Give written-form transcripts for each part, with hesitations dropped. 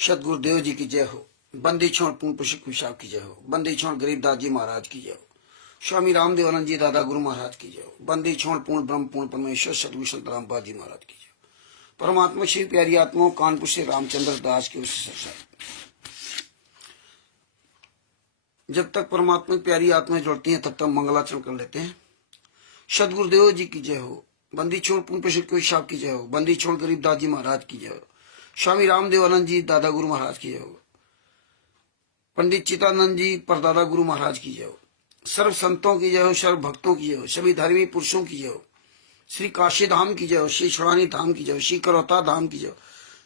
सतगुरुदेव जी की जय हो। बंदी छोड़ पूर्ण पुष्प साहब की जय हो। बंदी छोड़ गरीबदास जी महाराज की जय हो। स्वामी रामदेव आनंद जी दादा गुरु महाराज की जय हो। बंदी छोड़ पूर्ण ब्रह्म पूर्ण परमेश्वर सतगुरु संत रामपाल जी महाराज की जय हो। परमात्मा श्री प्यारी आत्माओं कानपुर से रामचंद्र दास की जब तक परमात्मा की प्यारी आत्माएं जुड़ती हैं तब तक मंगलाचरण कर लेते हैं। सतगुरुदेव जी की जय हो। बंदी छोड़ पूर्ण पुष्प साहब की जय हो। बंदी छोड़ गरीबदास जी महाराज की जय हो। स्वामी रामदेव आनंद जी दादा गुरु महाराज की जय हो। पंडित चितानंद जी परदादा गुरु महाराज की जय हो। सर्व संतों की जय हो। सर्व भक्तों की जय हो। सभी धार्मिक पुरुषों की जय हो। श्री काशी धाम की जय हो। श्री छुड़ानी धाम की जय हो। श्री करौता धाम की जय हो।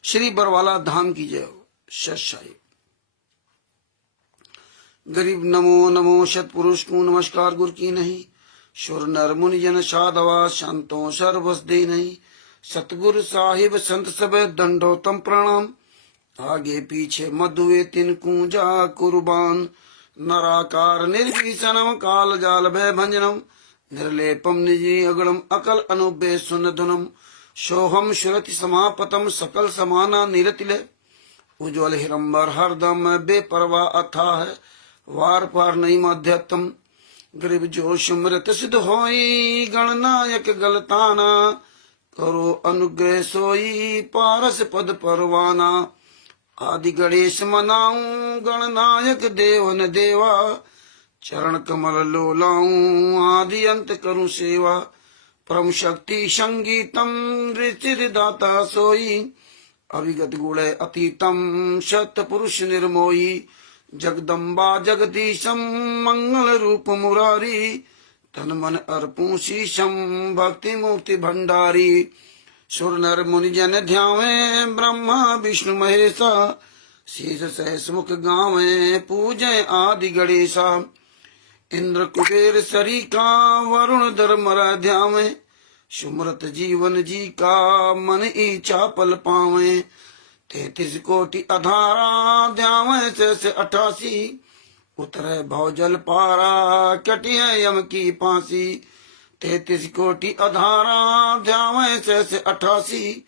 श्री बरवाला धाम की जय हो। सत साहिब गरीब नमो नमो सतपुरुष को नमस्कार गुरु की नहीं। सुर नर मुनि जन साधवा संतों सर्वस दे नहीं। सतगुरु साहिब संत सब दंडोतम प्रणाम। आगे पीछे मधुए तिन कूंजा कुर्बान। नराकार निर्भीषणम काल जाल भय भंजनम। निर्लेपम निजी अगणम अकल अनुबे सुन धुनम। सोहम सुरति समापतम सकल समाना निरतिले। उज्ज्वल हिरंबर हरदम बेपरवा अथा है। वार पार नहीं मध्यतम। गरीब जो सुमृत सिद्ध होई गणनायक गलताना। करो अनुग्रह सोई पारस पद परवाना। आदि गणेश मनाऊं गणनायक देवन देवा। चरण कमल लोलाऊं आदि अंत करूं सेवा। परम शक्ति संगीतम ऋषि दाता सोई। अविगत गुण अतीतम सत पुरुष निर्मोही। जगदम्बा जगदीशम मंगल रूप मुरारी। तन मन अर्पूं शीशम भक्ति मुक्ति भंडारी। सुर नर मुनि जन ध्यावे ब्रह्मा विष्णु महेशा। शीश सहस मुख गावे पूजय आदि गणेशा। इंद्र कुबेर सरीका वरुण धर्म ध्यावे। सुमरत जीवन जी का मन इच्छा पल पावे। 33 कोटि अधारा ध्यावे से 88। उतरे भवजल पारा कटिया यम की फांसी। 33 कोटि अधारा ध्यावे से 88।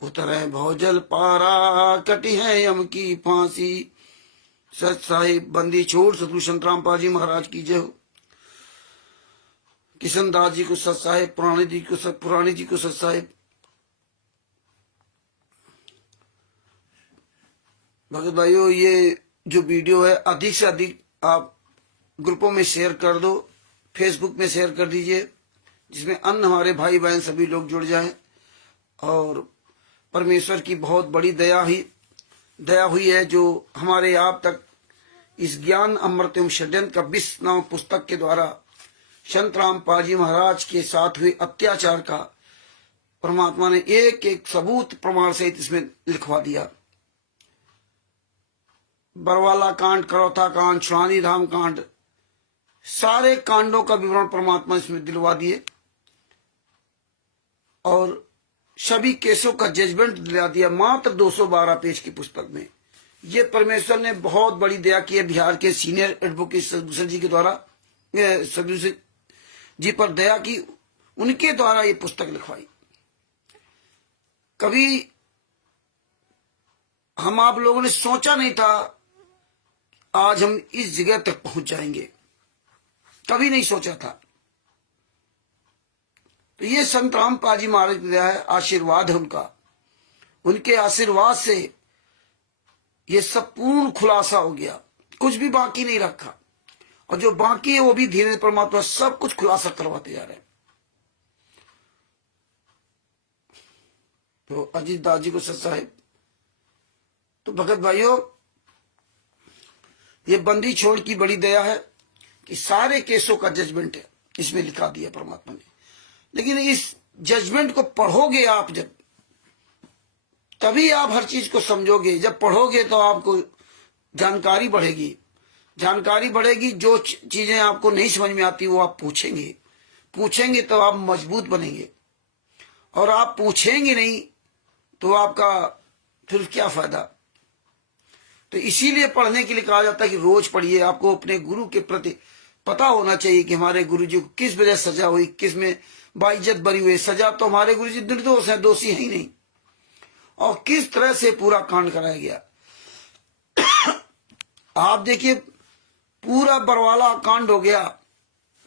उतरे भवजल पारा कटी है यम की फांसी। सत साहिब बंदी छोड़ सतगुरु संत रामपाल जी महाराज की जय हो। किशन दास जी को सत साहिब। पुरानी जी को सत साहिब। भगत भाइयों ये जो वीडियो है अधिक से अधिक आप ग्रुपों में शेयर कर दो। फेसबुक में शेयर कर दीजिए जिसमें अन्य हमारे भाई बहन सभी लोग जुड़ जाएं। और परमेश्वर की बहुत बड़ी दया हुई है जो हमारे आप तक इस ज्ञान अमृत एवं षड्यंत्र का 20 नाम पुस्तक के द्वारा संत रामपाल जी महाराज के साथ हुए अत्याचार का परमात्मा ने एक एक सबूत प्रमाण सहित इसमें लिखवा दिया। बरवाला कांड, करौता कांड, छुड़ानी धाम कांड, सारे कांडों का विवरण परमात्मा इसमें दिलवा दिए और सभी केसों का जजमेंट दिला दिया मात्र 212 पेज की पुस्तक में। ये परमेश्वर ने बहुत बड़ी दया की है। बिहार के सीनियर एडवोकेट सदगुरु जी के द्वारा सदगुरु जी पर दया की, उनके द्वारा ये पुस्तक लिखवाई। कभी हम आप लोगों ने सोचा नहीं था आज हम इस जगह तक पहुंच जाएंगे, कभी नहीं सोचा था। तो ये संत रामपाल जी महाराज की दया है, आशीर्वाद है उनका। उनके आशीर्वाद से ये सब पूर्ण खुलासा हो गया, कुछ भी बाकी नहीं रखा। और जो बाकी है वो भी धीरे परमात्मा सब कुछ खुलासा करवाते जा रहे हैं। तो अजीत दास जी को सत साहिब। तो भगत भाइयों ये बंदी छोड़ की बड़ी दया है कि सारे केसों का जजमेंट है इसमें लिखा दिया परमात्मा ने। लेकिन इस जजमेंट को पढ़ोगे आप जब, तभी आप हर चीज को समझोगे। जब पढ़ोगे तो आपको जानकारी बढ़ेगी। जो चीजें आपको नहीं समझ में आती वो आप पूछेंगे तो आप मजबूत बनेंगे। और आप पूछेंगे नहीं तो आपका फिर क्या फायदा। तो इसीलिए पढ़ने के लिए कहा जाता है कि रोज पढ़िए। आपको अपने गुरु के प्रति पता होना चाहिए कि हमारे गुरु जी को किस वजह सजा हुई, किस में बाइज्जत बरी हुई। सजा तो हमारे गुरु जी निर्दोष है, दोषी है ही नहीं। और किस तरह से पूरा कांड कराया गया। आप देखिए पूरा बरवाला कांड हो गया,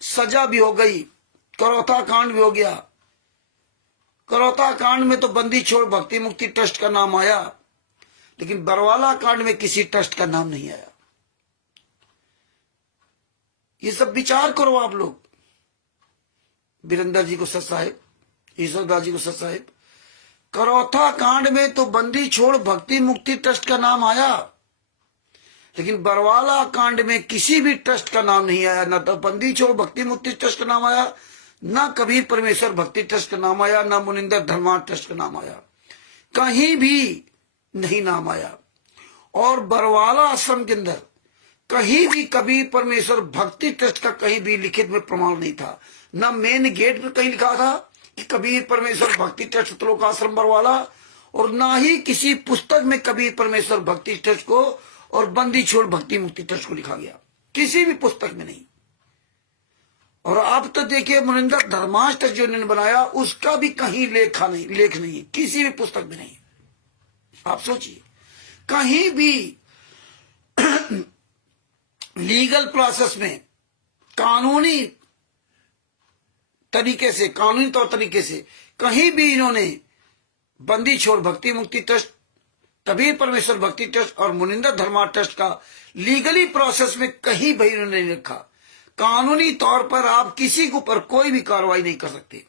सजा भी हो गई, करौता कांड भी हो गया। करौता कांड में तो बंदी छोड़ भक्ति मुक्ति ट्रस्ट का नाम आया, लेकिन बरवाला कांड में किसी ट्रस्ट का नाम नहीं आया। ये सब विचार करो आप लोग। वीरेंद्र जी को सत साहेब, ईश्वरदास जी को सत साहेब, करौथा कांड में तो बंदी छोड़ भक्ति मुक्ति ट्रस्ट का नाम आया, लेकिन बरवाला कांड में किसी भी ट्रस्ट का नाम नहीं आया। न तो बंदी छोड़ भक्ति मुक्ति ट्रस्ट का नाम आया, न कबीर परमेश्वर भक्ति ट्रस्ट का नाम आया, न मुनिंदर धर्मा ट्रस्ट का नाम आया, कहीं भी नहीं नाम आया। और बरवाला आश्रम के अंदर कहीं भी कबीर परमेश्वर भक्ति ट्रस्ट का कहीं भी लिखित में प्रमाण नहीं था। न मेन गेट पर कहीं लिखा था कि कबीर परमेश्वर भक्ति ट्रस्ट त्रिलोकाश्रम बरवाला, और ना ही किसी पुस्तक में कबीर परमेश्वर भक्ति ट्रस्ट को और बंदी छोड़ भक्ति मुक्ति ट्रस्ट को लिखा गया, किसी भी पुस्तक में नहीं। और अब तो देखिए मुनिंदर धर्माश ट्रस्ट जो इन्होंने बनाया उसका भी कहीं लेख नहीं, किसी भी पुस्तक में नहीं। आप सोचिए, कहीं भी लीगल प्रोसेस में कानूनी तौर तरीके से कहीं भी इन्होंने बंदी छोड़ भक्ति मुक्ति ट्रस्ट, कबीर परमेश्वर भक्ति ट्रस्ट और मुनिंदर धर्मा ट्रस्ट का लीगली प्रोसेस में कहीं भी इन्होंने नहीं रखा। कानूनी तौर पर आप किसी के ऊपर कोई भी कार्रवाई नहीं कर सकते।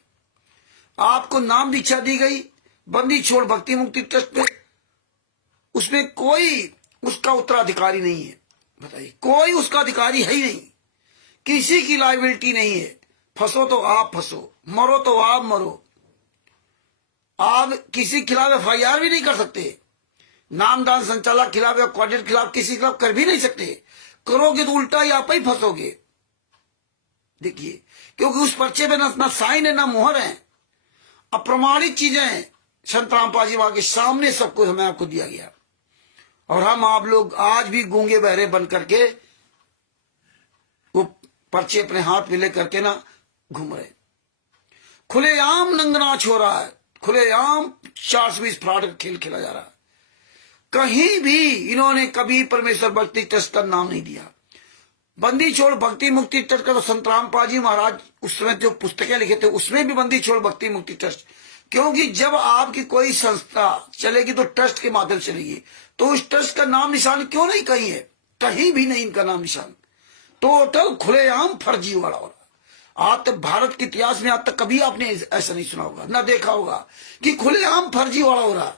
आपको नाम दीक्षा दी गई बंदी छोड़ भक्ति मुक्ति ट्रस्ट में, उसमें कोई उसका उत्तराधिकारी नहीं है। बताइए, कोई उसका अधिकारी है ही नहीं, किसी की लायबिलिटी नहीं है। फंसो तो आप फंसो, मरो तो आप मरो। आप किसी के खिलाफ FIR भी नहीं कर सकते, नामदान संचालक खिलाफ या कोऑर्डिनेटर खिलाफ किसी के खिलाफ कर भी नहीं सकते। करोगे तो उल्टा ही आप ही फंसोगे। देखिए, क्योंकि उस पर्चे में ना साइन है ना मोहर है, अप्रमाणित चीजें हैं। संत रामपाल जी वहां के सामने सब कुछ हमें आपको दिया गया, और हम आप लोग आज भी गूंगे बहरे बन करके वो पर्चे अपने हाथ में ले करके ना घूम रहे। खुलेआम नंगनाच हो रहा है, खुलेआम 420 फ्रॉड का खेल खेला जा रहा है। कहीं भी इन्होंने कभी परमेश्वर भक्ति ट्रस्ट का नाम नहीं दिया। बंदी छोड़ भक्ति मुक्ति ट्रस्ट का तो संत रामपाल जी महाराज उस समय जो पुस्तकें लिखे थे उसमें भी बंदी छोड़ भक्ति मुक्ति ट्रस्ट, क्योंकि जब आपकी कोई संस्था चलेगी तो ट्रस्ट के माध्यम से चलेगी, तो उस ट्रस्ट का नाम निशान क्यों नहीं कहीं है? कहीं भी नहीं इनका नाम निशान। टोटल खुलेआम फर्जी वाला हो रहा। आज तक भारत के इतिहास में आज तक कभी आपने ऐसा नहीं सुना होगा, ना देखा होगा कि खुलेआम फर्जी वाला हो रहा।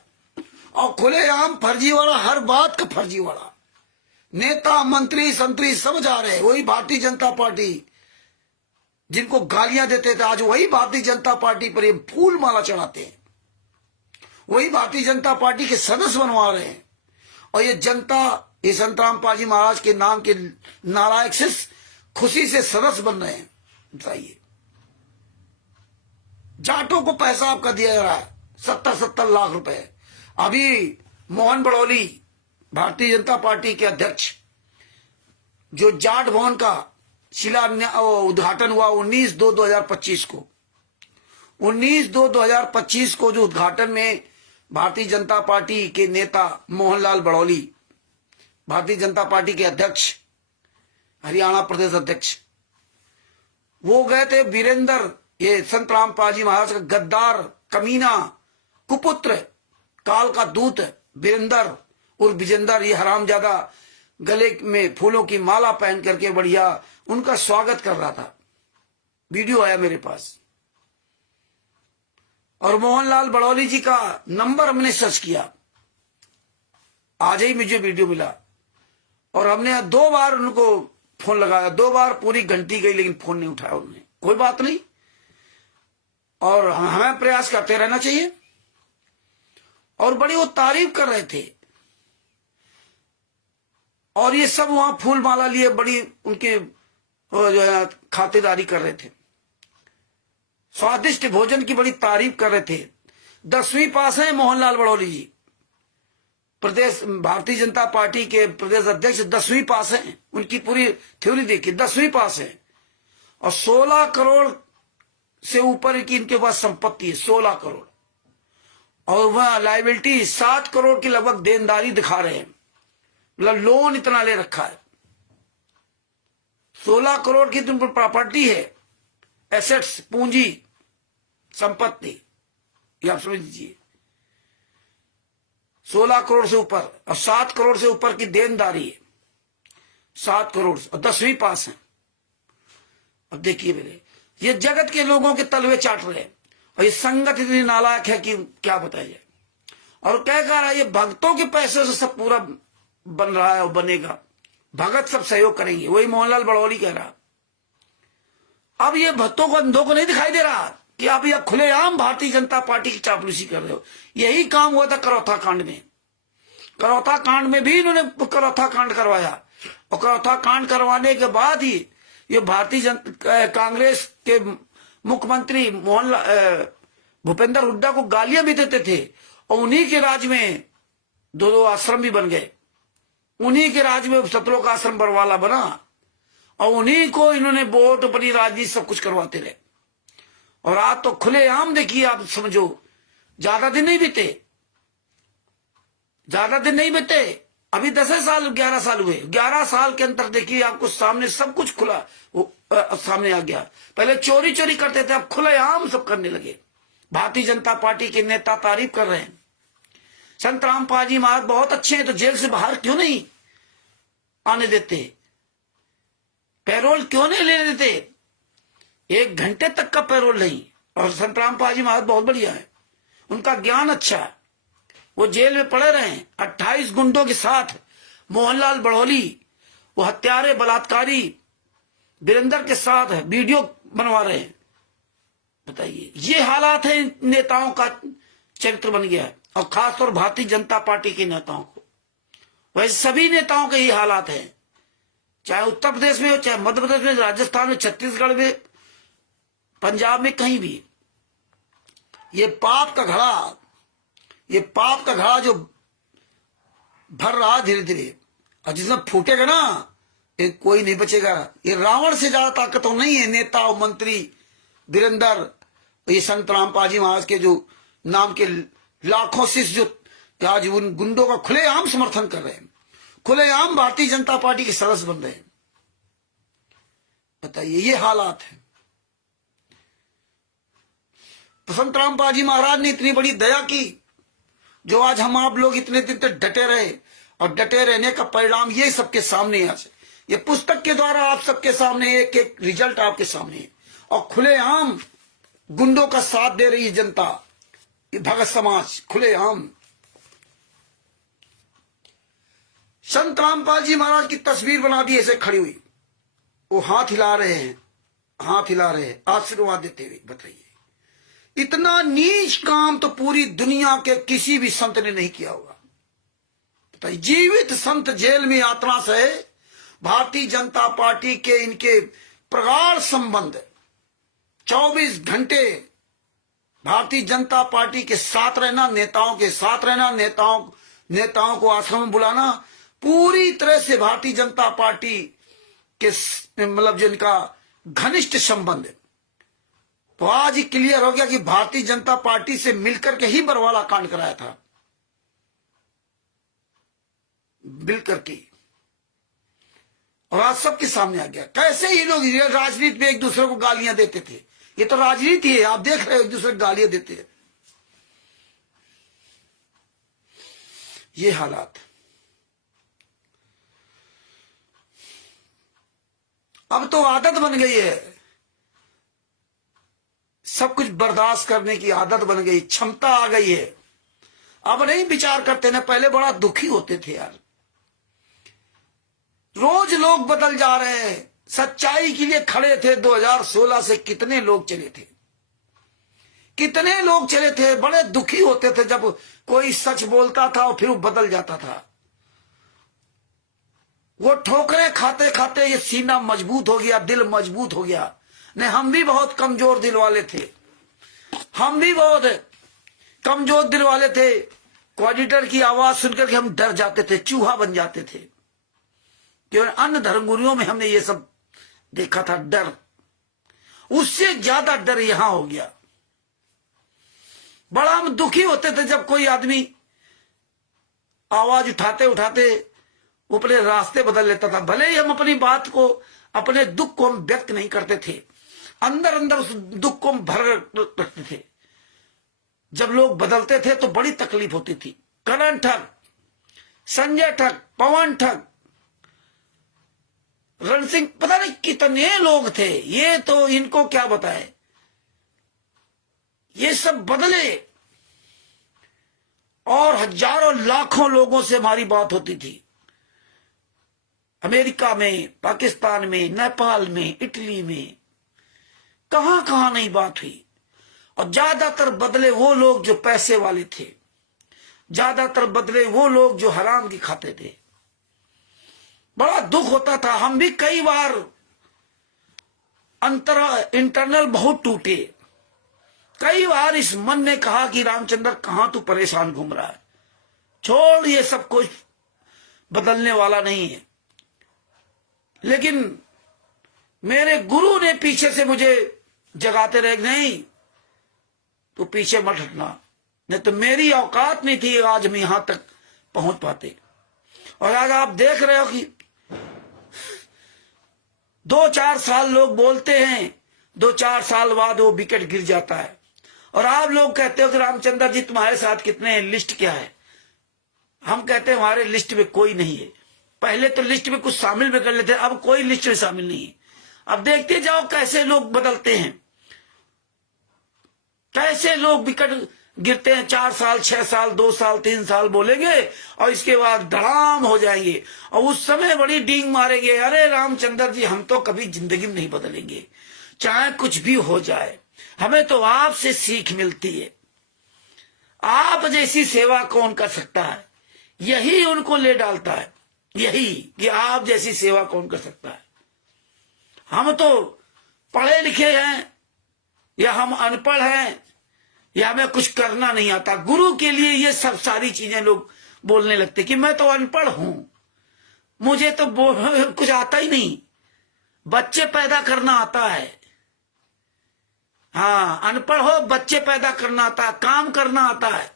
और खुलेआम फर्जी वाला, हर बात का फर्जी वाला। नेता मंत्री संतरी सब जा रहे हैं। वही भारतीय जनता पार्टी जिनको गालियां देते थे, आज वही भारतीय जनता पार्टी पर ये फूल माला चढ़ाते हैं। वही भारतीय जनता पार्टी के सदस्य बनवा रहे हैं। और ये जनता, ये संत रामपाल जी महाराज के नाम के नालायक से खुशी से सदस्य बन रहे हैं। बताइए, जाटों को पैसा आपका दिया जा रहा है 70-70 लाख रुपए। अभी मोहन बड़ौली भारतीय जनता पार्टी के अध्यक्ष, जो जाट भवन का उद्घाटन हुआ 19/2/2025 को, 19/2/2025 को जो उद्घाटन में भारतीय जनता पार्टी के नेता मोहनलाल बड़ौली, भारतीय जनता पार्टी के अध्यक्ष, हरियाणा प्रदेश अध्यक्ष, वो गए थे। वीरेंद्र, ये संत रामपाल जी महाराज का गद्दार कमीना कुपुत्र, काल का दूत वीरेंद्र और विजेंदर, ये हरामजादा गले में फूलों की माला पहन करके बढ़िया उनका स्वागत कर रहा था। वीडियो आया मेरे पास, और मोहनलाल बड़ौली जी का नंबर हमने सर्च किया, आज ही मुझे वीडियो मिला। और हमने 2 बार उनको फोन लगाया, 2 बार पूरी घंटी गई, लेकिन फोन नहीं उठाया उन्होंने। कोई बात नहीं, और हमें प्रयास करते रहना चाहिए। और बड़ी वो तारीफ कर रहे थे, और ये सब वहां फूल माला लिए बड़ी उनके जो है खातिरदारी कर रहे थे, स्वादिष्ट भोजन की बड़ी तारीफ कर रहे थे। 10वीं पास है मोहनलाल बड़ौली जी, प्रदेश भारतीय जनता पार्टी के प्रदेश अध्यक्ष 10वीं पास हैं। उनकी पूरी थ्योरी देखिए, 10वीं पास है। और 16 करोड़ से ऊपर की इनके पास संपत्ति है, 16 करोड़। और वह लायबिलिटी 7 करोड़ की लगभग देनदारी दिखा रहे हैं। मतलब लोन इतना ले रखा है, 16 करोड़ की तुम पर प्रॉपर्टी है, एसेट्स, पूंजी, संपत्ति, ये आप समझ लीजिए। 16 करोड़ से ऊपर और 7 करोड़ से ऊपर की देनदारी है, 7 करोड़ और 10वीं पास है। अब देखिए मेरे, ये जगत के लोगों के तलवे चाट रहे हैं और ये संगत इतनी नालायक है कि क्या बताया जाए। और कह रहा है ये भक्तों के पैसे से सब पूरा बन रहा है और बनेगा, भगत सब सहयोग करेंगे, वही मोहनलाल बड़ौली कह रहा। अब ये भक्तों को, अंधों को नहीं दिखाई दे रहा कि आप यह खुलेआम भारतीय जनता पार्टी की चापलूसी कर रहे हो। यही काम हुआ था करौथा कांड में। करौथा कांड में भी इन्होंने करौथा कांड करवाया और करौथा कांड करवाने के बाद ही ये भारतीय जनता कांग्रेस के मुख्यमंत्री भूपेंद्र हुड्डा को गालियां भी देते थे और उन्हीं के राज में 2 आश्रम भी बन गए, उन्हीं के राज में सतलोक आश्रम बरवाला बना और उन्हीं को इन्होंने वोट, अपनी राजनीति सब कुछ करवाते रहे। और आज तो खुलेआम देखिए, आप समझो ज्यादा दिन नहीं बीते, अभी 10 साल 11 साल हुए, 11 साल के अंतर देखिए आपको सामने सब कुछ खुला सामने आ गया। पहले चोरी चोरी करते थे, अब खुलेआम सब करने लगे। भारतीय जनता पार्टी के नेता तारीफ कर रहे हैं, संत रामपाल जी महाराज बहुत अच्छे हैं, तो जेल से बाहर क्यों नहीं आने देते, पैरोल क्यों नहीं लेने देते, 1 घंटे तक का पैरोल नहीं। और संत रामपाल जी महाराज बहुत बढ़िया है, उनका ज्ञान अच्छा है, वो जेल में पड़े रहे हैं 28 गुंडों के साथ, मोहनलाल बड़ौली वो हत्यारे बलात्कारी वीरेंद्र के साथ वीडियो बनवा रहे हैं। बताइए, ये हालात है, नेताओं का चरित्र बन गया है, और खासतौर भारतीय जनता पार्टी के नेताओं को। वैसे सभी नेताओं के ये हालात हैं, चाहे उत्तर प्रदेश में हो, चाहे मध्य प्रदेश में, राजस्थान में, छत्तीसगढ़ में, पंजाब में, कहीं भी। ये पाप का घड़ा जो भर रहा धीरे धीरे, और जिसमें फूटेगा ना एक कोई नहीं बचेगा। ये रावण से ज्यादा ताकत तो नहीं है नेता और मंत्री वीरेंद्र, ये संत रामपाल जी महाराज के जो नाम के लाखों शिष्य जो आज उन गुंडों का खुलेआम समर्थन कर रहे हैं, खुलेआम भारतीय जनता पार्टी के सदस्य बन रहे हैं। बताइए, ये हालात है। तो संत रामपाल जी महाराज ने इतनी बड़ी दया की, जो आज हम आप लोग इतने दिन तक डटे रहे, और डटे रहने का परिणाम ये सबके सामने आज, ये पुस्तक के द्वारा आप सबके सामने एक एक रिजल्ट आपके सामने है। और खुलेआम गुंडों का साथ दे रही है जनता, ये भगत समाज खुलेआम। संत रामपाल जी महाराज की तस्वीर बना दी ऐसे खड़ी हुई, वो हाथ हिला रहे हैं, आशीर्वाद देते हुए। बताइए, इतना नीच काम तो पूरी दुनिया के किसी भी संत ने नहीं किया होगा। बताइए, जीवित संत जेल में यातना से भारतीय जनता पार्टी के इनके प्रगाढ़ संबंध, 24 घंटे भारतीय जनता पार्टी के साथ रहना, नेताओं के साथ रहना, नेताओं को आश्रम में बुलाना, पूरी तरह से भारतीय जनता पार्टी के मतलब जिनका घनिष्ठ संबंध है। तो आज ही क्लियर हो गया कि भारतीय जनता पार्टी से मिलकर के ही बरवाला कांड कराया था, मिलकर के। और आज सबके सामने आ गया कैसे ये लोग राजनीति में एक दूसरे को गालियां देते थे। ये तो राजनीति है, आप देख रहे हो, एक दूसरे को गालियां देते हैं। ये हालात। अब तो आदत बन गई है, सब कुछ बर्दाश्त करने की आदत बन गई, क्षमता आ गई है। अब नहीं विचार करते ना, पहले बड़ा दुखी होते थे यार। रोज लोग बदल जा रहे हैं, सच्चाई के लिए खड़े थे। 2016 से कितने लोग चले थे, बड़े दुखी होते थे जब कोई सच बोलता था और फिर वो बदल जाता था। वो ठोकरें खाते खाते ये सीना मजबूत हो गया, दिल मजबूत हो गया। नहीं, हम भी बहुत कमजोर दिल वाले थे, कोऑर्डिनेटर की आवाज सुनकर के हम डर जाते थे, चूहा बन जाते थे। क्योंकि अन्य धर्मगुरुओं में हमने ये सब देखा था, डर। उससे ज्यादा डर यहां हो गया। बड़ा हम दुखी होते थे जब कोई आदमी आवाज उठाते वो अपने रास्ते बदल लेता था। भले ही हम अपनी बात को, अपने दुख को हम व्यक्त नहीं करते थे, अंदर अंदर उस दुख को हम भर रखते थे। जब लोग बदलते थे तो बड़ी तकलीफ होती थी। करण ठग, संजय ठग, पवन ठग, रण सिंह, पता नहीं कितने लोग थे। ये तो इनको क्या बताए, ये सब बदले और हजारों लाखों लोगों से हमारी बात होती थी। अमेरिका में, पाकिस्तान में, नेपाल में, इटली में, कहां कहां नहीं बात हुई। और ज्यादातर बदले वो लोग जो पैसे वाले थे, ज्यादातर बदले वो लोग जो हराम की खाते थे। बड़ा दुख होता था। हम भी कई बार इंटरनल बहुत टूटे। कई बार इस मन ने कहा कि रामचंद्र कहां तू परेशान घूम रहा है, छोड़, ये सब कुछ बदलने वाला नहीं है। लेकिन मेरे गुरु ने पीछे से मुझे जगाते रहे, नहीं तो पीछे मत हटना, नहीं तो मेरी औकात नहीं थी आज हम यहां तक पहुंच पाते। और आज आप देख रहे हो कि 2-4 साल लोग बोलते हैं, 2-4 साल बाद वो विकेट गिर जाता है। और आप लोग कहते हो कि रामचंद्र जी तुम्हारे साथ कितने हैं, लिस्ट क्या है। हम कहते हैं हमारे लिस्ट में कोई नहीं है। पहले तो लिस्ट में कुछ शामिल भी कर लेते, अब कोई लिस्ट में शामिल नहीं है। अब देखते जाओ कैसे लोग बदलते हैं, कैसे लोग विकेट गिरते हैं। 4 साल, 6 साल, 2 साल, 3 साल बोलेंगे और इसके बाद धड़ाम हो जाएंगे। और उस समय बड़ी डींग मारेंगे, अरे रामचंद्र जी हम तो कभी जिंदगी में नहीं बदलेंगे, चाहे कुछ भी हो जाए, हमें तो आपसे सीख मिलती है। आप जैसी सेवा कौन कर सकता है, यही उनको ले डालता है, यही कि आप जैसी सेवा कौन कर सकता है। हम तो पढ़े लिखे हैं या हम अनपढ़ हैं या हमें कुछ करना नहीं आता। गुरु के लिए ये सब सारी चीजें लोग बोलने लगते कि मैं तो अनपढ़ हूं, मुझे तो कुछ आता ही नहीं। बच्चे पैदा करना आता है, हाँ, अनपढ़ हो बच्चे पैदा करना आता है, काम करना आता है,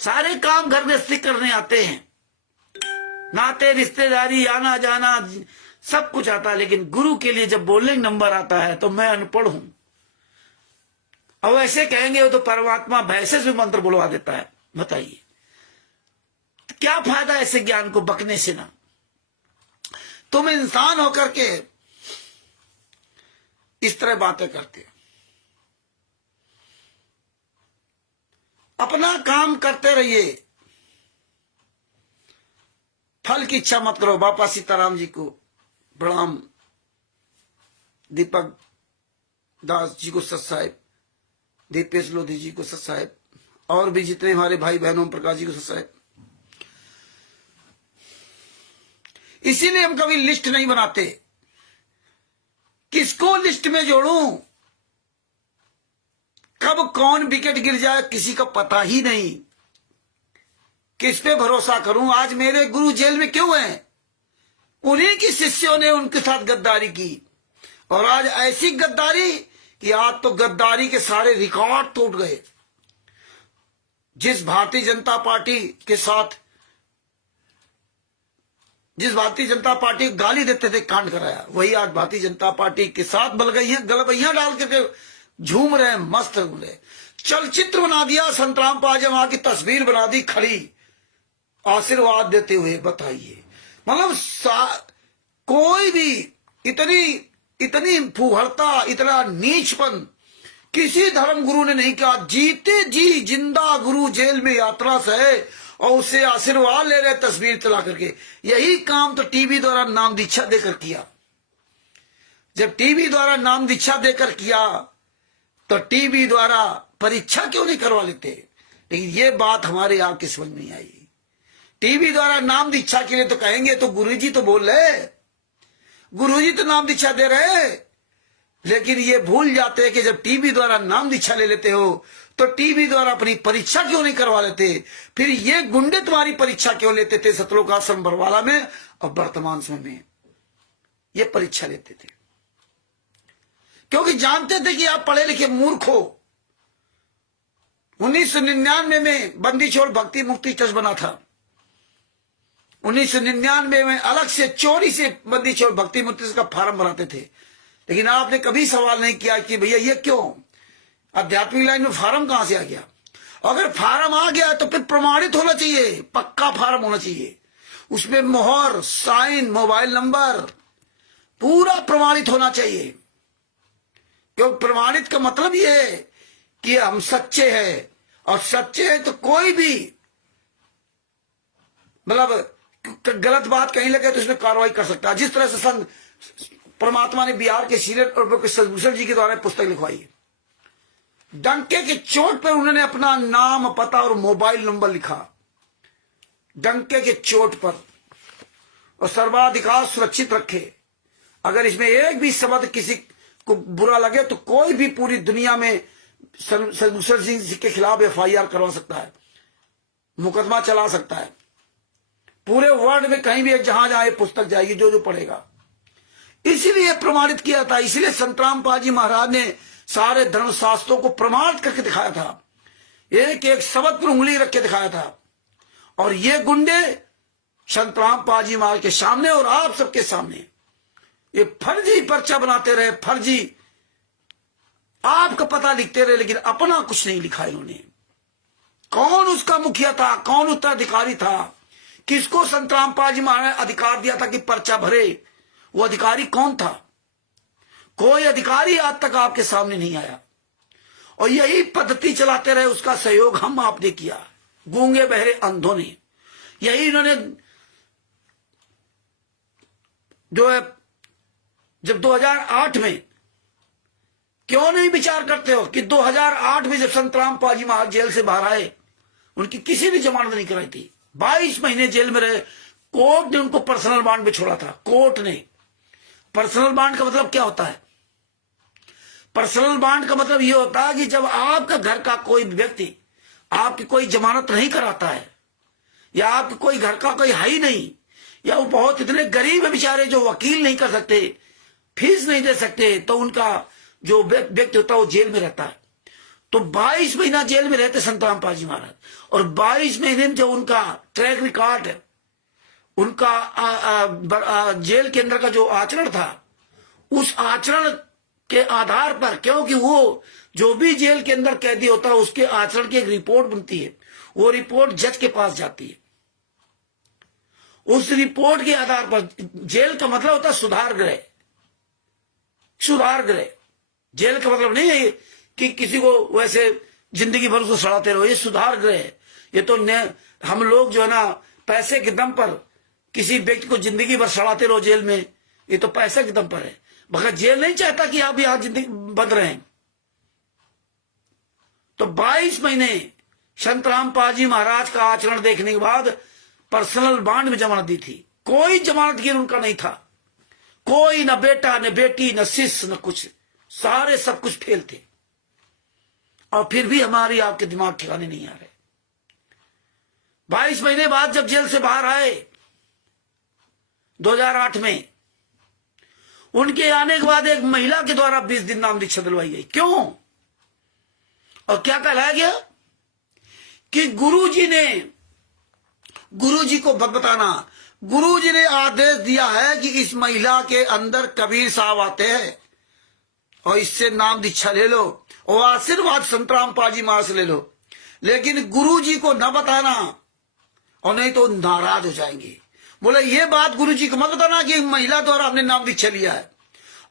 सारे काम घर गृहस्थी करने आते हैं, नाते रिश्तेदारी आना जाना सब कुछ आता है। लेकिन गुरु के लिए जब बोलने नंबर आता है तो मैं अनपढ़ हूं। अब ऐसे कहेंगे वो तो परमात्मा भैंसे से मंत्र बुलवा देता है। बताइए क्या फायदा ऐसे ज्ञान को बकने से ना। तुम इंसान होकर के इस तरह बातें करते, अपना काम करते रहिए, फल की इच्छा मत करो। बापा सीताराम जी को प्रणाम, दीपक दास जी को सत साहेब, दीपेश लोधी जी को सत साहेब, और भी जितने हमारे भाई बहनों, प्रकाश जी को सत साहेब। इसीलिए हम कभी लिस्ट नहीं बनाते। किसको लिस्ट में जोड़ूं, कब कौन विकेट गिर जाए किसी का पता ही नहीं। किस पे भरोसा करूं। आज मेरे गुरु जेल में क्यों हैं, उन्हीं की शिष्यों ने उनके साथ गद्दारी की। और आज ऐसी गद्दारी कि आज तो गद्दारी के सारे रिकॉर्ड टूट गए। जिस भारतीय जनता पार्टी के साथ, जिस भारतीय जनता पार्टी को गाली देते थे, कांड कराया, वही आज भारतीय जनता पार्टी के साथ गलबैया डाल करके झूम रहे हैं, मस्त घूम रहे। चलचित्र बना दिया, संतराम पाजमा की तस्वीर बना दी खड़ी, आशीर्वाद देते हुए। बताइए, मतलब कोई भी इतनी फूहड़ता, इतना नीचपन किसी धर्म गुरु ने नहीं किया। जीते जी जिंदा गुरु जेल में यात्रा से और उससे आशीर्वाद ले रहे तस्वीर चला करके। यही काम तो टीवी द्वारा नाम दीक्षा देकर किया। जब टीवी द्वारा नाम दीक्षा देकर किया तो टीवी द्वारा परीक्षा क्यों नहीं करवा लेते। लेकिन ये बात हमारे आपके समझ में नहीं आई। टीवी द्वारा नाम दीक्षा के लिए तो कहेंगे तो गुरुजी तो बोल रहे, गुरुजी तो नाम दीक्षा दे रहे, लेकिन ये भूल जाते हैं कि जब टीवी द्वारा नाम दीक्षा ले लेते हो तो टीवी द्वारा अपनी परीक्षा क्यों नहीं करवा लेते। फिर ये गुंडे तुम्हारी परीक्षा क्यों लेते थे सतलोक आश्रम बरवाला में, और वर्तमान समय में ये परीक्षा लेते थे क्योंकि जानते थे कि आप पढ़े लिखे मूर्ख हो। 1999 में बंदी छोड़ भक्ति मुक्ति ट्रस्ट बना था। 1999 में अलग से चोरी से बंदी छोड़ भक्ति मुक्ति का फार्म भराते थे, लेकिन आपने कभी सवाल नहीं किया कि भैया ये क्यों, आध्यात्मिक लाइन में फार्म कहां से आ गया। अगर फार्म आ गया तो फिर प्रमाणित होना चाहिए, पक्का फार्म होना चाहिए, उसमें मोहर, साइन, मोबाइल नंबर पूरा प्रमाणित होना चाहिए। क्योंकि प्रमाणित का मतलब ये है कि हम सच्चे हैं, और सच्चे हैं तो कोई भी मतलब गलत बात कहीं लगे तो उसमें कार्रवाई कर सकता है। जिस तरह से संत परमात्मा ने बिहार के सीरत और सदभूषण जी के द्वारा पुस्तक लिखवाई है, डंके के चोट पर उन्होंने अपना नाम, पता और मोबाइल नंबर लिखा, डंके के चोट पर, और सर्वाधिकार सुरक्षित रखे। अगर इसमें एक भी शब्द किसी को बुरा लगे तो कोई भी पूरी दुनिया में सदभूषण सिंह के खिलाफ FIR करवा सकता है, मुकदमा चला सकता है। पूरे वर्ल्ड में कहीं भी जहां जहां ये पुस्तक जाएगी, जो जो पढ़ेगा। इसीलिए प्रमाणित किया था, इसलिए संत रामपाल जी महाराज ने सारे धर्मशास्त्रों को प्रमाणित करके दिखाया था, एक एक शब्द पर उंगली रख के दिखाया था। और ये गुंडे संत रामपाल जी महाराज के सामने और आप सबके सामने ये फर्जी पर्चा बनाते रहे, फर्जी आपका पता लिखते रहे, लेकिन अपना कुछ नहीं लिखा इन्होंने। कौन उसका मुखिया था, कौन उत्तराधिकारी था, किसको संत रामपाल जी महाराज ने अधिकार दिया था कि पर्चा भरे, वो अधिकारी कौन था? कोई अधिकारी आज तक आपके सामने नहीं आया। और यही पद्धति चलाते रहे, उसका सहयोग हम आपने किया, गूंगे बहरे अंधों ने। यही इन्होंने जो है, जब 2008 में, क्यों नहीं विचार करते हो कि 2008 में जब संत रामपाल जी महाराज जेल से बाहर आए, उनकी किसी ने जमानत नहीं कराई थी, 22 महीने जेल में रहे, कोर्ट ने उनको पर्सनल बॉन्ड में छोड़ा था। कोर्ट ने, पर्सनल बॉन्ड का मतलब क्या होता है? पर्सनल बॉन्ड का मतलब यह होता है कि जब आपका घर का कोई व्यक्ति आपकी कोई जमानत नहीं कराता है, या आपके कोई घर का कोई है ही नहीं, या वो बहुत इतने गरीब है बेचारे जो वकील नहीं कर सकते, फीस नहीं दे सकते, तो उनका जो व्यक्ति होता है वो जेल में रहता है। तो 22 महीना जेल में रहते संत रामपाल जी महाराज, और 22 महीने में जो उनका ट्रैक रिकॉर्ड है, उनका जेल के अंदर का जो आचरण था, उस आचरण के आधार पर, क्योंकि वो जो भी जेल के अंदर कैदी होता है उसके आचरण की एक रिपोर्ट बनती है, वो रिपोर्ट जज के पास जाती है। उस रिपोर्ट के आधार पर, जेल का मतलब होता है सुधार गृह। सुधार गृह, जेल का मतलब नहीं है कि किसी को वैसे जिंदगी भर उसको सड़ाते रहो, ये सुधार गृह है। ये तो हम लोग जो है ना, पैसे के दम पर किसी व्यक्ति को जिंदगी भर सड़ाते रहो जेल में, ये तो पैसे के दम पर है। मगर जेल नहीं चाहता कि आप यहां जिंदगी बंद रहे। तो 22 महीने संत रामपाल जी महाराज का आचरण देखने के बाद पर्सनल बॉन्ड में जमानत दी थी। कोई जमानतगीर उनका नहीं था, कोई, न बेटा न बेटी न शिष्य न कुछ, सारे सब कुछ फेल थे। और फिर भी हमारी आपके दिमाग ठिकाने नहीं आ रहे। 22 महीने बाद जब जेल से बाहर आए 2008 में, उनके आने के बाद एक महिला के द्वारा 20 दिन नाम दीक्षा दिलवाई गई। क्यों और क्या कहलाया गया कि गुरुजी को बताना, गुरुजी ने आदेश दिया है कि इस महिला के अंदर कबीर साहब आते हैं और इससे नाम दीक्षा ले लो और आशीर्वाद संत रामपाल जी महाराज से ले लो, लेकिन गुरुजी को न बताना और नहीं तो नाराज हो जाएंगे। बोले ये बात गुरुजी को मत बताना कि महिला द्वारा हमने नाम दीक्षा लिया है।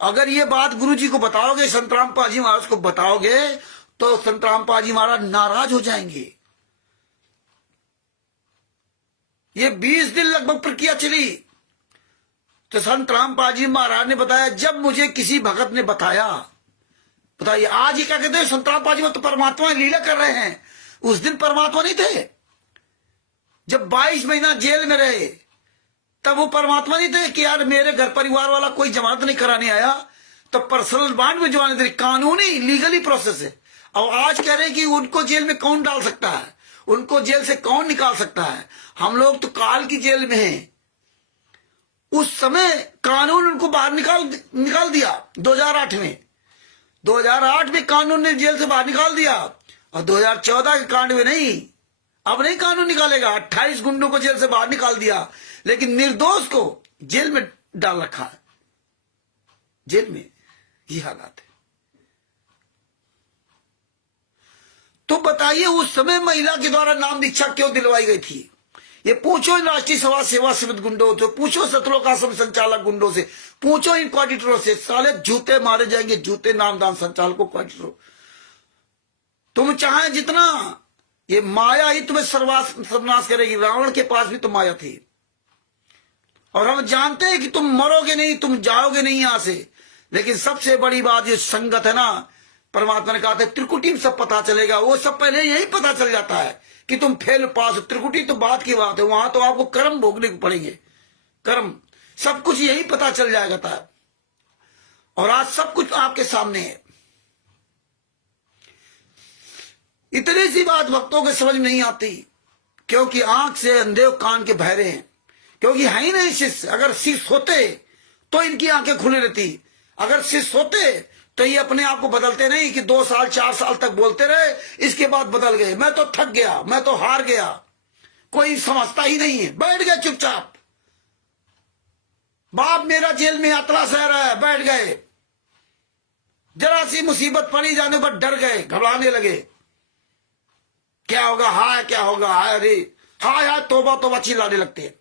अगर ये बात गुरुजी को बताओगे, संत रामपाल जी महाराज को बताओगे, तो संत रामपाल जी महाराज नाराज हो जाएंगे। ये 20 दिन लगभग प्रक्रिया चली। तो संत रामपाल जी महाराज ने बताया, जब मुझे किसी भगत ने बताया, बताइए आज ही क्या कहते हैं, संत रामपाल जी तो परमात्मा लीला कर रहे हैं। उस दिन परमात्मा नहीं थे। जब 22 महीना जेल में रहे तब वो परमात्मा नहीं थे कि यार मेरे घर परिवार वाला कोई जमानत नहीं कराने आया तो पर्सनल बॉन्ड में जमानत दे, कानूनी लीगली प्रोसेस है। और आज कह रहे हैं कि उनको जेल में कौन डाल सकता है, उनको जेल से कौन निकाल सकता है। हम लोग तो काल की जेल में हैं। उस समय कानून उनको बाहर निकाल दिया 2008 में। 2008 में कानून ने जेल से बाहर निकाल दिया और 2014 के कांड में नहीं, अब नहीं कानून निकालेगा। 28 गुंडों को जेल से बाहर निकाल दिया, लेकिन निर्दोष को जेल में डाल रखा है। जेल में ये हालात है। तो बताइए उस समय महिला के द्वारा नाम दीक्षा क्यों दिलवाई गई थी? ये पूछो इन राष्ट्रीय समाज सेवा समिति गुंडों से, पूछो सतलोक आश्रम संचालक गुंडों से, पूछो इन क्वाडिटरों से। साले जूते मारे जाएंगे, जूते नामदान संचालकों क्वाडिटरों। तुम चाहे जितना, ये माया ही तुम्हें सर्वनाश करेगी। रावण के पास भी तो माया थी, और हम जानते हैं कि तुम मरोगे नहीं, तुम जाओगे नहीं यहां से। लेकिन सबसे बड़ी बात ये संगत है ना, परमात्मा ने कहा था त्रिकुटी में सब पता चलेगा। वो सब पहले यही पता चल जाता है कि तुम फेल पास हो। त्रिकुटी तो बात की बात है, वहां तो आपको कर्म भोगने को पड़ेंगे। कर्म सब कुछ यही पता चल जाएगा था। और आज सब कुछ आपके सामने है। इतनी सी बात भक्तों के समझ नहीं आती, क्योंकि आंख से अंधे कान के बहरे हैं। क्योंकि है ही नहीं शिष्य। अगर शिष्य होते तो इनकी आंखें खुली रहती। अगर शिष्य होते तो ये अपने आप को बदलते नहीं कि 2 साल 4 साल तक बोलते रहे, इसके बाद बदल गए। मैं तो थक गया, मैं तो हार गया, कोई समझता ही नहीं है। बैठ गए चुपचाप। बाप मेरा जेल में यात्रा सह रहा है, बैठ गए। जरा सी मुसीबत पड़ी जाने पर डर गए, घबराने लगे। क्या होगा, हाय क्या होगा, हाय अरे हाय हाय, तोबा तोबा चिल्लाने लगते हैं।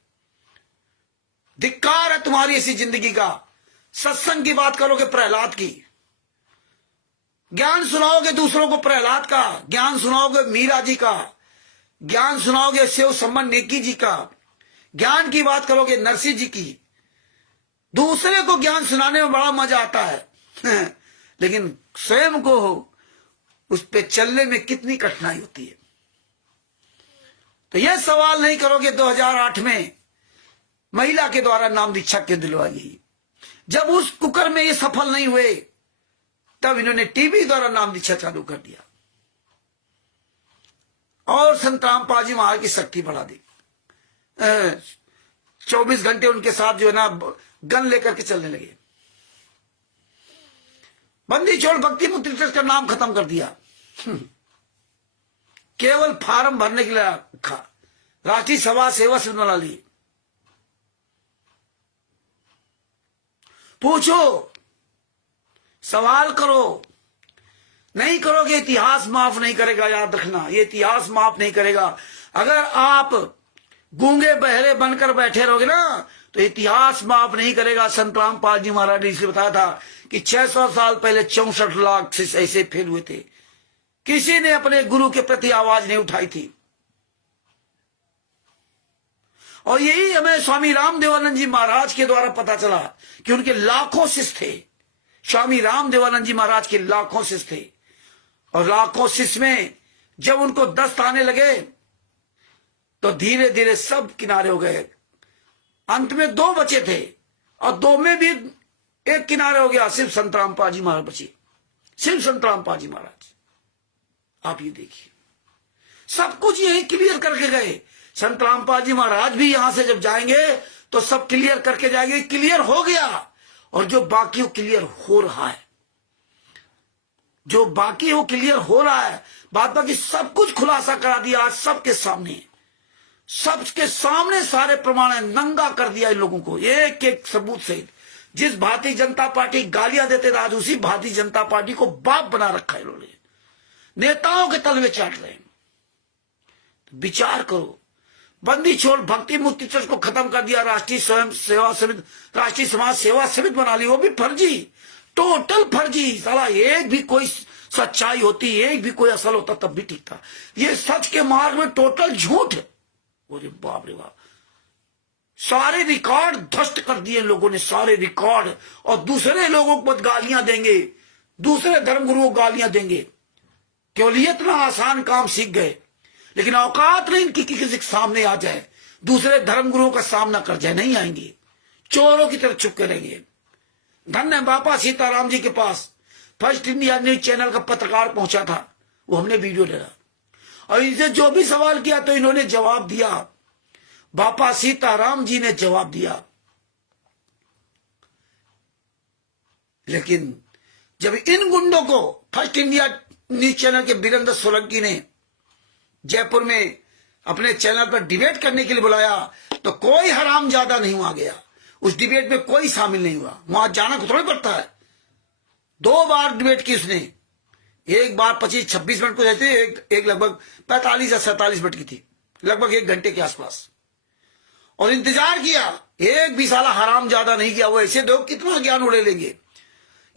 धिक्कार है तुम्हारी ऐसी जिंदगी का। सत्संग की बात करोगे प्रहलाद की, ज्ञान सुनाओगे दूसरों को प्रहलाद का, ज्ञान सुनाओगे मीरा जी का, ज्ञान सुनाओगे शिव सम्मन नेकी जी का, ज्ञान की बात करोगे नरसिंह जी की। दूसरे को ज्ञान सुनाने में बड़ा मजा आता है लेकिन स्वयं को उस पे चलने में कितनी कठिनाई होती है। तो यह सवाल नहीं करोगे 2008 में महिला के द्वारा नाम दीक्षा क्यों दिलवाई गई। जब उस कुकर में ये सफल नहीं हुए, तब इन्होंने टीवी द्वारा नाम दीक्षा चालू कर दिया और संत रामपाल जी महाराज की शक्ति बढ़ा दी। 24 घंटे उनके साथ जो है ना गन लेकर के चलने लगे। बंदी छोड़ भक्ति मुक्ति ट्रस्ट का नाम खत्म कर दिया, केवल फार्म भरने के लिए रखा। राष्ट्रीय समाज सेवा समिति बना ली। पूछो, सवाल करो। नहीं करोगे इतिहास माफ नहीं करेगा, याद रखना। ये इतिहास माफ नहीं करेगा। अगर आप गूंगे बहरे बनकर बैठे रहोगे ना, तो इतिहास माफ नहीं करेगा। संत रामपाल जी महाराज ने इसलिए बताया था कि 600 साल पहले 64 लाख से ऐसे फेल हुए थे। किसी ने अपने गुरु के प्रति आवाज नहीं उठाई थी। और यही हमें स्वामी रामदेवानंद जी महाराज के द्वारा पता चला कि उनके लाखों शिष्य थे। स्वामी रामदेवानंद जी महाराज के लाखों शिष्य थे, और लाखों शिष्य में जब उनको दस्त आने लगे तो धीरे धीरे सब किनारे हो गए। अंत में 2 बचे थे, और 2 में भी एक किनारे हो गया। सिर्फ संत रामपाल जी महाराज बचे, सिर्फ संत रामपाल जी महाराज। आप ये देखिए, सब कुछ यही क्लियर करके गए। संत रामपाल जी महाराज भी यहां से जब जाएंगे तो सब क्लियर करके जाएंगे। क्लियर हो गया, और जो बाकी वो क्लियर हो रहा है, जो बाकी वो क्लियर हो रहा है। बात बाकी सब कुछ खुलासा करा दिया आज सबके सामने। सबके सामने सारे प्रमाण है, नंगा कर दिया इन लोगों को एक एक सबूत से। जिस भारतीय जनता पार्टी गालियां देते थे, आज उसी भारतीय जनता पार्टी को बाप बना रखा है इन्होंने। नेताओं के तलवे चाट रहे हैं। तो विचार करो। बंदी छोड़ भक्ति मुक्ति ट्रस्ट को खत्म कर दिया। राष्ट्रीय स्वयं सेवा समिति, राष्ट्रीय समाज सेवा समिति बना ली, वो भी फर्जी, टोटल फर्जी। साला एक भी कोई सच्चाई होती, एक भी कोई असल होता तब भी ठीक था। ये सच के मार्ग में टोटल झूठ है। अरे बाप रे बाप, सारे रिकॉर्ड ध्वस्त कर दिए लोगों ने, सारे रिकॉर्ड। और दूसरे लोगों को गालियां देंगे, दूसरे धर्मगुरुओं को गालियां देंगे। केवल ये इतना आसान काम सीख गए, लेकिन औकात नहीं इनकी किसी के सामने आ जाए, दूसरे धर्मगुरुओं का सामना कर जाए। नहीं आएंगे, चोरों की तरह चुप करेंगे। धन्य है बापा सीताराम जी के पास फर्स्ट इंडिया न्यूज चैनल का पत्रकार पहुंचा था, वो हमने वीडियो ले रहा, और इनसे जो भी सवाल किया तो इन्होंने जवाब दिया। बापा सीताराम जी ने जवाब दिया। लेकिन जब इन गुंडों को फर्स्ट इंडिया न्यूज चैनल के वीरेंद्र सोलंकी ने जयपुर में अपने चैनल पर डिबेट करने के लिए बुलाया तो कोई हरामजादा नहीं वहां गया, उस डिबेट में कोई शामिल नहीं हुआ। वहां जाना को थोड़ी पड़ता है। 2 बार डिबेट की उसने, एक बार 25-26 मिनट को रहते, एक लगभग 45 या 47 मिनट की थी, लगभग 1 घंटे के आसपास। और इंतजार किया, एक भी साला हरामजादा नहीं किया। वो ऐसे लोग कितना ज्ञान उड़े लेंगे,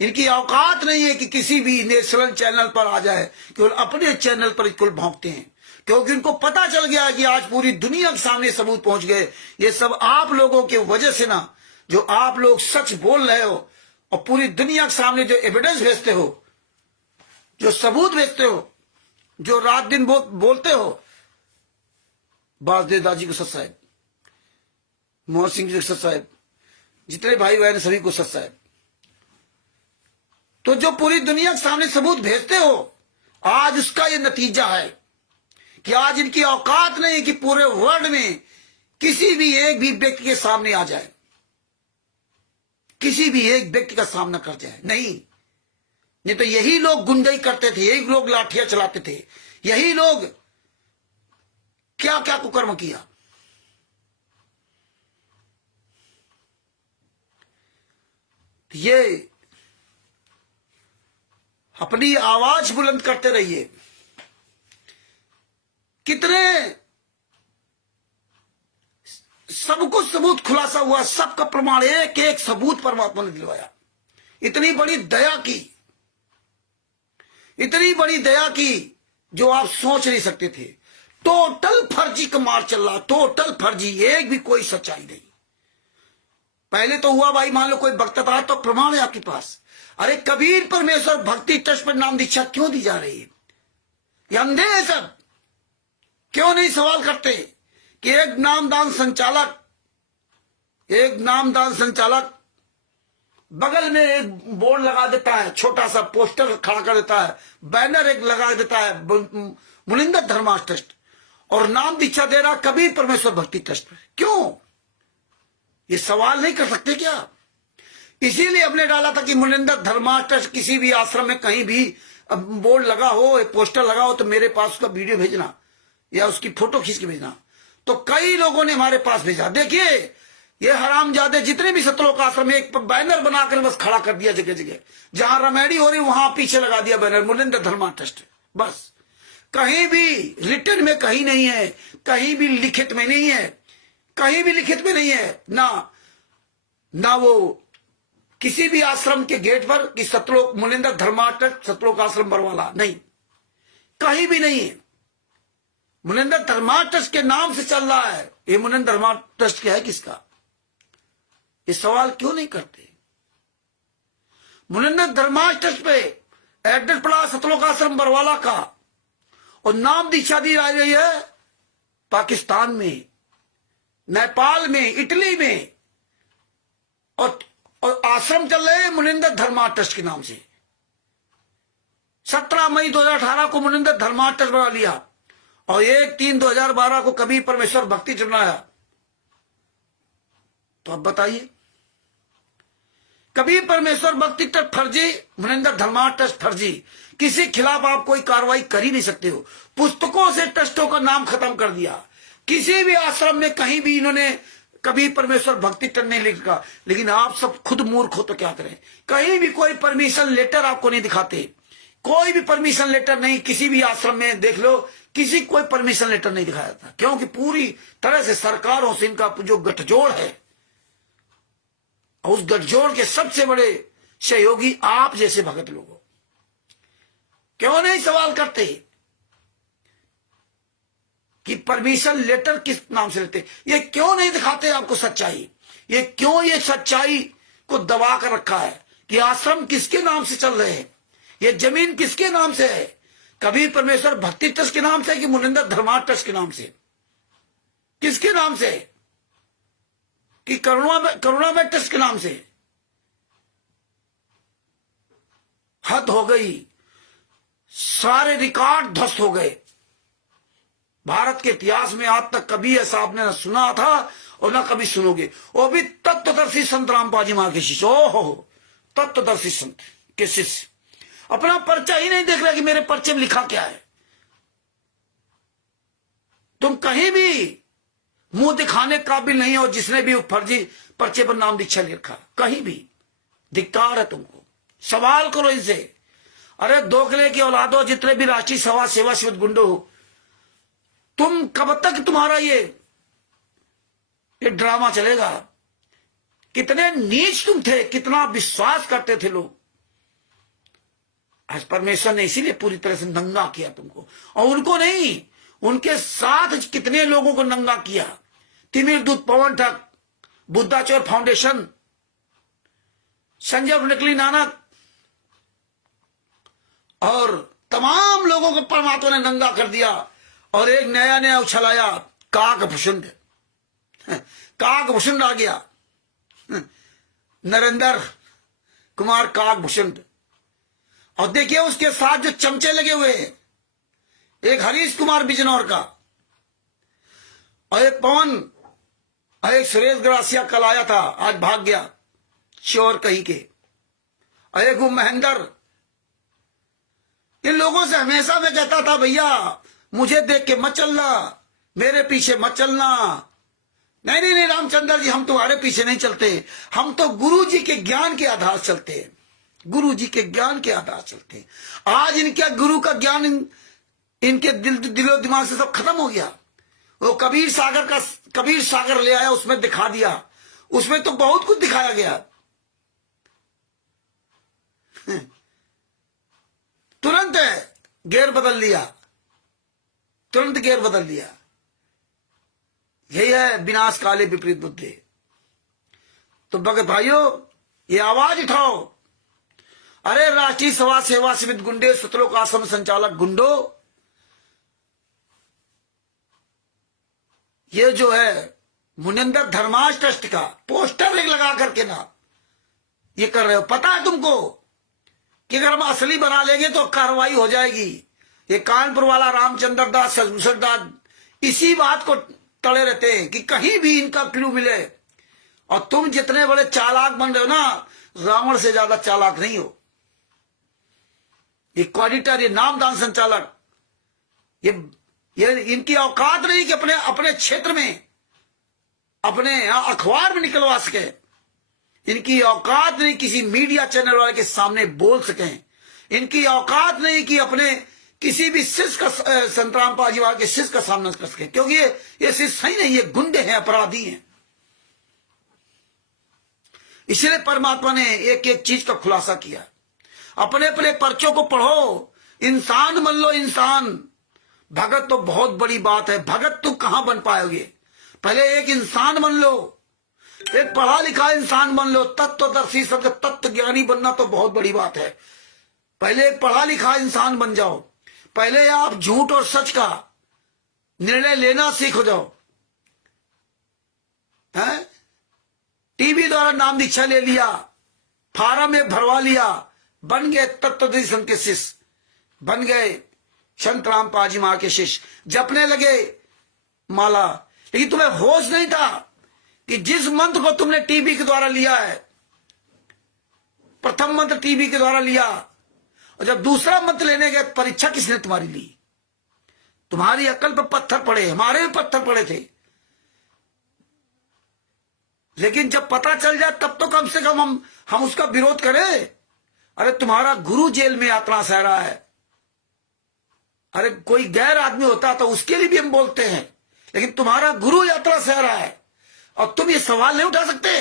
इनकी औकात नहीं है कि किसी भी नेशनल चैनल पर आ जाए, केवल अपने चैनल पर कुल भौंकते हैं। क्योंकि उनको पता चल गया कि आज पूरी दुनिया के सामने सबूत पहुंच गए। ये सब आप लोगों की वजह से ना, जो आप लोग सच बोल रहे हो और पूरी दुनिया के सामने जो एविडेंस भेजते हो, जो सबूत भेजते हो, जो रात दिन बोलते हो, बासदेव दास जी को सच साहब, मोहन सिंह जी को सच साहब, जितने भाई बहन सभी को सच साहब, तो जो पूरी दुनिया के सामने सबूत भेजते हो, आज उसका ये नतीजा है कि आज इनकी औकात नहीं कि पूरे वर्ल्ड में किसी भी एक भी व्यक्ति के सामने आ जाए, किसी भी एक व्यक्ति का सामना कर जाए। नहीं तो यही लोग गुंडाई करते थे, यही लोग लाठियां चलाते थे, यही लोग क्या क्या कुकर्म किया। ये अपनी आवाज बुलंद करते रहिए। कितने सबको सबूत खुलासा हुआ, सबका प्रमाण, एक एक सबूत परमात्मा ने दिलवाया। इतनी बड़ी दया की, इतनी बड़ी दया की जो आप सोच नहीं सकते थे। टोटल फर्जी का मार चल रहा, टोटल फर्जी, एक भी कोई सच्चाई नहीं। पहले तो हुआ भाई, मान लो कोई वक्ता तो प्रमाण है आपके पास। अरे कबीर परमेश्वर भक्ति ट्रस्ट पर नाम दीक्षा क्यों दी जा रही है? ये अंधे हैं सब, क्यों नहीं सवाल करते कि एक नामदान संचालक बगल में एक बोर्ड लगा देता है, छोटा सा पोस्टर खड़ा कर देता है, बैनर एक लगा देता है, मुनिंदर धर्मा ट्रस्ट, और नाम दीक्षा दे रहा कबीर परमेश्वर भक्ति ट्रस्ट पर। क्यों? ये सवाल नहीं कर सकते क्या? इसीलिए हमने डाला था कि मुनिंदर धर्मा ट्रस्ट किसी भी आश्रम में कहीं भी बोर्ड लगा हो, पोस्टर लगा हो, तो मेरे पास उसका वीडियो भेजना या उसकी फोटो खींच के भेजना। तो कई लोगों ने हमारे पास भेजा। देखिए ये हरामजादे जितने भी सतलोक आश्रम में एक बैनर बनाकर बस खड़ा कर दिया, जगह जगह जहां रमेडी हो रही वहां पीछे लगा दिया बैनर मुनिंदर धर्मा ट्रस्ट। बस कहीं भी रिटर्न में कहीं नहीं है, कहीं भी लिखित में नहीं है, कहीं भी लिखित में नहीं है ना वो किसी भी आश्रम के गेट पर कि सतलोक मुनिंदर धर्मा ट्रस्ट सतलोक आश्रम बरवाला, नहीं, कहीं भी नहीं है। मुनिंदर धर्मा ट्रस्ट के नाम से चल रहा है। ये मुनिंदर धर्मा ट्रस्ट क्या है, किसका? ये सवाल क्यों नहीं करते? मुनिंदर धर्मा ट्रस्ट पे एड्रेस पड़ा सतलोक आश्रम बरवाला का, और नाम दीक्षा दी जा रही है पाकिस्तान में, नेपाल में, इटली में, और आश्रम चल रहे हैं मुनिंदर धर्मा ट्रस्ट के नाम से। 17 मई 2018 को मुनिंदर धर्मा ट्रस्ट बना लिया और 1/3/2012 को कबीर परमेश्वर भक्ति चुनाया। तो अब बताइए, कबीर परमेश्वर भक्ति ट्रस्ट फर्जी, मुनिंदर धर्मा ट्रस्ट फर्जी, किसी खिलाफ आप कोई कार्रवाई कर ही नहीं सकते हो। पुस्तकों से ट्रस्टों का नाम खत्म कर दिया। किसी भी आश्रम में कहीं भी इन्होंने कबीर परमेश्वर भक्ति ट्रस्ट नहीं लिखा। लेकिन आप सब खुद मूर्ख हो तो क्या करें? कहीं भी कोई परमिशन लेटर आपको नहीं दिखाते, कोई भी परमिशन लेटर नहीं। किसी भी आश्रम में देख लो, किसी कोई परमिशन लेटर नहीं दिखाया जाता, क्योंकि पूरी तरह से सरकारों से इनका जो गठजोड़ है, उस गठजोड़ के सबसे बड़े सहयोगी आप जैसे भगत लोग हो। क्यों नहीं सवाल करते कि परमिशन लेटर किस नाम से लेते? ये क्यों नहीं दिखाते आपको सच्चाई? ये क्यों ये सच्चाई को दबा कर रखा है कि आश्रम किसके नाम से चल रहे हैं, ये जमीन किसके नाम से है? कबीर परमेश्वर भक्ति ट्रस्ट के नाम से कि मुनिंदर धर्मा ट्रस्ट के नाम से? किसके नाम से? कि करुणामय ट्रस्ट के नाम से? हद हो गई, सारे रिकॉर्ड ध्वस्त हो गए। भारत के इतिहास में आज तक कभी ऐसा आपने न सुना था और न कभी सुनोगे। वो भी तत्वदर्शी संत रामपाल जी महाराज के शिष्य। ओहो, तत्वदर्शी संत के शिष्य अपना पर्चा ही नहीं देख रहा कि मेरे पर्चे में लिखा क्या है। तुम कहीं भी मुंह दिखाने काबिल नहीं हो, जिसने भी फर्जी पर्चे पर नाम दीक्षा ले रखा, कहीं भी धिक्कार है तुमको। सवाल करो इनसे। अरे दोगले की औलादो, जितने भी राष्ट्रीय सभा सेवा समिति गुंडो हो, तुम कब तक तुम्हारा ये ड्रामा चलेगा? कितने नीच तुम थे, कितना विश्वास करते थे लोग। आज परमेश्वर ने इसीलिए पूरी तरह से नंगा किया तुमको, और उनको नहीं, उनके साथ कितने लोगों को नंगा किया। तिमिर दूत पवन ठग, बुद्धाचोर फाउंडेशन, संजय नकली नानक और तमाम लोगों को परमात्मा ने नंगा कर दिया। और एक नया उछलाया, काकभूषुंड। काकभूषुंड आ गया, नरेंद्र कुमार काकभूषुंड। और देखिए उसके साथ जो चमचे लगे हुए, एक हरीश कुमार बिजनौर का, और एक पवन, और एक सुरेश ग्रासिया कल आया था, आज भाग गया चोर कहीं के, और एक वो महेंद्र। इन लोगों से हमेशा मैं कहता था, भैया मुझे देख के मत चलना, मेरे पीछे मत चलना। नहीं नहीं नहीं रामचंद्र जी, हम तुम्हारे पीछे नहीं चलते, हम तो गुरु जी के ज्ञान के आधार चलते हैं, गुरु जी के ज्ञान के आधार चलते हैं। आज इनके गुरु का ज्ञान इनके दिलो दिमाग से सब खत्म हो गया। वो कबीर सागर ले आया, उसमें दिखा दिया, उसमें तो बहुत कुछ दिखाया गया। तुरंत गेर बदल लिया, तुरंत गेर बदल लिया। यही है विनाश काले विपरीत बुद्धि। तो भगत भाइयों, ये आवाज उठाओ। अरे राष्ट्रीय सभा सेवा समिति गुंडे, सतलोक आश्रम संचालक गुंडो, ये जो है मुनिंदर धर्माश ट्रस्ट का पोस्टर एक लगा करके ना ये कर रहे हो। पता है तुमको कि अगर हम असली बना लेंगे तो कार्रवाई हो जाएगी। ये कानपुर वाला रामचंद्र दास, सजभूषण दास इसी बात को तड़े रहते हैं कि कहीं भी इनका क्लू मिले। और तुम जितने बड़े चालाक बन रहे हो ना, रावण से ज्यादा चालाक नहीं हो। ये ऑडिटर, ये नामदान संचालक, ये इनकी औकात नहीं कि अपने क्षेत्र में, अपने अखबार में निकलवा सके। इनकी औकात नहीं किसी मीडिया चैनल वाले के सामने बोल सकें। इनकी औकात नहीं कि अपने किसी भी शिष्य का, संतराम पाजीवाल के शिष्य का सामना कर सके, क्योंकि ये शिष्य सही नहीं, ये गुंडे हैं, अपराधी हैं। इसलिए परमात्मा ने एक एक चीज का खुलासा किया। अपने अपने पर्चों को पढ़ो, इंसान बन लो, इंसान। भगत तो बहुत बड़ी बात है, भगत तुम कहां बन पाओगे? पहले एक इंसान बन लो, एक पढ़ा लिखा इंसान बन लो। तत्वदर्शी शब्द तत्व ज्ञानी बनना तो बहुत बड़ी बात है। पहले एक पढ़ा लिखा इंसान बन जाओ। पहले आप झूठ और सच का निर्णय लेना सीख जाओ। हैं? टीवी द्वारा नाम दीक्षा ले लिया, फार्म में भरवा लिया, बन गए तत्वदर्शी संघ के शिष्य, बन गए संत राम पाजी मां के शिष्य, जपने लगे माला। लेकिन तुम्हें होश नहीं था कि जिस मंत्र को तुमने टीवी के द्वारा लिया है, प्रथम मंत्र टीवी के द्वारा लिया, और जब दूसरा मंत्र लेने गए, परीक्षा किसने तुम्हारी ली? तुम्हारी अक्ल पर पत्थर पड़े, हमारे भी पत्थर पड़े थे। लेकिन जब पता चल जाए तब तो कम से कम हम उसका विरोध करें। अरे तुम्हारा गुरु जेल में यातना सह रहा है। अरे कोई गैर आदमी होता तो उसके लिए भी हम बोलते हैं, लेकिन तुम्हारा गुरु यात्रा सह रहा है और तुम ये सवाल नहीं उठा सकते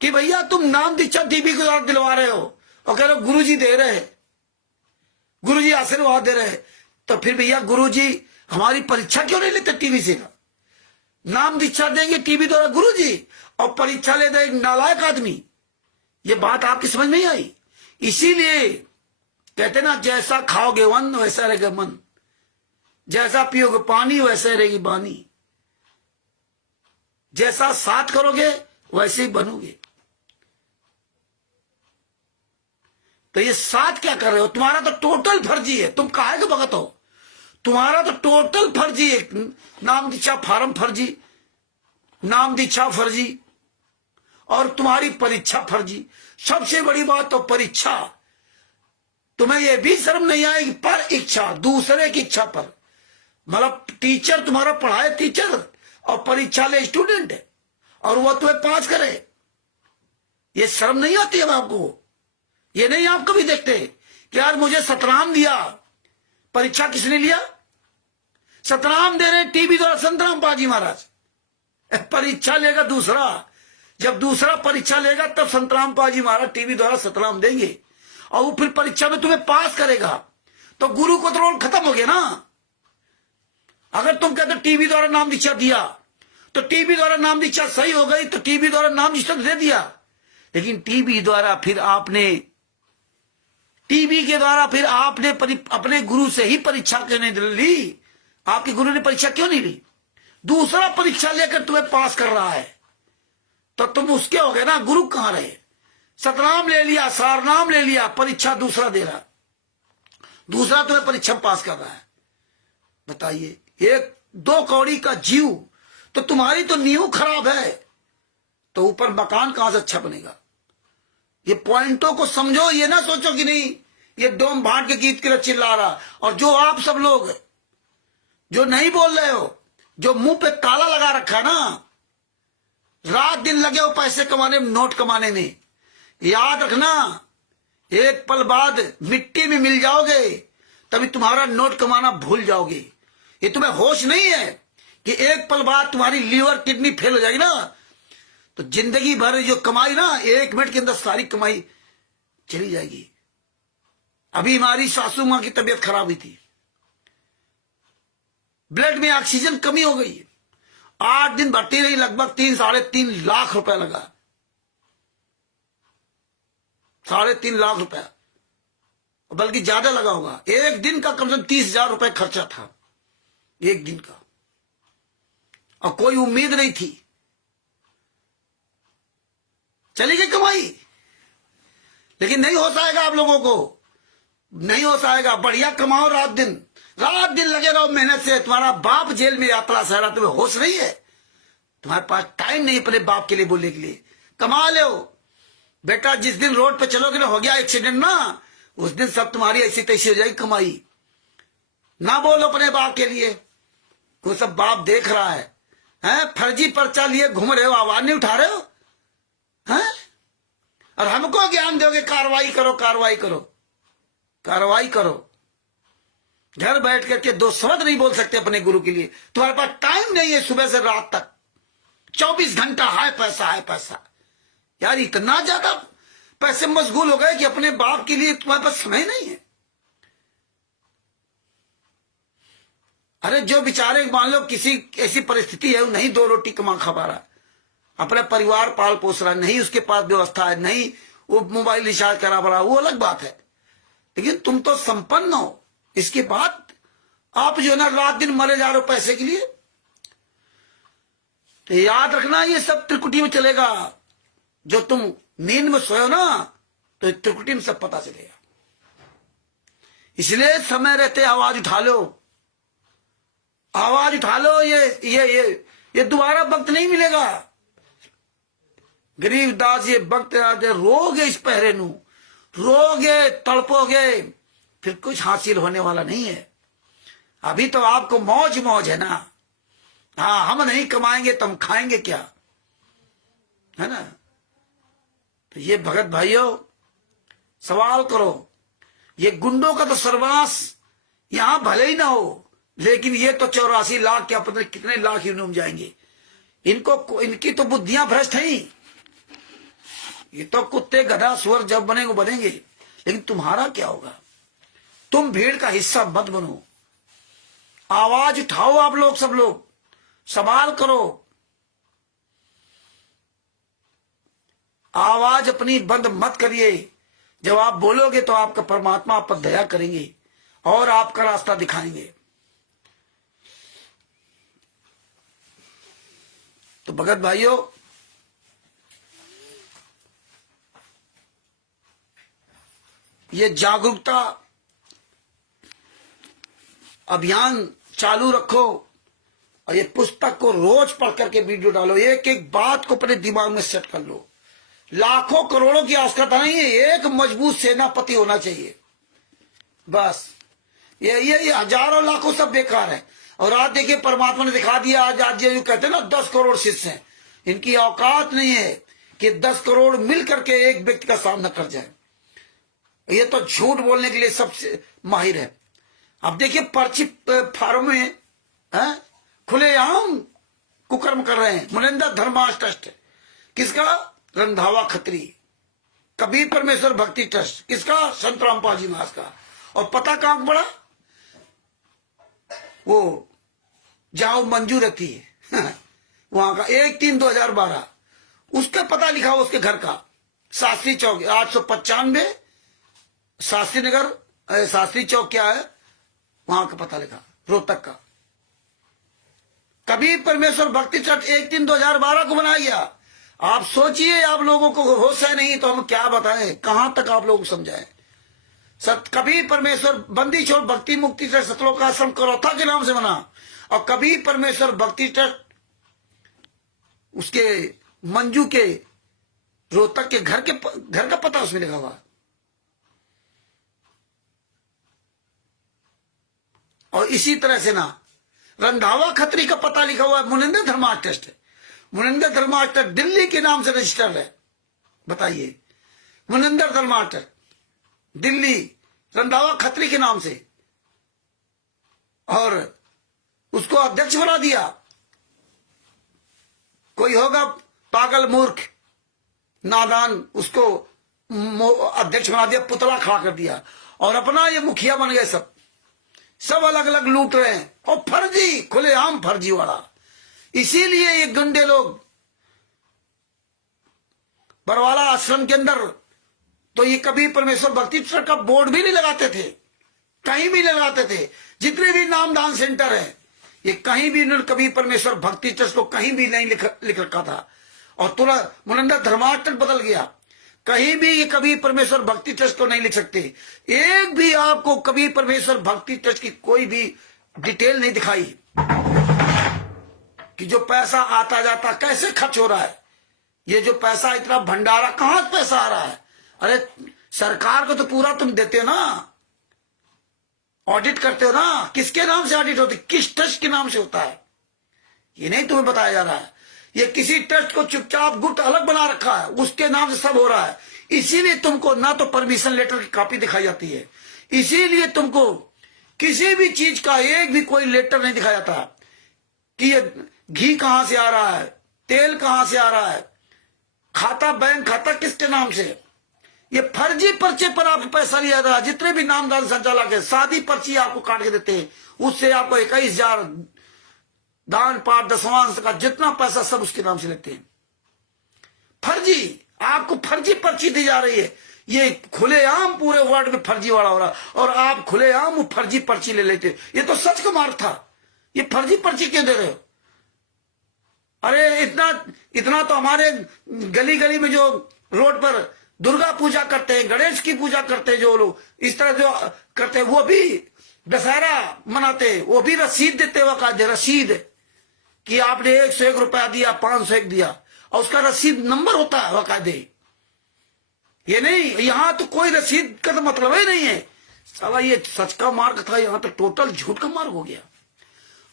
कि भैया तुम नाम दीक्षा टीवी के द्वारा दिलवा रहे हो और कह रहे हो गुरुजी दे रहे, गुरुजी आशीर्वाद दे रहे। तो फिर भैया गुरुजी हमारी परीक्षा क्यों नहीं लेते टीवी से? नाम दीक्षा देंगे टीवी द्वारा गुरुजी, और परीक्षा ले दे एक नालायक आदमी। ये बात आपकी समझ नहीं आई। इसीलिए कहते ना, जैसा खाओगे वन वैसा रहेगा मन, जैसा पियोगे पानी वैसे रहेगी बानी, जैसा साथ करोगे वैसे ही बनोगे। तो ये साथ क्या कर रहे हो? तुम्हारा तो टोटल फर्जी है। तुम काहे के भगत हो? तुम्हारा तो टोटल फर्जी है। नाम दीक्षा फार्म फर्जी, नाम दीक्षा फर्जी, और तुम्हारी परीक्षा फर्जी। सबसे बड़ी बात तो परीक्षा। तुम्हें यह भी शर्म नहीं आएगी पर इच्छा, दूसरे की इच्छा पर। मतलब टीचर तुम्हारा पढ़ाए टीचर और परीक्षा ले स्टूडेंट, और वो तुम्हें पास करे। ये शर्म नहीं आती है आपको? ये नहीं आप कभी देखते कि यार मुझे सतनाम दिया, परीक्षा किसने लिया? सतनाम दे रहे टीवी द्वारा संतराम पाजी महाराज। परीक्षा लेगा दूसरा, जब दूसरा परीक्षा लेगा तब संतराम पाजी महाराज टीवी द्वारा सतनाम देंगे, और वो फिर परीक्षा में तुम्हें पास करेगा। तो गुरु को तो रोल खत्म हो गया ना। अगर तुम कहते टीवी द्वारा नाम दीक्षा दिया, तो टीवी द्वारा नाम दीक्षा सही हो गई, तो टीवी द्वारा नाम दीक्षा दे दिया, लेकिन टीवी द्वारा फिर आपने अपने गुरु से ही परीक्षा क्यों नहीं ली? आपके गुरु ने परीक्षा क्यों नहीं ली? दूसरा परीक्षा लेकर तुम्हें पास कर रहा है, तो तुम उसके हो गए ना। गुरु कहां रहे? सतनाम ले लिया, सारनाम ले लिया, परीक्षा दूसरा दे रहा, दूसरा तुम्हें परीक्षा पास कर रहा है। बताइए, एक दो कौड़ी का जीव, तो तुम्हारी तो नींव खराब है, तो ऊपर मकान कहां से अच्छा बनेगा? ये पॉइंटों को समझो। ये ना सोचो कि नहीं ये डोम भाट के गीत के लिए चिल्ला रहा। और जो आप सब लोग जो नहीं बोल रहे हो, जो मुंह पे ताला लगा रखा ना, रात दिन लगे हो पैसे कमाने में, नोट कमाने में, याद रखना एक पल बाद मिट्टी में मिल जाओगे, तभी तुम्हारा नोट कमाना भूल जाओगे। ये तुम्हें होश नहीं है कि एक पल बाद तुम्हारी लीवर किडनी फेल हो जाएगी ना, तो जिंदगी भर जो कमाई ना, 1 मिनट के अंदर सारी कमाई चली जाएगी। अभी हमारी सासू मां की तबीयत खराब हुई थी, ब्लड में ऑक्सीजन कमी हो गई, 8 दिन भर्ती रही, लगभग 3-3.5 लाख रुपया लगा। 3.5 लाख रुपया, बल्कि ज्यादा लगा होगा। एक दिन का कम से कम 30,000 रुपए खर्चा था, एक दिन का, और कोई उम्मीद नहीं थी। चली गई कमाई, लेकिन नहीं हो पाएगा आप लोगों को, नहीं हो पाएगा। बढ़िया कमाओ, रात दिन लगे रहो मेहनत से। तुम्हारा बाप जेल में यात्रा सह रहा, तुम्हें होश नहीं है, तुम्हारे पास टाइम नहीं अपने बाप के लिए बोलने के लिए। कमा लो बेटा, जिस दिन रोड पे चलोगे ना, हो गया एक्सीडेंट ना, उस दिन सब तुम्हारी ऐसी तैसी हो जाएगी कमाई। ना बोलो अपने बाप के लिए, कोई सब बाप देख रहा है, फर्जी पर्चा लिए घूम रहे हो, आवाज नहीं उठा रहे हो, हैं? और हमको ज्ञान दोगे कार्रवाई करो, कार्रवाई करो, कार्रवाई करो। घर बैठ करके 2 शब्द नहीं बोल सकते अपने गुरु के लिए। तुम्हारे पास टाइम नहीं है, सुबह से रात तक 24 घंटा हाय पैसा, हाय पैसा। यार इतना ज्यादा पैसे मशगूल हो गए कि अपने बाप के लिए तुम्हारे पास समय नहीं है। अरे जो बेचारे मान लो किसी ऐसी परिस्थिति है, नहीं 2 रोटी कमा खा पा रहा, अपना परिवार पाल पोस रहा, नहीं उसके पास व्यवस्था है, नहीं वो मोबाइल रिचार्ज करा पा रहा, वो अलग बात है। लेकिन तुम तो संपन्न हो, इसके बाद आप जो है ना रात दिन मरे जा रहे हो पैसे के लिए। तो याद रखना, ये सब त्रिकुटी में चलेगा। जो तुम नींद में सोए ना, तो त्रिकुटी में सब पता चलेगा। इसलिए समय रहते आवाज उठा लो, आवाज उठा लो। ये दोबारा वक्त नहीं मिलेगा। गरीबदास ये वक्त रोगे इस पहरे नू, रोगे तड़पोगे, फिर कुछ हासिल होने वाला नहीं है। अभी तो आपको मौज मौज है ना। हाँ, हम नहीं कमाएंगे तो हम खाएंगे क्या, है ना? तो ये भगत भाइयों, सवाल करो। ये गुंडों का तो सर्वास यहां भले ही ना हो, लेकिन ये तो 84 लाख क्या पता कितने लाख ही डूब जाएंगे। इनकी तो बुद्धियां भ्रष्ट हैं। ये तो कुत्ते गधा सुअर जब बनेंगे बनेंगे, लेकिन तुम्हारा क्या होगा? तुम भीड़ का हिस्सा मत बनो। आवाज उठाओ, आप लोग सब लोग सवाल करो। आवाज अपनी बंद मत करिए। जब आप बोलोगे तो आपका परमात्मा आप पर दया करेंगे और आपका रास्ता दिखाएंगे। तो भगत भाइयों, ये जागरूकता अभियान चालू रखो और ये पुस्तक को रोज पढ़ करके वीडियो डालो। एक एक बात को अपने दिमाग में सेट कर लो। लाखों करोड़ों की आवश्यकता नहीं है, एक मजबूत सेनापति होना चाहिए बस। ये हजारों लाखों सब बेकार है। और आज देखिए परमात्मा ने दिखा दिया, आज ये जो कहते हैं ना 10 करोड़ शिष्य हैं, इनकी औकात नहीं है कि 10 करोड़ मिल करके एक व्यक्ति का सामना कर जाए। ये तो झूठ बोलने के लिए सबसे माहिर है। अब देखिए पर्ची फार्म में खुलेआम कुकर्म कर रहे हैं। मुनिंदर धर्माश ट्रस्ट किसका? रंधावा खत्री। कबीर परमेश्वर भक्ति ट्रस्ट किसका? संत रामपाल जी महाराज का। और पता कहां पड़ा? वो जहां मंजू रहती है वहां का 1/3/2012 उसका पता लिखा हुआ, उसके घर का, शास्त्री चौक 895 शास्त्री नगर, शास्त्री चौक क्या है वहां का पता लिखा, रोहतक का। कबीर परमेश्वर भक्ति ट्रस्ट 1/3/2012 को बनाया गया। आप सोचिए, आप लोगों को होश है नहीं तो हम क्या बताएं, कहां तक आप लोगों को समझाएं। कबीर परमेश्वर बंदी छोड़ भक्ति मुक्ति ट्रस्ट सतलोक आश्रम करौथा के नाम से बना, और कबीर परमेश्वर भक्ति ट्रस्ट उसके मंजू के रोहतक के घर का पता उसमें लिखा हुआ। और इसी तरह से ना रंधावा खत्री का पता लिखा हुआ है, मुनिंदर धर्मार्थ ट्रस्ट। मुनिंदर धर्मार्थ ट्रस्ट दिल्ली के नाम से रजिस्टर्ड है। बताइए, मुनिंदर धर्मार्थ ट्रस्ट दिल्ली रंधावा खत्री के नाम से, और उसको अध्यक्ष बना दिया। कोई होगा पागल मूर्ख नादान, उसको अध्यक्ष बना दिया, पुतला खड़ा कर दिया, और अपना ये मुखिया बन गए। सब अलग अलग लूट रहे हैं, और फर्जी, खुलेआम फर्जी वाला। इसीलिए ये गंदे लोग बरवाला आश्रम के अंदर तो ये कबीर परमेश्वर भक्ति ट्रस्ट का बोर्ड भी नहीं लगाते थे, कहीं भी नहीं लगाते थे। जितने भी नामदान सेंटर है, ये कहीं भी इन्होंने कबीर परमेश्वर भक्ति ट्रस्ट को कहीं भी नहीं लिख रखा था। और तुरंत मुनिंदर धर्मार्थ ट्रस्ट बदल गया, कहीं भी ये कबीर परमेश्वर भक्ति ट्रस्ट को नहीं लिख सकते। एक भी आपको कबीर परमेश्वर भक्ति ट्रस्ट की कोई भी डिटेल नहीं दिखाई कि जो पैसा आता जाता कैसे खर्च हो रहा है। ये जो पैसा इतना भंडारा, कहां से पैसा आ रहा है? अरे सरकार को तो पूरा तुम देते हो ना, ऑडिट करते हो ना। किसके नाम से ऑडिट होती, किस ट्रस्ट के नाम से होता है, ये नहीं तुम्हें बताया जा रहा है। ये किसी ट्रस्ट को चुपचाप गुप्त अलग बना रखा है, उसके नाम से सब हो रहा है। इसीलिए तुमको ना तो परमिशन लेटर की कॉपी दिखाई जाती है, इसीलिए तुमको किसी भी चीज का एक भी कोई लेटर नहीं दिखाया जाता कि ये घी कहां से आ रहा है, तेल कहां से आ रहा है, खाता बैंक खाता किसके नाम से। ये फर्जी पर्चे पर आपको पैसा लिया जा रहा है। जितने भी नामदान संचालक है, सादी पर्ची आपको काट के देते हैं, उससे आपको 21,000 दान पाठ दशवांश का जितना पैसा सब उसके नाम से लेते हैं। फर्जी, आपको फर्जी पर्ची दी जा रही है। ये खुलेआम पूरे वर्ल्ड में फर्जी वाला हो रहा, और आप खुलेआम फर्जी पर्ची ले लेते। ये तो सच का मार्ग था, ये फर्जी पर्ची क्यों दे रहे हो? अरे इतना तो हमारे गली गली में जो रोड पर दुर्गा पूजा करते हैं, गणेश की पूजा करते हैं, जो लोग इस तरह जो करते हैं, वो भी दशहरा मनाते हैं, वो भी रसीद देते हुए कहा रसीद कि आपने 101 रुपया दिया, 501 दिया, और उसका रसीद नंबर होता है वकायदे। ये नहीं, यहां तो कोई रसीद का तो मतलब ही नहीं है। साला ये सच का मार्ग था, यहां तो टोटल झूठ का मार्ग हो गया।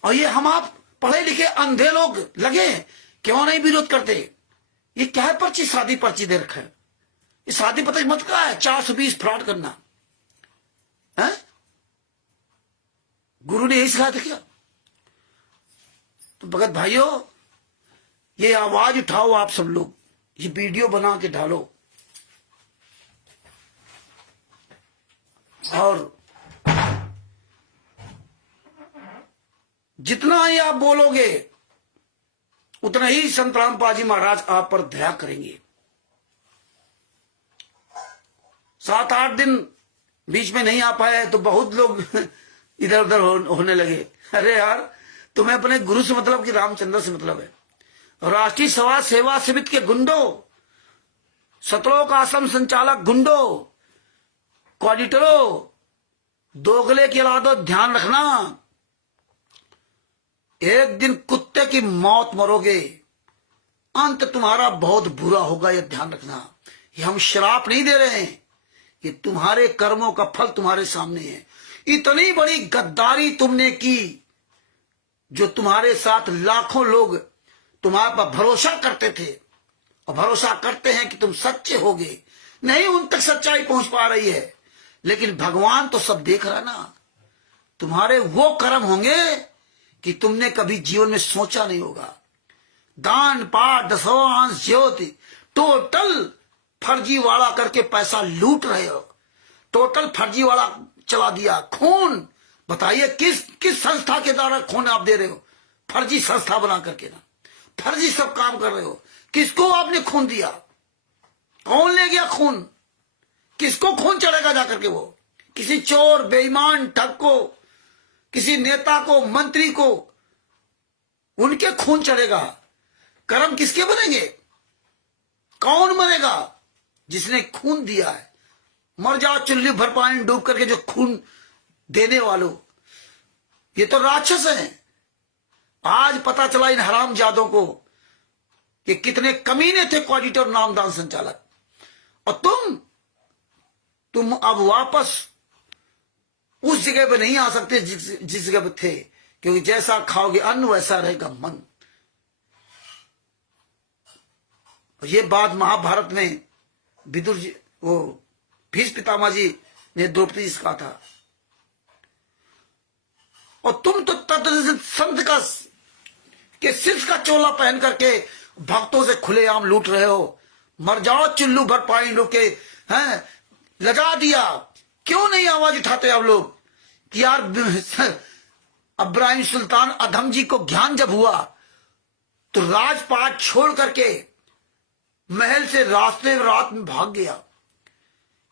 और ये हम आप पढ़े लिखे अंधे लोग लगे क्यों नहीं विरोध करते? ये क्या है पर्ची, सादी पर्ची दे रखा है। ये सादी पता मत क्या है, 420 फ्रॉड करना है। गुरु ने यही सिखाया था क्या? तो भगत भाइयों, ये आवाज उठाओ आप सब लोग, ये वीडियो बना के डालो, और जितना ही आप बोलोगे उतना ही संत रामपाल जी महाराज आप पर दया करेंगे। 7-8 दिन बीच में नहीं आ पाए तो बहुत लोग इधर उधर होने लगे। अरे यार, तुम्हें अपने गुरु से मतलब कि रामचंद्र से मतलब है। राष्ट्रीय समाज सेवा समिति के गुंडों, सतलोक आश्रम संचालक गुंडों, कोऑर्डिनेटरों, दोगले की औलादों, ध्यान रखना, एक दिन कुत्ते की मौत मरोगे, अंत तुम्हारा बहुत बुरा होगा, यह ध्यान रखना। ये हम श्राप नहीं दे रहे हैं, ये तुम्हारे कर्मों का फल तुम्हारे सामने है। इतनी बड़ी गद्दारी तुमने की, जो तुम्हारे साथ लाखों लोग तुम्हारे पर भरोसा करते थे और भरोसा करते हैं कि तुम सच्चे होगे, नहीं उन तक सच्चाई पहुंच पा रही है, लेकिन भगवान तो सब देख रहा ना। तुम्हारे वो कर्म होंगे कि तुमने कभी जीवन में सोचा नहीं होगा। दान पाठ दशवांश ज्योति टोटल फर्जीवाड़ा करके पैसा लूट रहे हो, टोटल फर्जीवाड़ा चला दिया। खून बताइए किस संस्था के द्वारा खून आप दे रहे हो? फर्जी संस्था बना करके ना, फर्जी सब काम कर रहे हो। किसको आपने खून दिया? कौन ले गया खून? किसको खून चढ़ेगा जाकर के? वो किसी चोर बेईमान ठग को, किसी नेता को, मंत्री को, उनके खून चढ़ेगा। कर्म किसके बनेंगे? कौन मरेगा? जिसने खून दिया है। मर जाओ चुल्ली भर पानी डूब करके, जो खून देने वालों, ये तो राक्षस हैं। आज पता चला इन हरामजादों को कि कितने कमीने थे कोऑर्डिनेटर नामदान संचालक। और तुम अब वापस उस जगह पे नहीं आ सकते जिस जगह पे थे, क्योंकि जैसा खाओगे अन्न वैसा रहेगा मन। ये बात महाभारत में विदुर जी, वो भीष्म पितामह जी ने द्रौपदी जी से कहा था। और तुम तो संत का के सिर्फ का चोला पहन करके भक्तों से खुलेआम लूट रहे हो। मर जाओ चुल्लू भर पानी रोके हैं, लगा दिया। क्यों नहीं आवाज उठाते आप लोग कि यार इब्राहिम सुल्तान अधम जी को ज्ञान जब हुआ तो राजपाट छोड़ करके महल से रास्ते रात में भाग गया।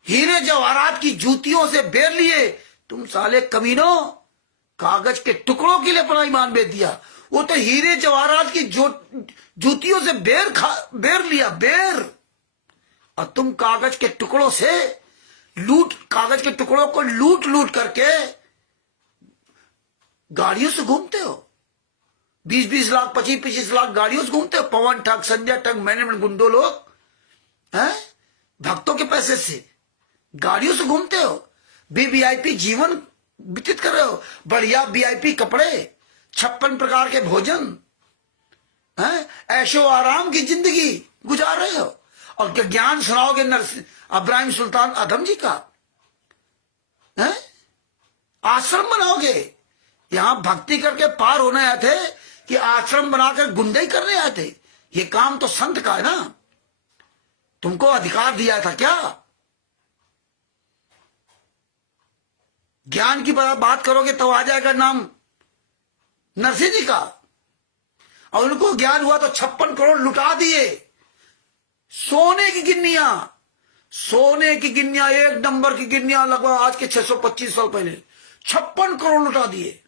हीरे जवाहरात की जूतियों से बेर लिए। तुम साले कमीनों, कागज के टुकड़ों के लिए अपना ईमान बेच दिया। वो तो हीरे जवाहरात की जूतियों से बेर लिया, बेर। और तुम कागज के टुकड़ों से कागज के टुकड़ों को लूट करके गाड़ियों से घूमते हो। 20-20 लाख 25-25 लाख गाड़ियों से घूमते हो। पवन ठग, संजय ठग, मैनेजमेंट गुंडो लोग हैं, भक्तों के पैसे से गाड़ियों से घूमते हो। वीवीआईपी जीवन व्यतीत कर रहे हो। बढ़िया वीआईपी कपड़े, 56 प्रकार के भोजन, हैं, ऐशो आराम की जिंदगी गुजार रहे हो। और क्या ज्ञान सुनाओगे इब्राहिम सुल्तान अधम जी का? हैं? आश्रम बनाओगे? यहां भक्ति करके पार होने आए थे कि आश्रम बनाकर गुंडई करने आए थे? ये काम तो संत का है ना। तुमको अधिकार दिया था क्या? ज्ञान की बात करोगे तो आ जाएगा नाम नरसिंह जी का। और उनको ज्ञान हुआ तो 56 करोड़ लुटा दिए। सोने की गिन्नियां, सोने की गिन्नियां, एक नंबर की गिन्नियां, लगभग आज के 625 साल पहले 56 करोड़ लुटा दिए।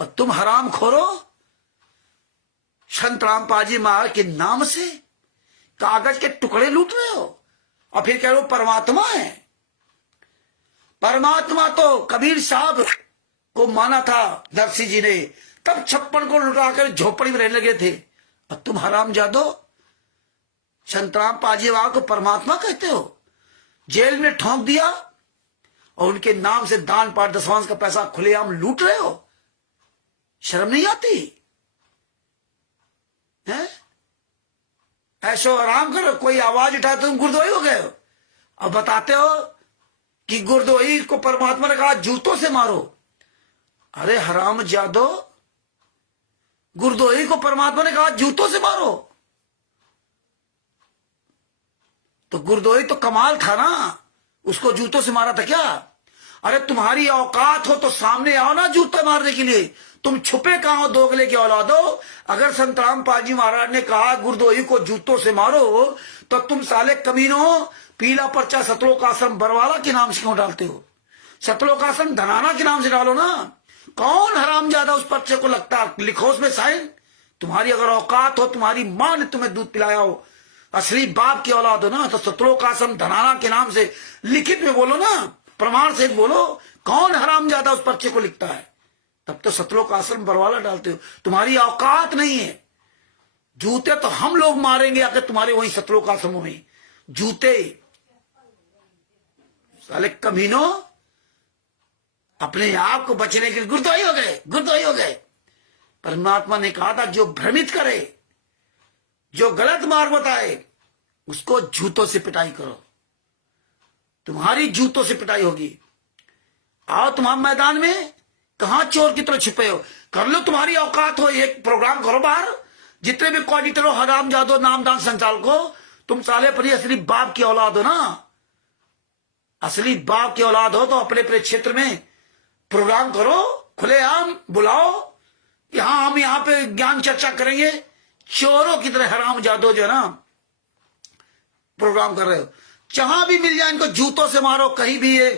और तुम हराम खोरो संत रामपाल महाराज के नाम से कागज के टुकड़े लूट रहे हो। और फिर कह रहे हो परमात्मा है। परमात्मा तो कबीर साहब को माना था नरसिंह जी ने, तब 56 को लुटाकर झोपड़ी में रहने लगे थे। और तुम हराम जादो संत रामपाल को परमात्मा कहते हो। जेल में ठोंक दिया और उनके नाम से दान पाठ दशवांश का पैसा खुलेआम लूट रहे हो। शर्म नहीं आती है? ऐशो आराम करो, कोई आवाज उठाए तो तुम गुरदोही हो गए हो। और बताते हो कि गुरदोही को परमात्मा ने कहा जूतों से मारो। अरे हराम जादो, गुरदोही को परमात्मा ने कहा जूतों से मारो। तो गुरदोही तो कमाल था ना, उसको जूतों से मारा था क्या? अरे तुम्हारी औकात हो तो सामने आओ ना जूते मारने के लिए। तुम छुपे कहां हो दोगले के औलादो? अगर संत रामपाल जी महाराज ने कहा गुरदोही को जूतों से मारो, तो तुम साले कमीनों पीला पर्चा सतलोक आश्रम बरवाला के नाम से क्यों डालते हो? सतलोक आश्रम धनाना के नाम से डालो ना। कौन हरामजादा उस पर्चे को लगता? लिखो उसमें साइन। तुम्हारी अगर औकात हो, तुम्हारी मां ने तुम्हें दूध पिलाया हो, असली बाप की औलाद हो ना, तो सतलोक आश्रम धनाना के नाम से लिखित में बोलो ना, प्रमाण से बोलो। कौन हरामजादा उस पर्चे को लिखता है? तब तो सतलोक आश्रम बरवाला डालते हो। तुम्हारी औकात नहीं है। जूते तो हम लोग मारेंगे अगर तुम्हारे वही सतलोक आश्रमों में जूते। साले कमीनों, अपने आप को बचने के गुरदोही हो गए, गुरदोही हो गए। परमात्मा ने कहा था जो भ्रमित करे, जो गलत मार्ग बताए, उसको जूतों से पिटाई करो। तुम्हारी जूतों से पिटाई होगी। आओ तुम्हारे मैदान में, कहां चोर की तरह छुपे हो? कर लो, तुम्हारी औकात हो, एक प्रोग्राम करो बाहर। जितने भी कोऑर्डिनेटर हो, हराम जादो, नामदान संचालक हो, तुम साले पर असली बाप की औलाद हो ना। असली बाप की औलाद हो तो अपने अपने क्षेत्र में प्रोग्राम करो, खुलेआम बुलाओ। हम यहाँ पे ज्ञान चर्चा करेंगे। चोरों की तरह हराम जादो जो है ना प्रोग्राम कर रहे हो। जहां भी मिल जाए इनको जूतों से मारो। कहीं भी ये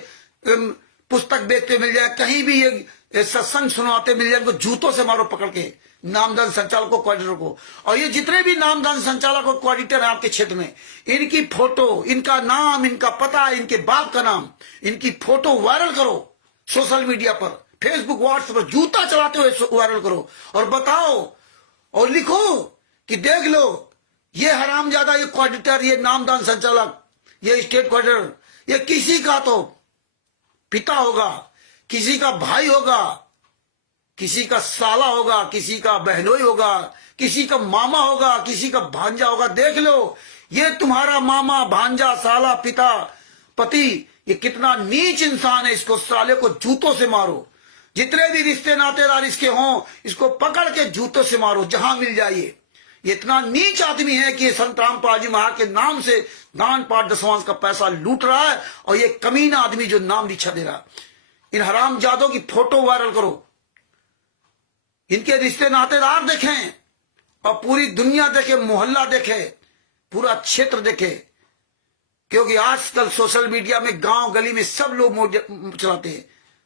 पुस्तक बेचते मिल जाए, कहीं भी ये सत्संग सुनाते मिल जाए, इनको जूतों से मारो पकड़ के, नामदान संचालकों, कोऑर्डिनेटर को। और ये जितने भी नामदान संचालक और कोऑर्डिनेटर है आपके क्षेत्र में, इनकी फोटो, इनका नाम, इनका पता, इनके बाप का नाम, इनकी फोटो वायरल करो सोशल मीडिया पर, फेसबुक, व्हाट्सएप पर। जूता चलाते हुए वायरल करो और बताओ और लिखो कि देख लो ये हरामजादा, ये कोऑर्डिनेटर, ये नामदान संचालक, ये स्टेट कोऑर्डिनेटर, ये किसी का तो पिता होगा, किसी का भाई होगा, किसी का साला होगा, किसी का बहनोई होगा, किसी का मामा होगा, किसी का भांजा होगा। देख लो ये तुम्हारा मामा, भांजा, साला, पिता, पति, ये कितना नीच इंसान है। इसको साले को जूतों से मारो। जितने भी रिश्ते नातेदार इसके हों, इसको पकड़ के जूतों से मारो जहां मिल जाइए। ये इतना नीच आदमी है कि संत रामपाल जी महाराज के नाम से दान पाठ दशवांश का पैसा लूट रहा है। और ये कमीना आदमी जो नाम दीक्षा दे रहा, इन हरामजादों की फोटो वायरल करो, इनके रिश्ते नातेदार देखें और पूरी दुनिया देखे, मोहल्ला देखे, पूरा क्षेत्र देखे। क्योंकि आजकल सोशल मीडिया में गांव गली में सब लोग चलाते हैं,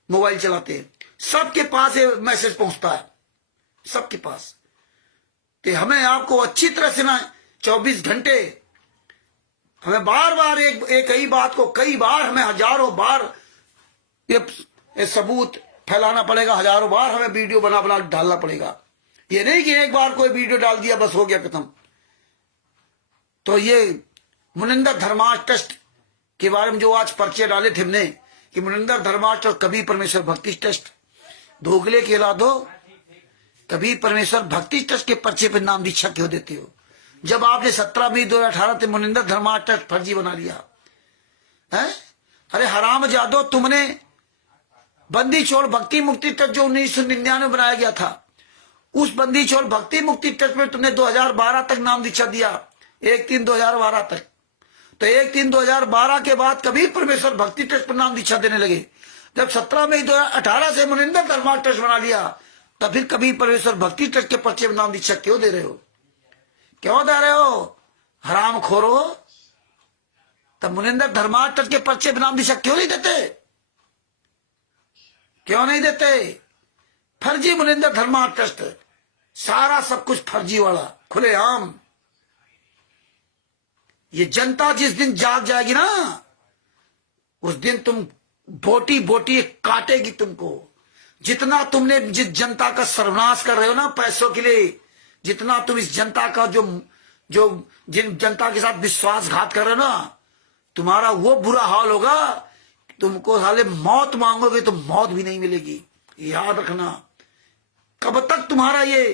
मोबाइल चलाते हैं, सबके पास ये मैसेज पहुंचता है, सबके पास। तो हमें आपको अच्छी तरह से ना 24 घंटे हमें बार बार एक ही बात को कई बार, हमें हजारों बार ये सबूत फैलाना पड़ेगा, हजारों बार हमें वीडियो बना बना डालना पड़ेगा। ये नहीं कि एक बार कोई वीडियो डाल दिया बस हो गया खत्म। तो ये मुनिंदर धर्मार्थ ट्रस्ट के बारे में जो आज पर्चे डाले थे हमने कि मुनिंदर धर्मार्थ और कबीर परमेश्वर भक्ति ट्रस्ट, दोगले के औलादो, कबीर परमेश्वर भक्ति ट्रस्ट के पर्चे पर नाम दीक्षा क्यों देते हो? जब आपने 17 मई 2018 से मुनिंदर धर्मार्थ ट्रस्ट फर्जी बना लिया है। अरे हराम जादो, तुमने बंदी छोड़ भक्ति मुक्ति ट्रस्ट जो 1999 में बनाया गया था, उस बंदी छोड़ भक्ति मुक्ति ट्रस्ट में तुमने 2012 तक नाम दीक्षा दिया, 1/3/2012 तक। तो 1/3/2012 के बाद कबीर परमेश्वर भक्ति ट्रस्ट पर नाम दीक्षा देने लगे। जब 17 मई 2018 से मुनिंदर धर्मार्थ ट्रस्ट बना लिया, तब फिर कबीर परमेश्वर भक्ति ट्रस्ट के पर्चे में नाम दीक्षा क्यों दे रहे हो? क्यों दे रहे हो हराम खोरो? तब मुनिंदर धर्मार्थ ट्रस्ट के पर्चे में नाम दीक्षा क्यों नहीं देते? क्यों नहीं देते? फर्जी मुनिंदर धर्मार्थ ट्रस्ट, सारा सब कुछ फर्जी वाला, खुलेआम। ये जनता जिस दिन जाग जाएगी ना, उस दिन तुम बोटी बोटी काटेगी तुमको। जितना तुमने जिस जनता का सर्वनाश कर रहे हो ना पैसों के लिए, जितना तुम इस जनता का जो जिन जनता के साथ विश्वासघात कर रहे हो ना, तुम्हारा वो बुरा हाल होगा। तुमको साले मौत मांगोगे तो मौत भी नहीं मिलेगी, याद रखना। कब तक तुम्हारा ये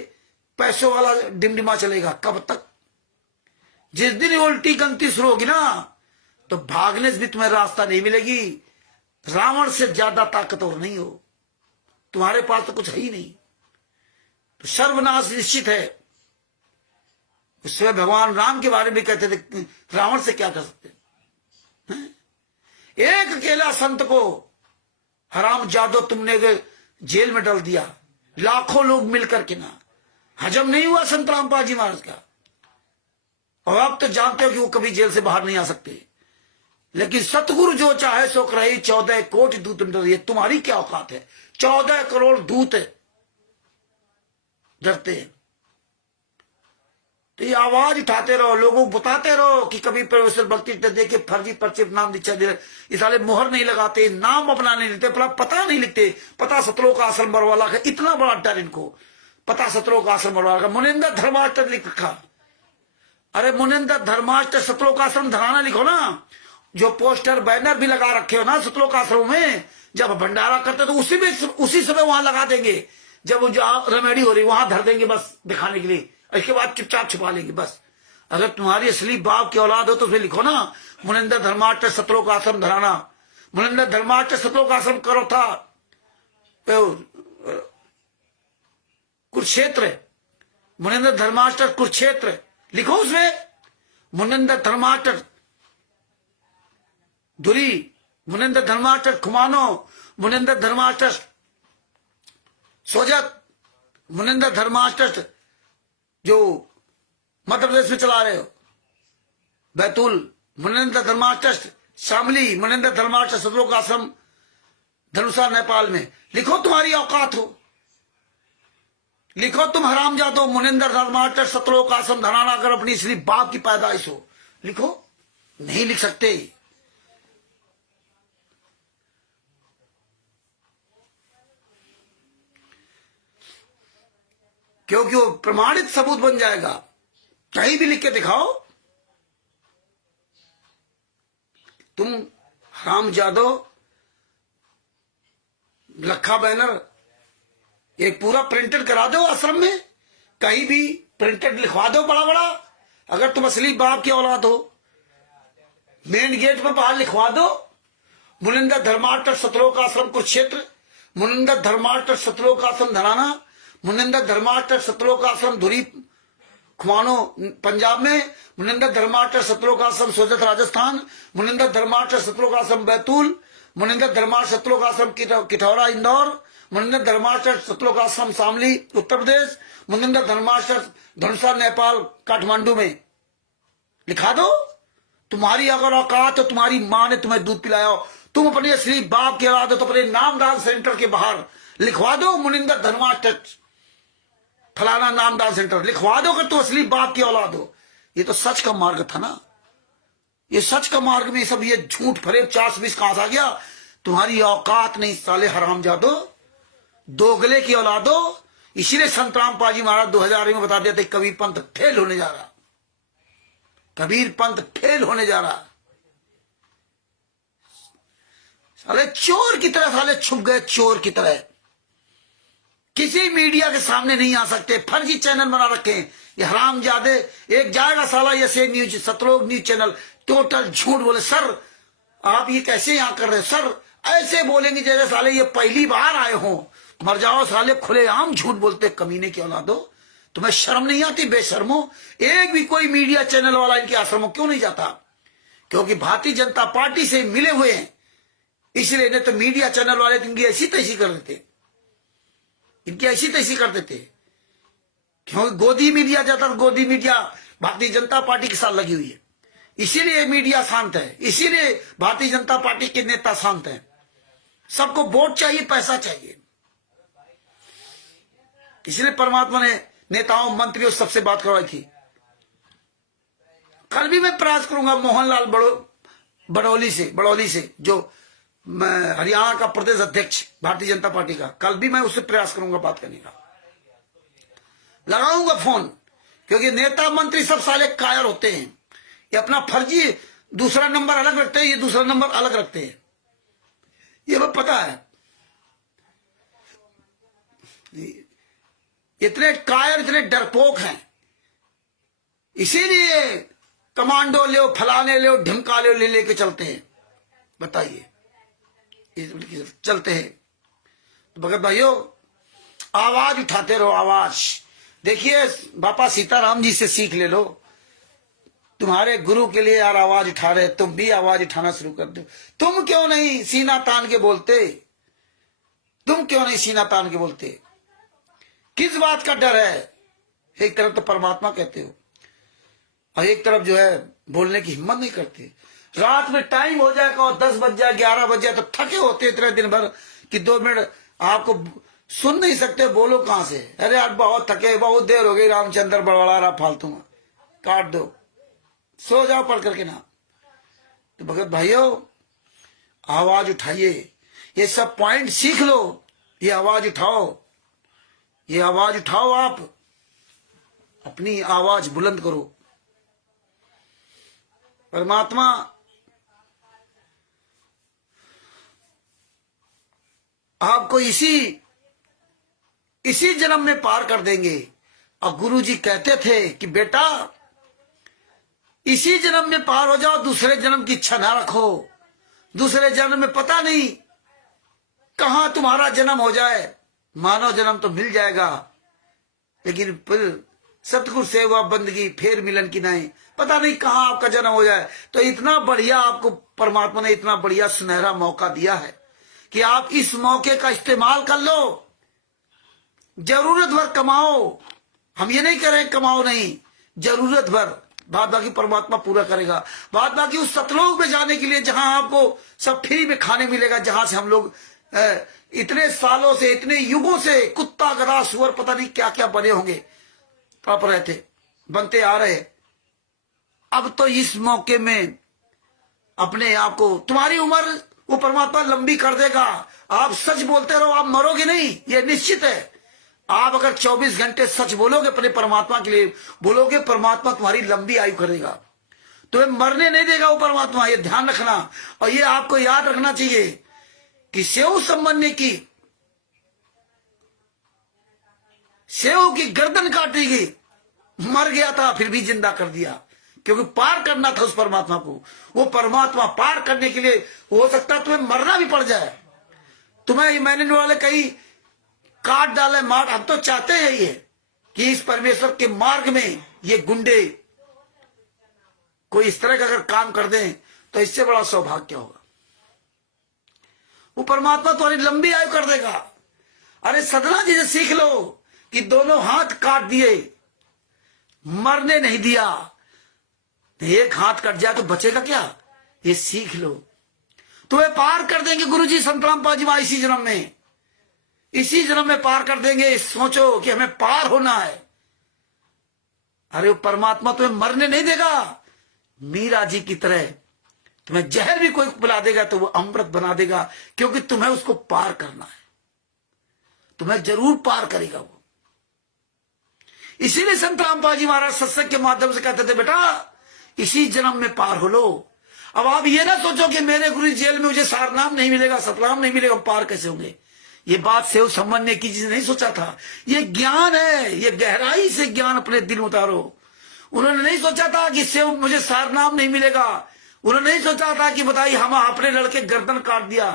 पैसों वाला डिमडिमा चलेगा? कब तक? जिस दिन ये उल्टी गंती शुरू होगी ना, तो भागने से भी तुम्हें रास्ता नहीं मिलेगी। रावण से ज्यादा ताकतवर नहीं हो, तुम्हारे पास तो कुछ है ही नहीं, तो सर्वनाश निश्चित है। उसमें भगवान राम के बारे में कहते थे रावण से क्या कर सकते हैं? एक अकेला संत को हराम जादो तुमने जेल में डाल दिया, लाखों लोग मिलकर के ना, हजम नहीं हुआ संत रामपाल जी महाराज का। और आप तो जानते हो कि वो कभी जेल से बाहर नहीं आ सकते। लेकिन सतगुरु जो चाहे सो करे, 14 कोटि दूत डरिए। तुम्हारी क्या औकात है? 14 करोड़ दूत डरते हैं। तो ये आवाज उठाते रहो, लोगों को बताते रहो कि कभी परमेश्वर भक्ति देखे फर्जी पर्चे नाम दीक्षा दे रहे। इस साले मोहर नहीं लगाते, नाम अपना नहीं लिखते, पता नहीं लिखते। पता सतलोक आश्रम बरवाला का, इतना बड़ा डर इनको। पता सतलोक आश्रम बरवाला का, मुनिंदर धर्मार्थ लिख रखा। अरे मुनिंदर धर्मार्थ सतलोक आश्रम धराना लिखो ना। जो पोस्टर बैनर भी लगा रखे हो ना सतलोक आश्रम में, जब भंडारा करते तो उसी समय वहां लगा देंगे। जब वो जो रेमेडी हो रही वहां धर देंगे बस दिखाने के लिए, इसके बाद चुपचाप छुपा लेंगे बस। अगर तुम्हारी असली बाप की औलाद हो तो फिर लिखो ना, मुनिंदर धर्माष्ट सतलोक आश्रम धराना, मुनिंदर धर्माष्ट सतलोक आश्रम करो था कुरुक्षेत्र, मुनिंदर धर्माष्ट कुरुक्षेत्र लिखो उसमें, मुनिंदर धर्माष्ट धुरी, मुनिंदर धर्माष्ट खुमानो, मुनिंदर धर्माष्ट सोजत, मुनिंदर धर्माष्ट जो मध्य प्रदेश में चला रहे हो, बैतूल, मुनिंदर धर्माष्ट शामली, मुनिंदर धर्माष्ट सतलोक आश्रम धनुषा नेपाल में। लिखो तुम्हारी औकात हो, लिखो तुम हरामजादो, मुनिंदर धर्माष्ट सतलोक आश्रम धराना अगर अपनी श्री बाप की पैदाइश हो, लिखो। नहीं लिख सकते, क्योंकि वो प्रमाणित सबूत बन जाएगा। कहीं भी लिख के दिखाओ तुम हरामजादो, लखा बैनर एक पूरा प्रिंटेड करा दो आश्रम में, कहीं भी प्रिंटेड लिखवा दो बड़ा बड़ा। अगर तुम असली बाप की औलाद हो, मेन गेट पर बाहर लिखवा दो, मुनिंदर धर्माष्ट सतलोक आश्रम कुरुक्षेत्र, मुनिंदर धर्माष्ट सतलोक आश्रम धराना, मुनिंदर धर्माष्ट सतलोक आश्रम धुरी खुमानो पंजाब में, मुनिंदर धर्माष्ट सतलोक आश्रम सोजत राजस्थान, मुनिंदर धर्माष्ट सतलोक आश्रम बैतूल, मुनिंदर धर्माष्ट सतलोक आश्रम किठौरा इंदौर, मुनिंदर धर्माष्ट सतलोक आश्रम शामली उत्तर प्रदेश, मुनिंदर धर्माष्ट धनुषा नेपाल काठमांडू में। लिखा दो। तुम्हारी अगर औकात तो तुम्हारी माँ ने तुम्हें दूध पिलाया हो, तुम अपने असली बाप की औलाद हो तो अपने नामदान सेंटर के बाहर लिखवा दो, मुनिंदर धर्माष्ट फलाना नामदान सेंटर लिखवा दो कि तू असली बाप की औलाद हो। ये तो सच का मार्ग था ना, ये सच का मार्ग में सब ये झूठ फरेब 420 कहां से आ गया? तुम्हारी औकात नहीं साले हरामजादो, दोगले की औलादो। इसीलिए संत रामपाल जी महाराज 2000 में बता देते कबीर पंथ फेल होने जा रहा, कबीर पंथ फेल होने जा रहा। साले चोर की तरह साले छुप गए, चोर की तरह किसी मीडिया के सामने नहीं आ सकते, फर्जी चैनल बना रखे हैं ये हरामजादे। एक जाएगा साला ये न्यूज सतलोक न्यूज चैनल, टोटल झूठ बोले। सर आप ये कैसे यहाँ कर रहे हो? सर ऐसे बोलेंगे जैसे साले ये पहली बार आए हो। मर जाओ साले, खुलेआम झूठ बोलते कमीने की औलादो। तुम्हें शर्म नहीं आती बेशर्मो? एक भी कोई मीडिया चैनल वाला इनके आश्रमों क्यों नहीं जाता? क्योंकि भारतीय जनता पार्टी से मिले हुए हैं, इसलिए नहीं तो मीडिया चैनल वाले इनकी ऐसी तैसी कर देते, इनकी ऐसी तैसी कर देते। क्योंकि गोदी मीडिया जाता, गोदी मीडिया भारतीय जनता पार्टी के साथ लगी हुई है, इसीलिए मीडिया शांत है, इसीलिए भारतीय जनता पार्टी के नेता शांत हैं। सबको वोट चाहिए, पैसा चाहिए, इसलिए परमात्मा ने नेताओं मंत्रियों सबसे बात करवाई थी। कल भी मैं प्रयास करूंगा मोहनलाल बड़ौली से जो हरियाणा का प्रदेश अध्यक्ष भारतीय जनता पार्टी का, कल भी मैं उससे प्रयास करूंगा बात करने का, लगाऊंगा फोन। क्योंकि नेता मंत्री सब साले कायर होते हैं, ये अपना फर्जी दूसरा नंबर अलग रखते हैं, ये दूसरा नंबर अलग रखते हैं, ये हमें पता है। इतने कायर, इतने डरपोक हैं, इसीलिए कमांडो ले फलाने ले ढिमका ले लेके चलते हैं। बताइए, चलते हैं तो भगत भाइयों आवाज उठाते रहो, आवाज। देखिए बापा सीताराम जी से सीख ले लो, तुम्हारे गुरु के लिए यार आवाज उठा रहे, तुम भी आवाज उठाना शुरू कर दो। तुम क्यों नहीं सीना तान के बोलते? तुम क्यों नहीं सीना तान के बोलते? किस बात का डर है? एक तरफ तो परमात्मा कहते हो और एक तरफ जो है बोलने की हिम्मत नहीं करते। रात में टाइम हो जाएगा और 10 बज जाए, 11 बज जाए तो थके होते इतने दिन भर कि 2 मिनट आपको सुन नहीं सकते, बोलो कहां से? अरे यार बहुत थके, बहुत देर हो गई, रामचंद्र बड़बड़ा रहा फालतू में, काट दो, सो जाओ पढ़ करके ना। तो भगत भाइयों आवाज उठाइए, ये सब पॉइंट सीख लो, ये आवाज उठाओ, ये आवाज उठाओ, आप अपनी आवाज बुलंद करो। परमात्मा आपको इसी इसी जन्म में पार कर देंगे। और गुरु जी कहते थे कि बेटा इसी जन्म में पार हो जाओ, दूसरे जन्म की इच्छा ना रखो। दूसरे जन्म में पता नहीं कहां तुम्हारा जन्म हो जाए, मानव जन्म तो मिल जाएगा, लेकिन फिर सतगुरु सेवा बंदगी फिर मिलन की नहीं, पता नहीं कहां आपका जन्म हो जाए। तो इतना बढ़िया आपको परमात्मा ने इतना बढ़िया सुनहरा मौका दिया है कि आप इस मौके का इस्तेमाल कर लो, जरूरत भर कमाओ। हम ये नहीं कह रहे कमाओ नहीं, जरूरत भर, बात बाकी परमात्मा पूरा करेगा। बात बाकी उस सतलोक में जाने के लिए जहां आपको सब फ्री में खाने मिलेगा, जहां से हम लोग इतने सालों से, इतने युगों से कुत्ता गधा सुअर पता नहीं क्या क्या बने होंगे, तड़प रहे थे, बनते आ रहे। अब तो इस मौके में अपने आप को, तुम्हारी उम्र वो परमात्मा लंबी कर देगा। आप सच बोलते रहो, आप मरोगे नहीं, ये निश्चित है। आप अगर 24 घंटे सच बोलोगे अपने परमात्मा के लिए बोलोगे, परमात्मा तुम्हारी लंबी आयु करेगा, तुम्हें मरने नहीं देगा वो परमात्मा, ये ध्यान रखना। और ये आपको याद रखना चाहिए कि सेव संबंधी की सेव की गर्दन काटी गई, मर गया था फिर भी जिंदा कर दिया, क्योंकि पार करना था उस परमात्मा को। वो परमात्मा पार करने के लिए हो सकता है तुम्हें मरना भी पड़ जाए। तुम्हें मैंने वाले कई काट डाले मार, हम तो चाहते हैं ये कि इस परमेश्वर के मार्ग में ये गुंडे कोई इस तरह का अगर काम कर दें तो इससे बड़ा सौभाग्य होगा। वो परमात्मा तुम्हारी लंबी आयु कर देगा। अरे सदना जी से सीख लो कि दोनों हाथ काट दिए, मरने नहीं दिया, एक हाथ कट जाए तो बचेगा क्या, ये सीख लो। तुम्हें पार कर देंगे गुरु जी संतराम पाजी मां, इसी जन्म में, इसी जन्म में पार कर देंगे। सोचो कि हमें पार होना है। अरे वो परमात्मा तुम्हें मरने नहीं देगा। मीरा जी की तरह तुम्हें जहर भी कोई पिला देगा तो वो अमृत बना देगा, क्योंकि तुम्हें उसको पार करना है, तुम्हें जरूर पार करेगा वो। इसीलिए संत रामपाल महाराज सत्संग के माध्यम से कहते थे बेटा इसी जन्म में पार हो लो। अब आप ये ना सोचो कि मेरे गुरु जेल में मुझे सारनाम नहीं मिलेगा, सतनाम नहीं मिलेगा, पार कैसे होंगे। ये बात सेव संबंध ने की चीज नहीं सोचा था। ये ज्ञान है, ये गहराई से ज्ञान अपने दिल में उतारो। उन्होंने नहीं सोचा था कि सेव मुझे सारनाम नहीं मिलेगा, उन्होंने नहीं सोचा था कि बताइए हम अपने लड़के गर्दन काट दिया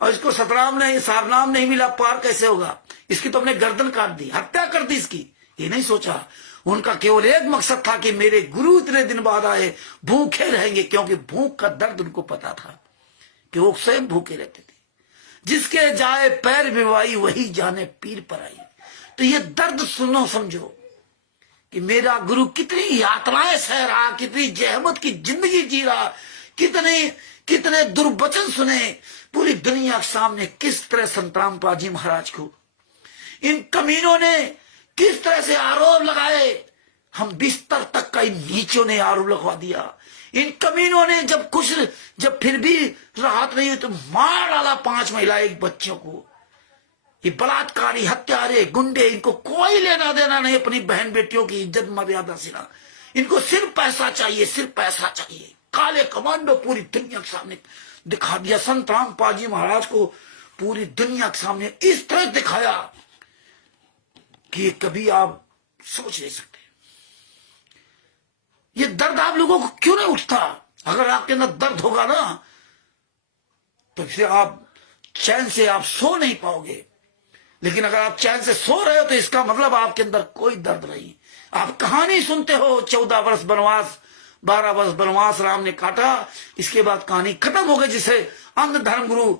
और इसको सतनाम नहीं सारनाम नहीं मिला, पार कैसे होगा। इसकी तो हमने गर्दन काट दी, हत्या कर दी इसकी, ये नहीं सोचा। उनका केवल एक मकसद था कि मेरे गुरु इतने दिन बाद आए, भूखे रहेंगे, क्योंकि भूख का दर्द उनको पता था कि वो स्वयं भूखे रहते थे। जिसके जाए पैर बिवाई वही जाने पीर पर आई। तो ये दर्द सुनो, समझो कि मेरा गुरु कितनी यात्राएं सह रहा, कितनी जहमत की जिंदगी जी रहा, कितने कितने दुर्वचन सुने पूरी दुनिया के सामने। किस तरह संत रामपाल जी महाराज को इन कमीनों ने किस तरह से आरोप लगाए, हम बिस्तर तक का इन नीचों ने आरोप लगवा दिया। इन कमीनों ने जब फिर भी राहत नहीं हुई तो मार डाला 5 महिलाएं, 1 बच्चों को। ये बलात्कारी, हत्यारे, गुंडे, इनको कोई लेना देना नहीं अपनी बहन बेटियों की इज्जत मर्यादा से ना। इनको सिर्फ पैसा चाहिए, सिर्फ पैसा चाहिए। काले कमांडो पूरी दुनिया के सामने दिखा दिया। संत रामपाल जी महाराज को पूरी दुनिया के सामने इस तरह दिखाया कि कभी आप सोच नहीं सकते। ये दर्द आप लोगों को क्यों नहीं उठता? अगर आपके अंदर दर्द होगा ना तो फिर आप चैन से आप सो नहीं पाओगे। लेकिन अगर आप चैन से सो रहे हो तो इसका मतलब आपके अंदर कोई दर्द नहीं। आप कहानी सुनते हो, 14 वर्ष वनवास, 12 वर्ष वनवास राम ने काटा, इसके बाद कहानी खत्म हो गई। जिसे अंध धर्म गुरु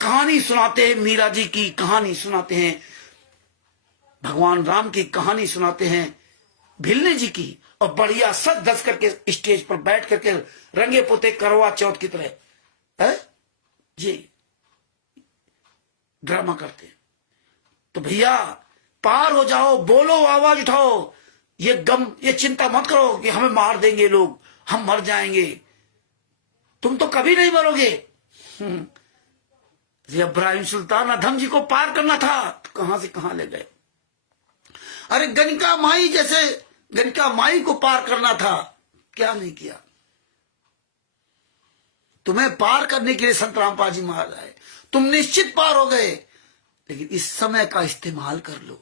कहानी सुनाते हैं, मीरा जी की कहानी सुनाते हैं, भगवान राम की कहानी सुनाते हैं, भिलने जी की, और बढ़िया सज धस करके स्टेज पर बैठ करके रंगे पोते करवा चौथ की तरह है जी ड्रामा करते हैं। तो भैया पार हो जाओ, बोलो, आवाज उठाओ, ये चिंता मत करो कि हमें मार देंगे लोग, हम मर जाएंगे। तुम तो कभी नहीं मरोगे। इब्राहिम सुल्तान अधम जी को पार करना था तो कहां से कहां ले गए। अरे गणिका माई जैसे गणिका माई को पार करना था, क्या नहीं किया। तुम्हें पार करने के लिए संत रामपाल जी महाराज आए, तुम निश्चित पार हो गए। लेकिन इस समय का इस्तेमाल कर लो।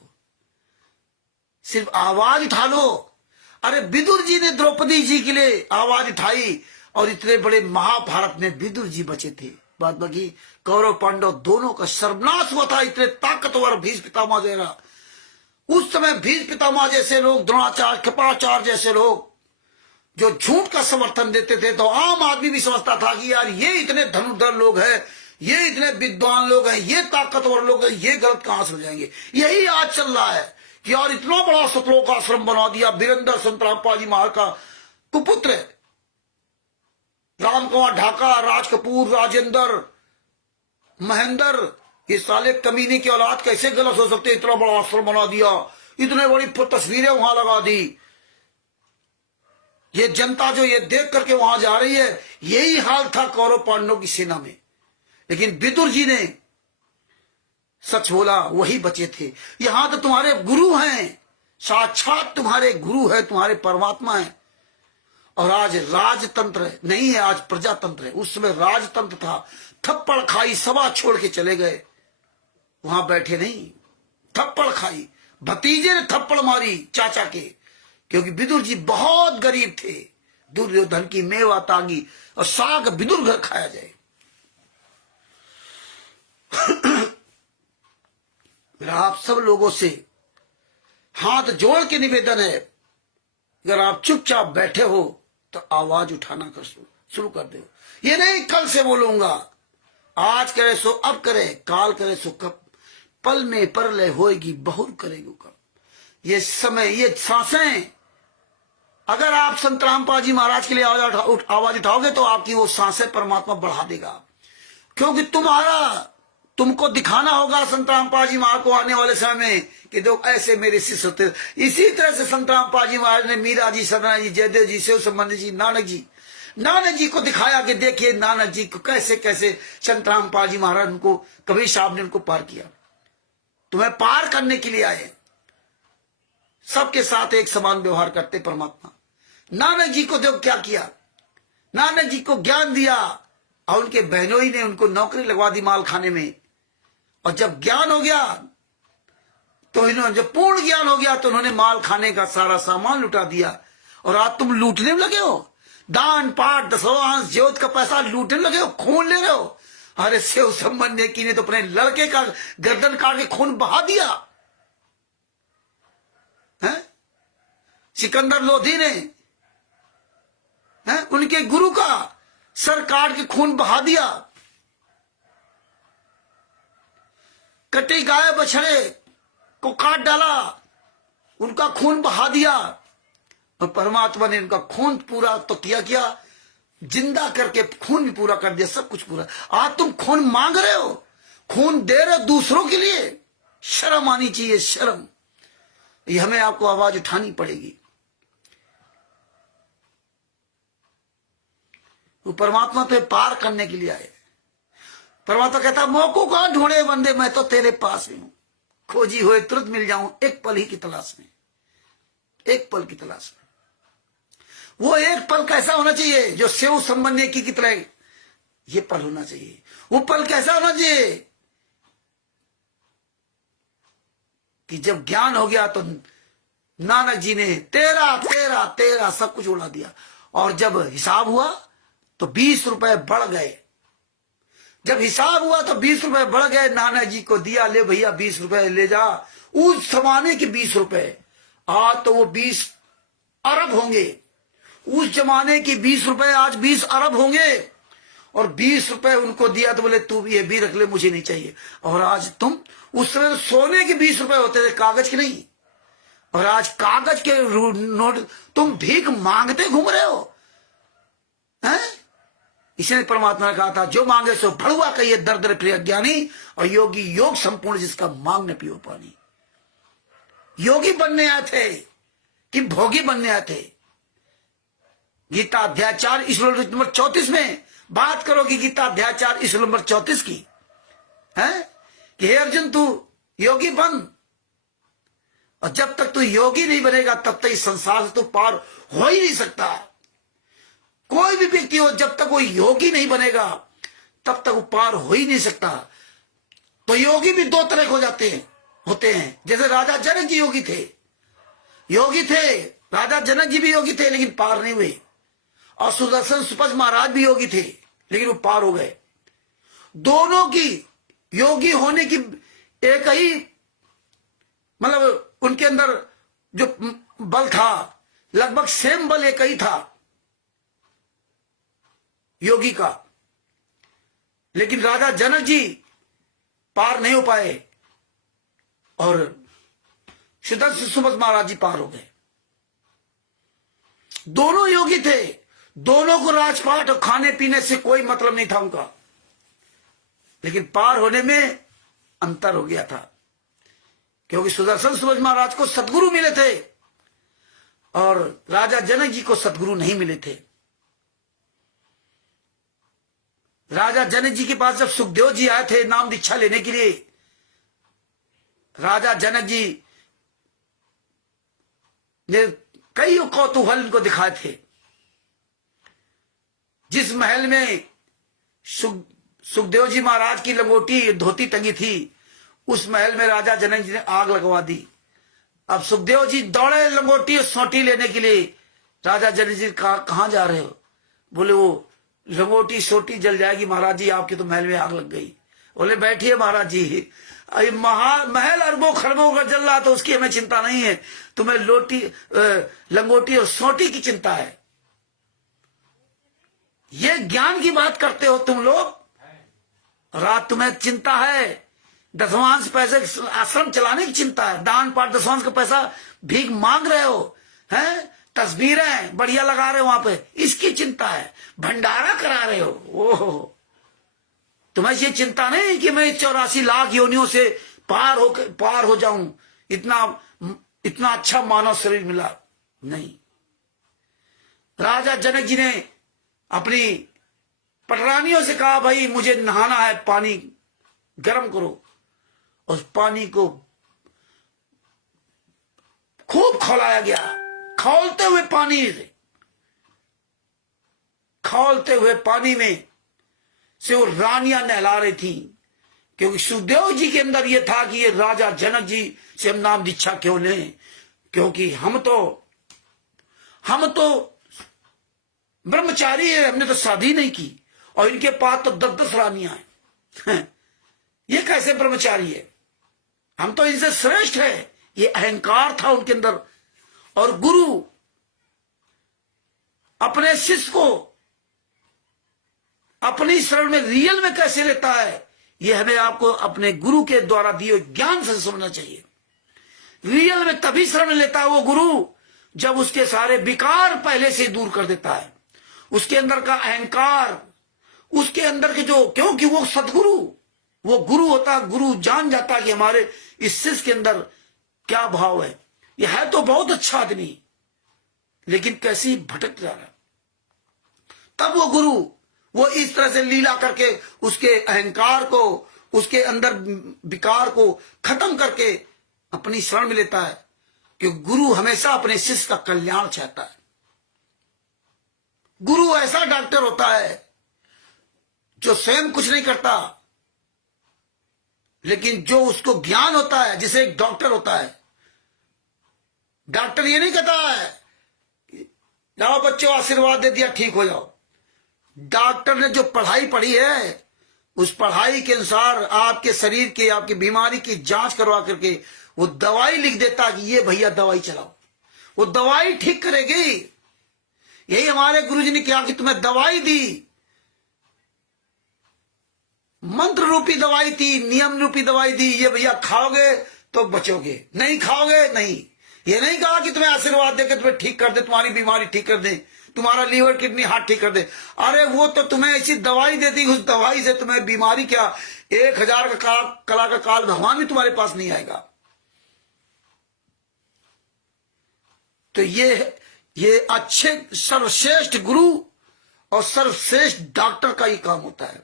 सिर्फ आवाज उठा लो। अरे विदुर जी ने द्रौपदी जी के लिए आवाज उठाई और इतने बड़े महाभारत में विदुर जी बचे थे। बात बाकी कौरव पांडव दोनों का सर्वनाश हुआ था। इतने ताकतवर भीष्म पितामह जैसा, उस समय भीष्म पितामह जैसे लोग, द्रोणाचार्य, कृपाचार्य जैसे लोग जो झूठ का समर्थन देते थे, तो आम आदमी भी समझता था कि यार ये इतने धनुर्धर लोग हैं, ये इतने विद्वान लोग हैं, ये ताकतवर लोग हैं, ये गलत कहां से हो जाएंगे। यही आज चल रहा है कि यार इतना बड़ा सतलोक आश्रम बना दिया। वीरेंद्र संतराम पाजी महाराज का कुपुत्र राम कुमार ढाका, राज कपूर, राजेंद्र, महेंद्र, ये साले कमीने की औलाद कैसे गलत हो सकते। इतना बड़ा आश्रम बना दिया, इतने बड़ी तस्वीरें वहां लगा दी। ये जनता जो ये देख करके वहां जा रही है, यही हाल था कौरव पांडवों की सेना में। लेकिन विदुर जी ने सच बोला, वही बचे थे। यहां तो तुम्हारे गुरु हैं, साक्षात तुम्हारे गुरु है, तुम्हारे परमात्मा है। और आज राजतंत्र नहीं है, आज प्रजातंत्र है। उस समय राजतंत्र था। थप्पड़ खाई, सभा छोड़ के चले गए, वहां बैठे नहीं, थप्पड़ खाई। भतीजे ने थप्पड़ मारी चाचा के, क्योंकि विदुर जी बहुत गरीब थे। दुर्योधन की मेवा तागी और साग विदुर घर खाया जाए। मेरा आप सब लोगों से हाथ जोड़ के निवेदन है, अगर आप चुपचाप बैठे हो तो आवाज उठाना कर शुरू कर दो। ये नहीं कल से बोलूंगा, आज करे सो अब करे, काल करे सो कब, पल में परलय होएगी बहुर करेगो कब। ये समय, ये सांसें, अगर आप संत रामपाल जी महाराज के लिए आवाज उठाओगे तो आपकी वो सांसें परमात्मा बढ़ा देगा। क्योंकि तुमको दिखाना होगा संत रामपाल जी महाराज को आने वाले समय में कि देखो ऐसे मेरे शिष्य होते। इसी तरह से संत रामपाल जी महाराज ने मीरा जी, सरना जी, जयदेव जी, शिव संबंधी जी, नानक जी को दिखाया कि देखिए नानक जी को कैसे कैसे संत रामपाल जी महाराज उनको, कबीर साहब ने उनको पार किया। तुम्हें पार करने के लिए आए, सबके साथ एक समान व्यवहार करते परमात्मा। नानक जी को देखो क्या किया, नानक जी को ज्ञान दिया और उनके बहनोई ने उनको नौकरी लगवा दी माल खाने में। और जब ज्ञान हो गया तो इन्होंने, जब पूर्ण ज्ञान हो गया तो उन्होंने माल खाने का सारा सामान लुटा दिया। और आज तुम लूटने में लगे हो, दान पाठ दशवांश ज्योत का पैसा लूटने लगे हो, खून ले रहे हो। अरे शिव संबंधी की ने तो अपने लड़के का गर्दन काट के खून बहा दिया है। सिकंदर लोधी ने उनके गुरु का सर काट के खून बहा दिया। कटी गाय बछड़े को काट डाला, उनका खून बहा दिया। और परमात्मा ने उनका खून पूरा तो किया, जिंदा करके खून भी पूरा कर दिया, सब कुछ पूरा। आज तुम खून मांग रहे हो, खून दे रहे हो दूसरों के लिए, शर्म आनी चाहिए, शर्म। ये हमें आपको आवाज उठानी पड़ेगी। वो परमात्मा तो पार करने के लिए आए। परमात्मा कहता मौको कहां ढूंढे बंदे, मैं तो तेरे पास ही हूं, खोजी हुए तुरंत मिल जाऊं, एक पल ही की तलाश में, एक पल की तलाश में। वो एक पल कैसा होना चाहिए जो शिव संबंधी की तरह ये पल होना चाहिए। वो पल कैसा होना चाहिए कि जब ज्ञान हो गया तो नानक जी ने तेरा तेरा तेरा सब कुछ उड़ा दिया। और जब हिसाब हुआ तो 20 रुपए बढ़ गए। जब हिसाब हुआ तो 20 रुपए बढ़ गए, नानक जी को दिया, ले भैया 20 रुपए ले जा। उस जमाने के 20 रुपए, आज तो वो 20 अरब होंगे। उस जमाने की 20 रुपए आज 20 अरब होंगे। और 20 रुपए उनको दिया तो बोले तू ये भी रख ले, मुझे नहीं चाहिए। और आज तुम, उस समय सोने के 20 रुपए होते थे, कागज के नहीं। और आज कागज के नोट तुम भीख मांगते घूम रहे हो, हैं? इसलिए परमात्मा ने कहा था जो मांगे सो भड़ुआ कहिए दर दर प्रिय ज्ञानी, और योगी योग संपूर्ण जिसका मांग न पियो पानी। योगी बनने आए थे कि भोगी बनने आए थे? गीता अध्याय 4 श्लोक नंबर 34 में बात करो कि गीता अध्याय 4 श्लोक नंबर 34 की है कि हे अर्जुन तू योगी बन। और जब तक तू योगी नहीं बनेगा तब तक इस संसार से तू पार हो ही नहीं सकता। कोई भी व्यक्ति हो, जब तक वो योगी नहीं बनेगा तब तक वो पार हो ही नहीं सकता। तो योगी भी दो तरह के हो जाते हैं, होते हैं। जैसे राजा जनक जी योगी थे, योगी थे, राजा जनक जी भी योगी थे लेकिन पार नहीं हुए, और सुदर्शन सुपज महाराज भी योगी थे लेकिन वो पार हो गए। दोनों की योगी होने की एक ही मतलब उनके अंदर जो बल था, लगभग सेम बल एक ही था योगी का, लेकिन राजा जनक जी पार नहीं हो पाए और सुदर्शन सुपज महाराज जी पार हो गए। दोनों योगी थे, दोनों को राजपाट और खाने पीने से कोई मतलब नहीं था उनका, लेकिन पार होने में अंतर हो गया था, क्योंकि सुदर्शन सुपज महाराज को सदगुरु मिले थे और राजा जनक जी को सदगुरु नहीं मिले थे। राजा जनक जी के पास जब सुखदेव जी आए थे नाम दीक्षा लेने के लिए, राजा जनक जी ने कई कौतूहल इनको दिखाए थे। जिस महल में सुखदेव जी महाराज की लंगोटी धोती टंगी थी, उस महल में राजा जनक जी ने आग लगवा दी। अब सुखदेव जी दौड़े लंगोटी और सोटी लेने के लिए। राजा जनक जी कहां जा रहे हो? बोले वो लंगोटी सोटी जल जाएगी महाराज जी, आपके तो महल में आग लग गई। बोले बैठिए महाराज जी, महल अरबों खरबों का जल रहा तो उसकी हमें चिंता नहीं है, तुम्हें लंगोटी और सोटी की चिंता है। ये ज्ञान की बात करते हो तुम लोग, रात तुम्हें चिंता है, दशवांश पैसे आश्रम चलाने की चिंता है, दान पाठ दशवांश का पैसा भीख मांग रहे हो, हैं तस्वीरें बढ़िया लगा रहे हो वहां पे, इसकी चिंता है, भंडारा करा रहे हो। ओह, तुम्हें ये चिंता नहीं कि मैं 84 लाख योनियों से पार हो जाऊं, इतना अच्छा मानव शरीर मिला नहीं। राजा जनक जी ने अपनी पटरानियों से कहा भाई मुझे नहाना है, पानी गर्म करो। उस पानी को खूब खौलाया गया, खौलते हुए पानी में से वो रानियां नहला रही थी, क्योंकि सुखदेव जी के अंदर ये था कि ये राजा जनक जी से हम नाम दीक्षा क्यों लें, क्योंकि हम तो ब्रह्मचारी है, हमने तो शादी नहीं की और इनके पास तो 10-10 रानियां हैं। ये कैसे ब्रह्मचारी है? हम तो इनसे श्रेष्ठ है। ये अहंकार था उनके अंदर। और गुरु अपने शिष्य को अपनी शरण में रियल में कैसे लेता है, यह हमें आपको अपने गुरु के द्वारा दिए ज्ञान से समझना चाहिए। रियल में तभी शरण लेता है वो गुरु जब उसके सारे विकार पहले से दूर कर देता है, उसके अंदर का अहंकार, उसके अंदर के जो, क्योंकि वो सदगुरु, वो गुरु होता, गुरु जान जाता कि हमारे इस शिष्य के अंदर क्या भाव है। यह है तो बहुत अच्छा आदमी लेकिन कैसी भटक जा रहा है। तब वो गुरु वो इस तरह से लीला करके उसके अहंकार को, उसके अंदर विकार को खत्म करके अपनी शरण में लेता है, क्योंकि गुरु हमेशा अपने शिष्य का कल्याण चाहता है। गुरु ऐसा डॉक्टर होता है जो स्वयं कुछ नहीं करता, लेकिन जो उसको ज्ञान होता है, जिसे एक डॉक्टर होता है। डॉक्टर ये नहीं कहता है जाओ बच्चों आशीर्वाद दे दिया ठीक हो जाओ। डॉक्टर ने जो पढ़ाई पढ़ी है, उस पढ़ाई के अनुसार आपके शरीर के, आपकी बीमारी की जांच करवा करके वो दवाई लिख देता कि ये भैया दवाई चलाओ, वो दवाई ठीक करेगी। यही हमारे गुरुजी ने किया कि तुम्हें दवाई दी, मंत्र रूपी दवाई थी, नियम रूपी दवाई दी, ये भैया खाओगे तो बचोगे, नहीं खाओगे नहीं। ये नहीं कहा कि तुम्हें आशीर्वाद देकर तुम्हें ठीक कर दे, तुम्हारी बीमारी ठीक कर दे, तुम्हारा लीवर किडनी हार्ट ठीक कर दे। अरे वो तो तुम्हें ऐसी दवाई दे दी, उस दवाई से तुम्हें बीमारी क्या 1000 का कला का काल भगवान भी तुम्हारे पास नहीं आएगा। तो ये अच्छे सर्वश्रेष्ठ गुरु और सर्वश्रेष्ठ डॉक्टर का ही काम होता है।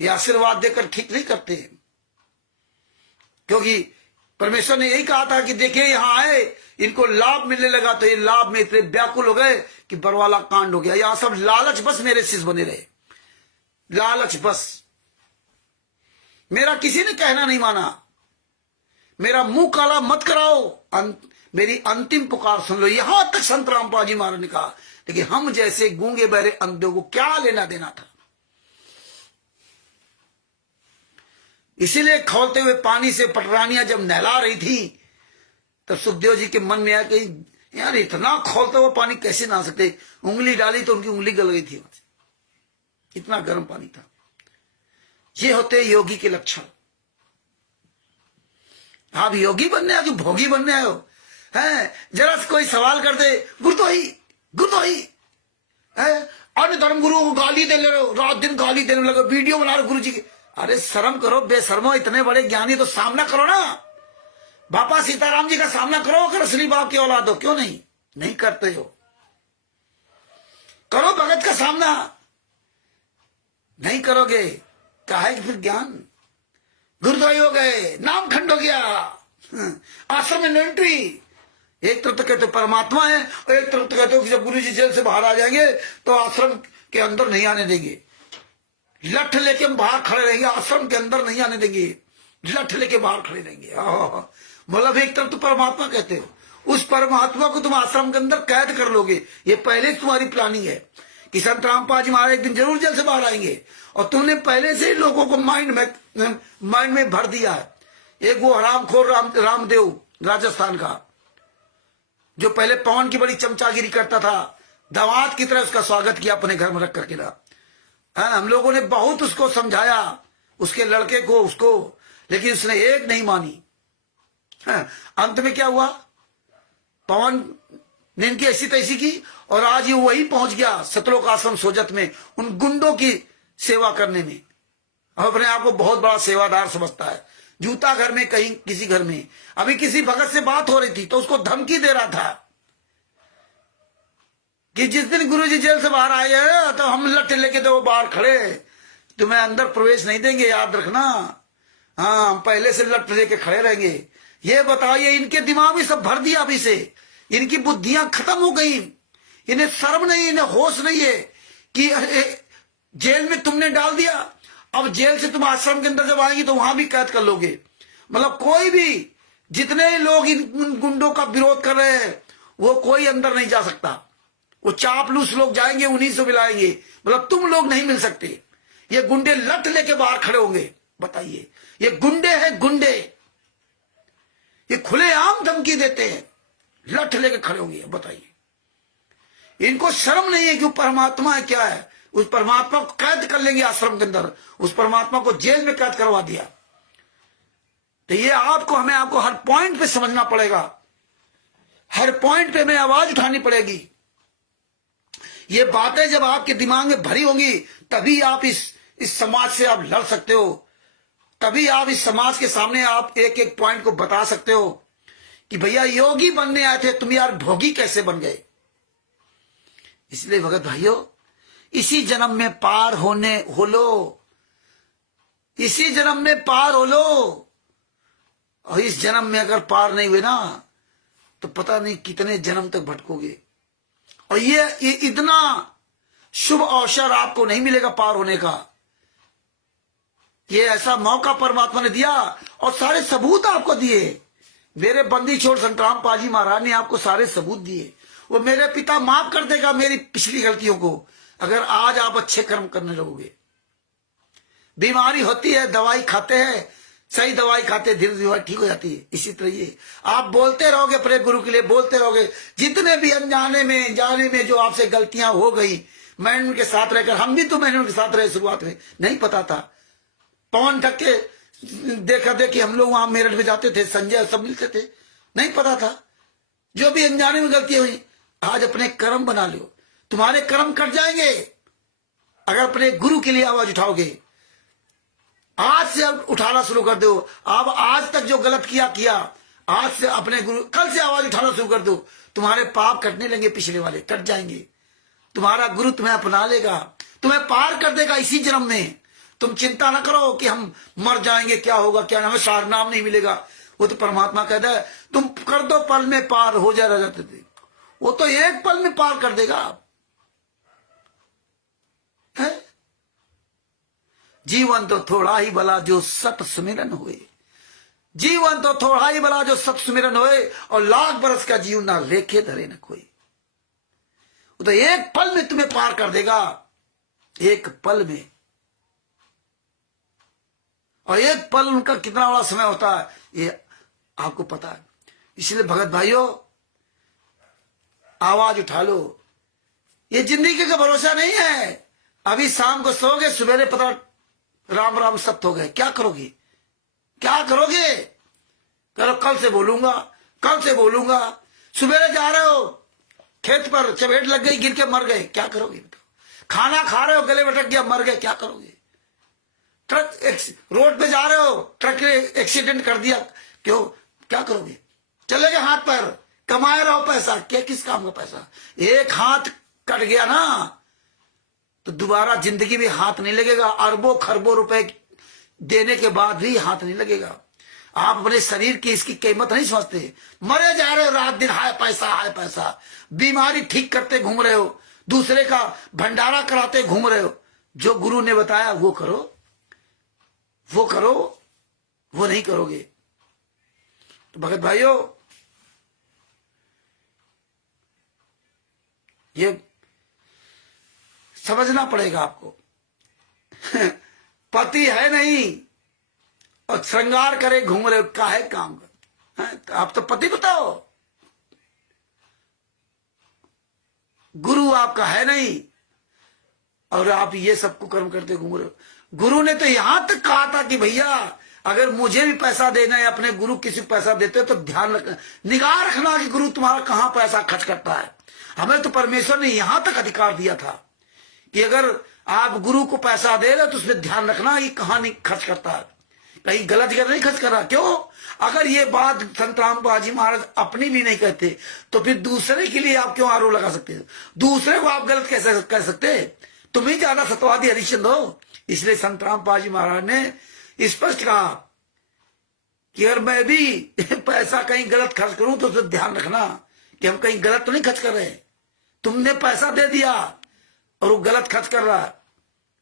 ये आशीर्वाद देकर ठीक नहीं करते हैं, क्योंकि परमेश्वर ने यही कहा था कि देखिए यहां आए, इनको लाभ मिलने लगा तो ये लाभ में इतने व्याकुल हो गए कि बरवाला कांड हो गया। यहां सब लालच बस मेरे शिष्य बने रहे, लालच बस। मेरा किसी ने कहना नहीं माना, मेरा मुंह काला मत कराओ, मेरी अंतिम पुकार सुन लो। यहां तक संत रामपाल जी महाराज ने कहा। लेकिन हम जैसे गूंगे बहरे अंधों को क्या लेना देना था। इसीलिए खौलते हुए पानी से पटरानियां जब नहला रही थी तब सुखदेव जी के मन में आया कि यार इतना खौलता हुआ पानी कैसे नहा सकते। उंगली डाली तो उनकी उंगली गल गई थी, इतना गर्म पानी था। ये होते योगी के लक्षण। आप योगी बनने आए कि भोगी बनने आए हो? हैं? जरा कोई सवाल कर दे, गुरुदोही है, अन्य धर्म गुरु को गाली दे ले रहे हो, रात दिन गाली देने लगे, वीडियो बना रहे गुरु जी की। अरे शर्म करो बेशर्मो, इतने बड़े ज्ञानी तो सामना करो ना। बापा सीताराम जी का सामना करो अगर असली बाप की औलाद हो। क्यों नहीं करते हो? करो भगत का सामना। नहीं करोगे काहे कि फिर ज्ञान गुरुद्वारी हो गए, नाम खंड हो गया, आश्रम में एंट्री। एक तरफ तो कहते हो परमात्मा है और एक तरफ तो कहते हो कि जब गुरु जी जेल से बाहर आ जाएंगे तो आश्रम के अंदर नहीं आने देंगे। लठ लेके हम बाहर खड़े रहेंगे, आश्रम के अंदर नहीं आने देंगे, लठ लेके बाहर खड़े रहेंगे। मतलब एक तरफ तो परमात्मा कहते हो, उस परमात्मा को तुम आश्रम के अंदर कैद कर लोगे। ये पहले से तुम्हारी प्लानिंग है कि संत रामपाल जी महाराज एक दिन जरूर जेल से बाहर आएंगे और तुमने पहले से ही लोगों को माइंड में भर दिया है। एक वो हरामखोर रामदेव राजस्थान का, जो पहले पवन की बड़ी चमचागिरी करता था, दामाद की तरह उसका स्वागत किया अपने घर में रख करके ना। हम लोगों ने बहुत उसको समझाया, उसके लड़के को, उसको, लेकिन उसने एक नहीं मानी। अंत में क्या हुआ? पवन ने इनकी ऐसी तैसी की और आज ये वही पहुंच गया सतलोक आश्रम सोजत में उन गुंडों की सेवा करने में। अपने आप को बहुत बड़ा सेवादार समझता है। जूता घर में, कहीं किसी घर में। अभी किसी भगत से बात हो रही थी तो उसको धमकी दे रहा था कि जिस दिन गुरुजी जेल से बाहर आए हैं तो हम लट्ठे लेके तो वो बाहर खड़े, तुम्हें अंदर प्रवेश नहीं देंगे, याद रखना। हाँ, हम पहले से लट्ठे लेके खड़े रहेंगे। ये बताइए, इनके दिमाग में सब भर दिया अभी से, इनकी बुद्धियां खत्म हो गई। इन्हें शर्म नहीं, इन्हें होश नहीं है कि जेल में तुमने डाल दिया, अब जेल से तुम आश्रम के अंदर जब आएंगे तो वहां भी कैद कर लोगे। मतलब कोई भी, जितने लोग इन गुंडों का विरोध कर रहे हैं वो कोई अंदर नहीं जा सकता। वो चापलूस लोग जाएंगे, उन्हीं से मिलाएंगे। मतलब तुम लोग नहीं मिल सकते। ये गुंडे लट लेके बाहर खड़े होंगे। बताइए, ये गुंडे हैं, गुंडे। ये खुलेआम धमकी देते हैं, लठ लेके खड़े होंगे। बताइए, इनको शर्म नहीं है कि वो परमात्मा है क्या है। उस परमात्मा को कैद कर लेंगे आश्रम के अंदर, उस परमात्मा को जेल में कैद करवा दिया। तो ये हमें आपको हर पॉइंट पे समझना पड़ेगा, हर पॉइंट पे हमें आवाज उठानी पड़ेगी। ये बातें जब आपके दिमाग में भरी होंगी तभी आप इस समाज से आप लड़ सकते हो, तभी आप इस समाज के सामने आप एक एक पॉइंट को बता सकते हो कि भैया योगी बनने आए थे, तुम यार भोगी कैसे बन गए। इसलिए भगत भाइयों, इसी जन्म में पार हो लो, इसी जन्म में पार हो लो। और इस जन्म में अगर पार नहीं हुए ना तो पता नहीं कितने जन्म तक भटकोगे। और ये इतना शुभ अवसर आपको नहीं मिलेगा पार होने का। ये ऐसा मौका परमात्मा ने दिया और सारे सबूत आपको दिए। मेरे बंदी छोड़ संत रामपाल जी महाराज ने आपको सारे सबूत दिए। वो मेरे पिता माफ कर देगा मेरी पिछली गलतियों को, अगर आज आप अच्छे कर्म करने लगोगे। बीमारी होती है, दवाई खाते हैं, सही दवाई खाते, धीरे धीरे ठीक हो जाती है। इसी तरह ये आप बोलते रहोगे, अपने गुरु के लिए बोलते रहोगे। जितने भी अनजाने में जाने में जो आपसे गलतियां हो गई, मैंने उनके साथ रहकर, हम भी तो मैंने उनके साथ रहे, शुरुआत में नहीं पता था। पवन ठक्के देखा देखी हम लोग वहां मेरठ में जाते थे, संजय सब मिलते थे, नहीं पता था। जो भी अनजाने में गलतियां हुई, आज अपने कर्म बना लो, तुम्हारे कर्म कट जाएंगे अगर अपने गुरु के लिए आवाज उठाओगे। आज से अब उठाना शुरू कर दो। अब आज तक जो गलत किया, आज से अपने गुरु, कल से आवाज उठाना शुरू कर दो। तुम्हारे पाप कटने लेंगे, पिछले वाले कट जाएंगे। तुम्हारा गुरु तुम्हें अपना लेगा, तुम्हें पार कर देगा इसी जन्म में। तुम चिंता ना करो कि हम मर जाएंगे, क्या होगा, क्या हमें सार नाम नहीं मिलेगा। वो तो परमात्मा कहता है तुम कर दो, पल में पार हो जाते थे। वो तो एक पल में पार कर देगा। है? जीवन तो थोड़ा ही भला जो सत सुमिरन हुए। जीवन तो थोड़ा ही भला जो सत सुमिरन होए, और लाख बरस का जीवन ना रेखे धरे न कोई। वो तो एक पल में तुम्हें पार कर देगा, एक पल में। और एक पल उनका कितना बड़ा समय होता है ये आपको पता है। इसलिए भगत भाइयों, आवाज उठा लो। ये जिंदगी का भरोसा नहीं है। अभी शाम को सोओगे, सवेरे पता राम राम सत्य हो गए, क्या करोगे? क्या करोगे? करो कल से बोलूंगा, कल से बोलूंगा। सवेरे जा रहे हो खेत पर, चपेट लग गई, गिर के मर गए, क्या करोगे? खाना खा रहे हो, गले में अटक गया, मर गए, क्या करोगे? ट्रक रोड पे जा रहे हो, ट्रक ने एक्सीडेंट कर दिया, क्यों? क्या करोगे? चले गए हाथ पर, कमाए रहो पैसा, क्या किस काम का पैसा? एक हाथ कट गया ना तो दोबारा जिंदगी में हाथ नहीं लगेगा। अरबों खरबों रुपए देने के बाद भी हाथ नहीं लगेगा। आप अपने शरीर की इसकी कीमत नहीं समझते। मरे जा रहे हो रात दिन, हाय पैसा हाय पैसा। बीमारी ठीक करते घूम रहे हो, दूसरे का भंडारा कराते घूम रहे हो। जो गुरु ने बताया वो करो, वो करो, वो नहीं करोगे। तो भगत भाइयों, ये समझना पड़ेगा आपको। पति है नहीं और श्रृंगार करे घूम रहे हो, काहे काम का है? तो आप तो पति बताओ। गुरु आपका है नहीं और आप ये सबको कर्म करते घूम रहे हो। गुरु ने तो यहां तक कहा था कि भैया अगर मुझे भी पैसा देना है, अपने गुरु किसी को पैसा देते हो तो ध्यान रखना, निगाह रखना कि गुरु तुम्हारा कहां पैसा खर्च करता है। हमें तो परमेश्वर ने यहां तक अधिकार दिया था कि अगर आप गुरु को पैसा दे रहे हो तो उसमें ध्यान रखना कि कहां नहीं खर्च करता है, कहीं गलत जगह नहीं खर्च कर रहा। क्यों? अगर ये बात संत रामपाल जी महाराज अपनी भी नहीं कहते तो फिर दूसरे के लिए आप क्यों आरोप लगा सकते हो? दूसरे को आप गलत कैसे कह सकते? तुम ही ज्यादा सत्यवादी हरिश्चंद्र हो। इसलिए संत रामपाल जी महाराज ने स्पष्ट कहा कि अगर मैं भी पैसा कहीं गलत खर्च करूं तो उसमें ध्यान रखना कि हम कहीं गलत तो नहीं खर्च कर रहे। तुमने पैसा दे दिया और वो गलत खर्च कर रहा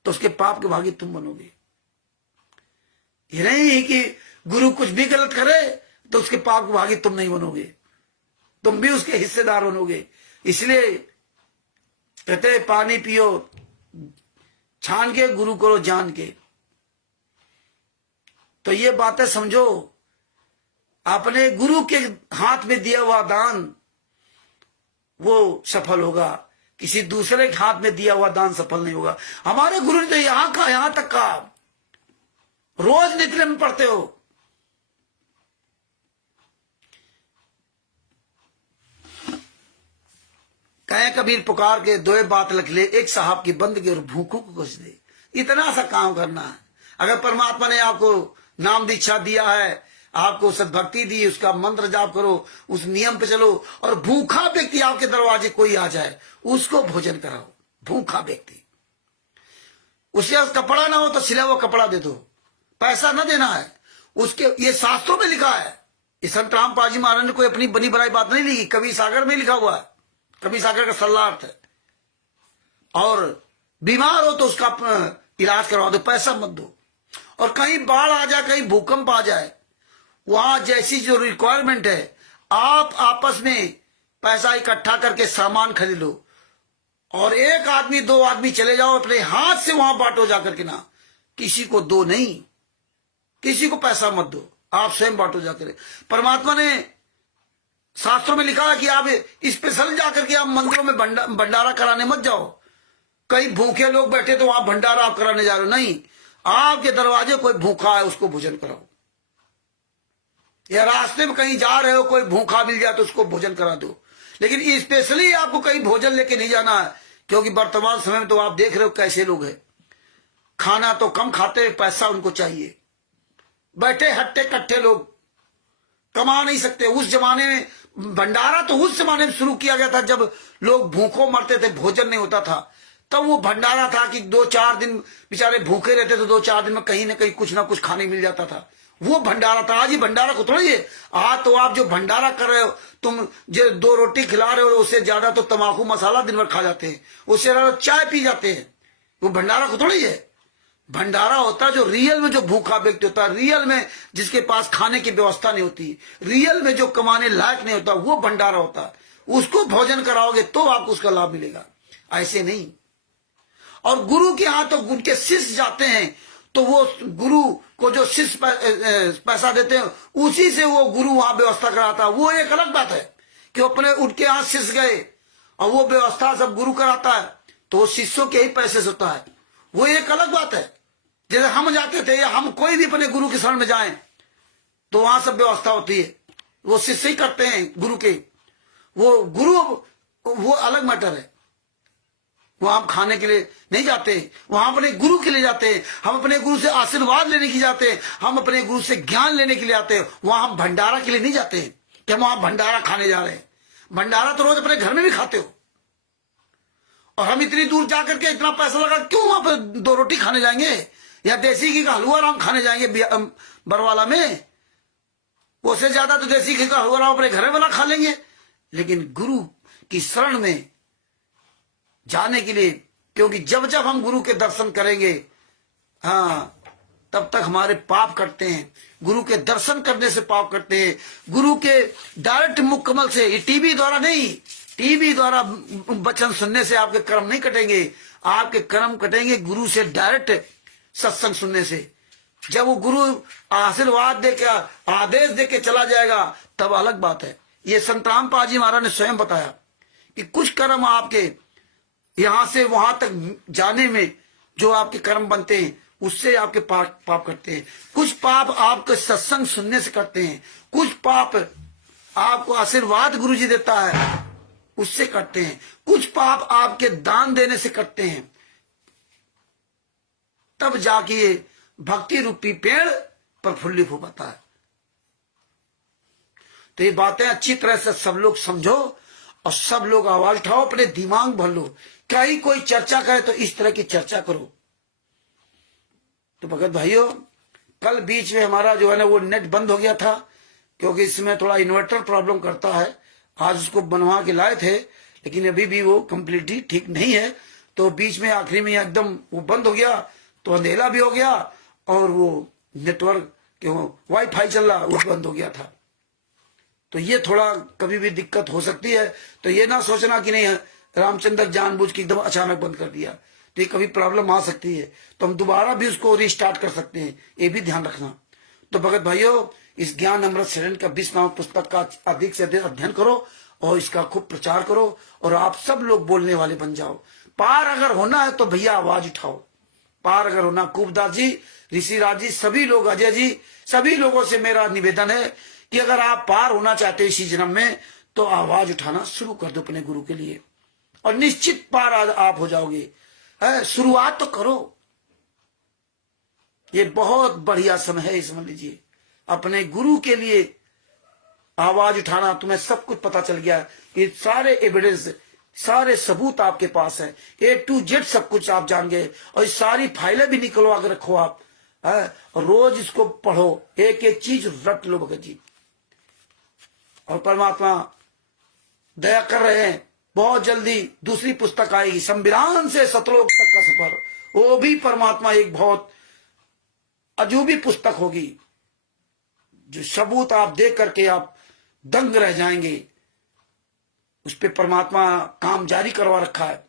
तो उसके पाप के भागी तुम बनोगे। ये नहीं कि गुरु कुछ भी गलत करे तो उसके पाप के भागी तुम नहीं बनोगे, तुम भी उसके हिस्सेदार बनोगे। इसलिए कहते पानी पियो छान के, गुरु करो जान के। तो ये बातें समझो। अपने गुरु के हाथ में दिया हुआ दान वो सफल होगा, किसी दूसरे के हाथ में दिया हुआ दान सफल नहीं होगा। हमारे गुरु ने तो यहां तक का रोज नित्य में पढ़ते हो। कहे कबीर पुकार के दोए बात लिख ले, एक साहब की बंदगी और भूखों को कुछ दे। इतना सा काम करना है। अगर परमात्मा ने आपको नाम दीक्षा दिया है, आपको सद्भक्ति दी, उसका मंत्र जाप करो, उस नियम पे चलो, और भूखा व्यक्ति आपके दरवाजे कोई आ जाए उसको भोजन कराओ। भूखा व्यक्ति, उसके पास कपड़ा ना हो तो सिला हुआ कपड़ा दे दो, पैसा न देना है उसके। ये शास्त्रों में लिखा है। इस संत रामपाल जी महाराज ने कोई अपनी बनी बनाई बात नहीं लिखी, कवि सागर में लिखा हुआ है। कवि सागर का सल्लार्थ है। और बीमार हो तो उसका इलाज करवा दो, पैसा मत दो। और कहीं बाढ़ आ जाए, कहीं भूकंप आ जाए, वहां जैसी जो रिक्वायरमेंट है, आप आपस में पैसा इकट्ठा करके सामान खरीद लो और एक आदमी दो आदमी चले जाओ, अपने हाथ से वहां बांटो जाकर के। ना किसी को दो नहीं, किसी को पैसा मत दो, आप स्वयं बांटो जाकर। परमात्मा ने शास्त्रों में लिखा है कि आप स्पेशल जाकर के आप मंदिरों में भंडारा कराने मत जाओ। कई भूखे लोग बैठे तो आप भंडारा आप कराने जा रहे हो, नहीं। आपके दरवाजे कोई भूखा है उसको भोजन कराओ, या रास्ते में कहीं जा रहे हो कोई भूखा मिल जाए तो उसको भोजन करा दो। लेकिन स्पेशली आपको कहीं भोजन लेके नहीं जाना है, क्योंकि वर्तमान समय में तो आप देख रहे हो कैसे लोग हैं। खाना तो कम खाते, पैसा उनको चाहिए। बैठे हट्टे कट्टे लोग कमा नहीं सकते। उस जमाने में भंडारा तो उस जमाने में शुरू किया गया था जब लोग भूखों मरते थे, भोजन नहीं होता था। तब वो भंडारा था कि 2-4 दिन बेचारे भूखे रहते तो 2-4 दिन में कहीं ना कहीं कुछ ना कुछ खाने मिल जाता था। वो भंडारा था। आज ही भंडारा को थोड़ी है। आज तो आप जो भंडारा कर रहे हो, तुम जो 2 रोटी खिला रहे हो, उससे ज्यादा तो तम्बाकू मसाला दिन भर खा जाते हैं, उससे ज्यादा चाय पी जाते हैं। वो भंडारा को थोड़ी है। भंडारा होता है जो रियल में जो भूखा व्यक्ति होता है, रियल में जिसके पास खाने की व्यवस्था नहीं होती, रियल में जो कमाने लायक नहीं होता, वो भंडारा होता है। उसको भोजन कराओगे तो आपको उसका लाभ मिलेगा, ऐसे नहीं। और गुरु के यहाँ तो उनके शिष्य जाते हैं, तो वो गुरु को जो शिष्य पैसा देते हैं उसी से वो गुरु वहां व्यवस्था कराता है। वो एक अलग बात है कि अपने उनके यहाँ शिष्य गए और वो व्यवस्था सब गुरु कराता है, तो वो शिष्यों के ही पैसे से होता है, वो एक अलग बात है। जैसे हम जाते थे या हम कोई भी अपने गुरु के शरण में जाएं तो वहां सब व्यवस्था होती है, वो शिष्य ही करते हैं गुरु के। वो गुरु वो अलग मैटर है। वहां हम खाने के लिए नहीं जाते, वहां अपने गुरु के लिए जाते हैं। हम अपने गुरु से आशीर्वाद लेने के लिए जाते हैं, हम अपने गुरु से ज्ञान लेने के लिए आते हैं। वहां हम भंडारा के लिए नहीं जाते हैं कि हम वहां भंडारा खाने जा रहे हैं। भंडारा तो रोज अपने घर में भी खाते हो, और हम इतनी दूर जाकर के इतना पैसा लगा क्यों वहां पर 2 रोटी खाने जाएंगे या देसी घी का हलवा राम खाने जाएंगे बरवाला में? उससे ज्यादा तो देसी घी का हलवा राम अपने घर में बना खा लेंगे। लेकिन गुरु की शरण में जाने के लिए, क्योंकि जब जब हम गुरु के दर्शन करेंगे, हाँ, तब तक हमारे पाप कटते हैं। गुरु के दर्शन करने से पाप कटते हैं। गुरु के डायरेक्ट मुख कमल से, ये टीवी द्वारा नहीं, टीवी द्वारा वचन सुनने से आपके कर्म नहीं कटेंगे। आपके कर्म कटेंगे गुरु से डायरेक्ट सत्संग सुनने से। जब वो गुरु आशीर्वाद देके आदेश देके चला जाएगा तब अलग बात है। ये संत रामपाल जी महाराज ने स्वयं बताया कि कुछ कर्म आपके यहां से वहां तक जाने में जो आपके कर्म बनते हैं उससे आपके पाप करते हैं। कुछ पाप आपके सत्संग सुनने से करते हैं, कुछ पाप आपको आशीर्वाद गुरु जी देता है उससे करते हैं, कुछ पाप आपके दान देने से करते हैं। तब जाके ये भक्ति रूपी पेड़ प्रफुल्लित हो पाता है। तो ये बातें अच्छी तरह से सब लोग समझो और सब लोग आवाज उठाओ, अपने दिमाग भर लो। कहीं कोई चर्चा करे तो इस तरह की चर्चा करो। तो भगत भाइयों, कल बीच में हमारा जो है ना वो नेट बंद हो गया था, क्योंकि इसमें थोड़ा इन्वर्टर प्रॉब्लम करता है। आज उसको बनवा के लाए थे, लेकिन अभी भी वो कम्प्लीटली ठीक नहीं है। तो बीच में आखिरी में एकदम वो बंद हो गया, तो अंधेला भी हो गया और वो नेटवर्क वाईफाई चल रहा वो बंद हो गया था। तो ये थोड़ा कभी भी दिक्कत हो सकती है। तो ये ना सोचना कि नहीं रामचंद्र जानबूझ के एकदम अचानक बंद कर दिया, तो ये कभी प्रॉब्लम आ सकती है। तो हम दोबारा भी उसको रिस्टार्ट कर सकते हैं, ये भी ध्यान रखना। तो भगत भाइयों, इस ज्ञान अमृत शरण का 20 नामक पुस्तक का अधिक से अधिक अध्ययन करो और इसका खूब प्रचार करो और आप सब लोग बोलने वाले बन जाओ। पार अगर होना है तो भैया आवाज उठाओ। पार अगर होना, कुबदास जी, ऋषिराज जी, सभी लोग, अजय जी, सभी लोगों से मेरा निवेदन है कि अगर आप पार होना चाहते हो इसी जन्म में तो आवाज उठाना शुरू कर दो अपने गुरु के लिए और निश्चित पार आप हो जाओगे। शुरुआत तो करो। ये बहुत बढ़िया समय है, समझ लीजिए। अपने गुरु के लिए आवाज उठाना, तुम्हें सब कुछ पता चल गया। ये सारे एविडेंस, सारे सबूत आपके पास है, A to Z सब कुछ आप जान गए। और ये सारी फाइलें भी निकलवा के रखो आप, और रोज इसको पढ़ो, एक एक चीज रट लो भगत जी। और परमात्मा दया कर रहे हैं, बहुत जल्दी दूसरी पुस्तक आएगी, संविधान से सतलोक तक का सफर। वो भी परमात्मा एक बहुत अजूबी पुस्तक होगी, जो सबूत आप देख करके आप दंग रह जाएंगे। उस पे परमात्मा काम जारी करवा रखा है,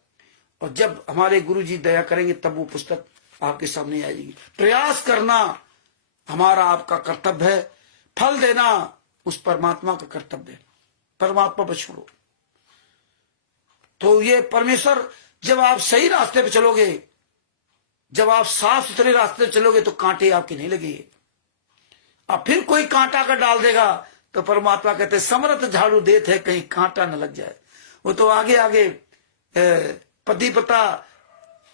और जब हमारे गुरु जी दया करेंगे तब वो पुस्तक आपके सामने आएगी। प्रयास करना हमारा आपका कर्तव्य है, फल देना उस परमात्मा का कर्तव्य है। परमात्मा पर छोड़ो। तो ये परमेश्वर, जब आप सही रास्ते पे चलोगे, जब आप साफ सुथरे रास्ते पे चलोगे तो कांटे आपके नहीं लगेंगे। अब फिर कोई कांटा कर डाल देगा तो परमात्मा कहते समर्थ झाड़ू देते है कहीं कांटा न लग जाए। वो तो आगे आगे पति पता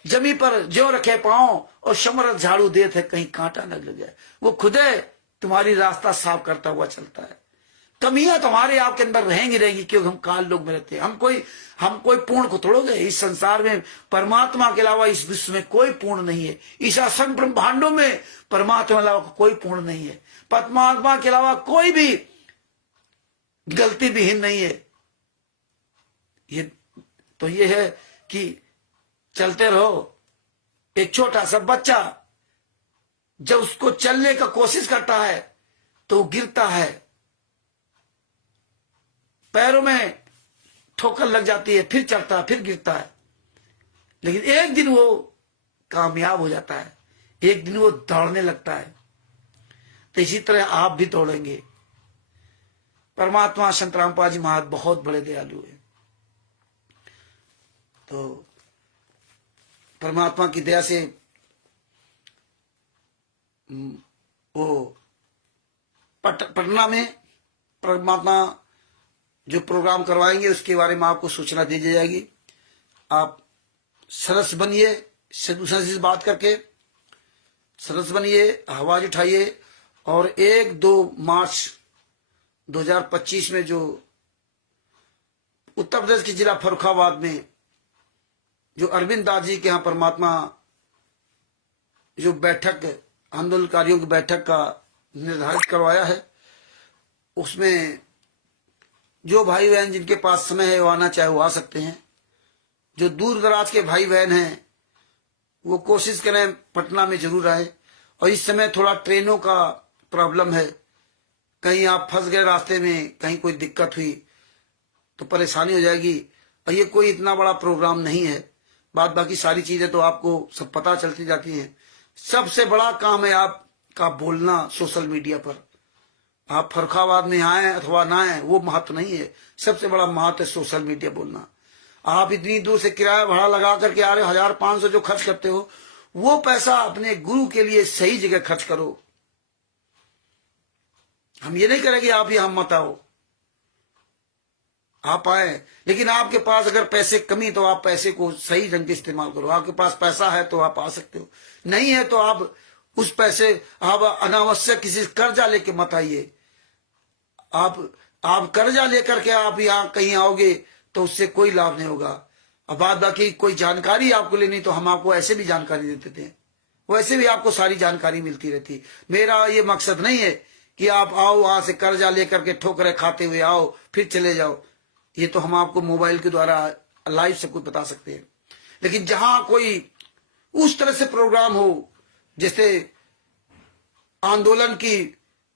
जमी पर ज्यों रखे पांव और समर्थ झाड़ू देते है कहीं कांटा न लग जाए। वो खुदे तुम्हारी रास्ता साफ करता हुआ चलता है। कमियां तुम्हारे आपके अंदर रहेंगी क्योंकि हम काल लोग में रहते हैं। हम कोई पूर्ण को तोड़ोगे। इस संसार में परमात्मा के अलावा इस विश्व में कोई पूर्ण नहीं है। इस असंख्य ब्रह्मांडों में परमात्मा के अलावा कोई पूर्ण नहीं है। परमात्मा के अलावा कोई भी गलती विहीन नहीं है। ये है कि चलते रहो। एक छोटा सा बच्चा जब उसको चलने का कोशिश करता है तो वो गिरता है, पैरों में ठोकर लग जाती है, फिर चढ़ता है, फिर गिरता है, लेकिन एक दिन वो कामयाब हो जाता है, एक दिन वो दौड़ने लगता है। तो इसी तरह आप भी दौड़ेंगे। परमात्मा संत रामपाल जी महाराज बहुत बड़े दयालु है। तो परमात्मा की दया से वो पटना में परमात्मा जो प्रोग्राम करवाएंगे उसके बारे में आपको सूचना दी जाएगी। आप सदस्य बनिए, दूसरे से बात करके सदस्य बनिए, आवाज उठाइए। और 1-2 मार्च 2025 में जो उत्तर प्रदेश के जिला फर्रुखाबाद में जो अरविंद दास जी के यहाँ परमात्मा जो बैठक, आंदोलनकारियों की बैठक का निर्धारित करवाया है, उसमें जो भाई बहन जिनके पास समय है वो आना चाहे वो आ सकते हैं। जो दूर दराज के भाई बहन हैं वो कोशिश करें पटना में जरूर आए। और इस समय थोड़ा ट्रेनों का प्रॉब्लम है, कहीं आप फंस गए रास्ते में, कहीं कोई दिक्कत हुई तो परेशानी हो जाएगी। और ये कोई इतना बड़ा प्रोग्राम नहीं है, बाकी सारी चीजें तो आपको सब पता चलती जाती हैं। सबसे बड़ा काम है आपका बोलना सोशल मीडिया पर। आप फर्रुखाबाद में आए अथवा ना आए वो महत्व नहीं है, सबसे बड़ा महत्व है सोशल मीडिया बोलना। आप इतनी दूर से किराया भाड़ा लगा करके आ रहे हो, 1500 जो खर्च करते हो, वो पैसा अपने गुरु के लिए सही जगह खर्च करो। हम ये नहीं करेंगे आप यहां मत आओ, आप आए, लेकिन आपके पास अगर पैसे कमी तो आप पैसे को सही ढंग से इस्तेमाल करो। आपके पास पैसा है तो आप आ सकते हो, नहीं है तो आप उस पैसे आप अनावश्यक किसी से कर्जा लेके मत आइए। आप कर्जा लेकर के आप यहाँ कहीं आओगे तो उससे कोई लाभ नहीं होगा। अब बाकी कोई जानकारी आपको लेनी तो हम आपको ऐसे भी जानकारी देते थे, वैसे भी आपको सारी जानकारी मिलती रहती। मेरा ये मकसद नहीं है कि आप आओ वहां से कर्जा लेकर के ठोकरें खाते हुए आओ फिर चले जाओ। ये तो हम आपको मोबाइल के द्वारा लाइव सब कुछ बता सकते हैं। लेकिन जहां कोई उस तरह से प्रोग्राम हो जैसे आंदोलन की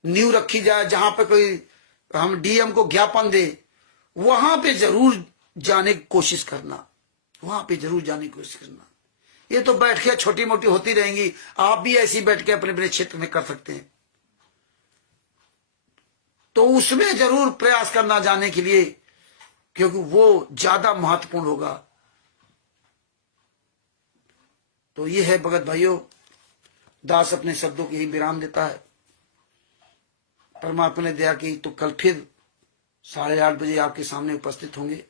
नींव रखी जाए, जहां पे कोई हम डीएम को ज्ञापन दे, वहां पे जरूर जाने की कोशिश करना, वहां पे जरूर जाने की कोशिश करना। ये तो बैठकें छोटी मोटी होती रहेंगी, आप भी ऐसी बैठकें अपने अपने क्षेत्र में कर सकते हैं। तो उसमें जरूर प्रयास करना जाने के लिए, क्योंकि वो ज्यादा महत्वपूर्ण होगा। तो ये है भगत भाइयों, दास अपने शब्दों के ही विराम देता है। परमात्मा ने दया की तो कल फिर 8:30 बजे आपके सामने उपस्थित होंगे,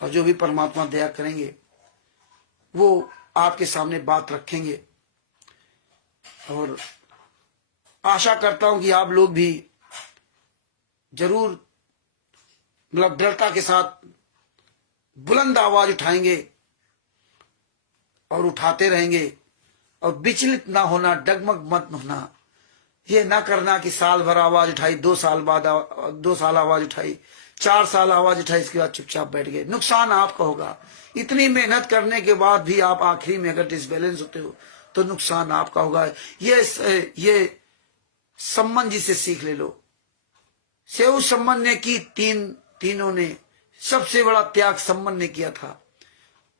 और जो भी परमात्मा दया करेंगे वो आपके सामने बात रखेंगे। और आशा करता हूं कि आप लोग भी जरूर मतलब दृढ़ता के साथ बुलंद आवाज उठाएंगे और उठाते रहेंगे, और विचलित ना होना, डगमग मत होना। ये ना करना कि साल भर आवाज उठाई, 2 साल बाद 2 साल आवाज उठाई, 4 साल आवाज उठाई, इसके बाद चुपचाप बैठ गए। नुकसान आपका होगा। इतनी मेहनत करने के बाद भी आप आखिरी में अगर डिसबैलेंस होते हो तो नुकसान आपका होगा। ये सम्मन जी से सीख ले लो। सेऊ सम्मन ने की, तीनों ने सबसे बड़ा त्याग सम्मन ने किया था।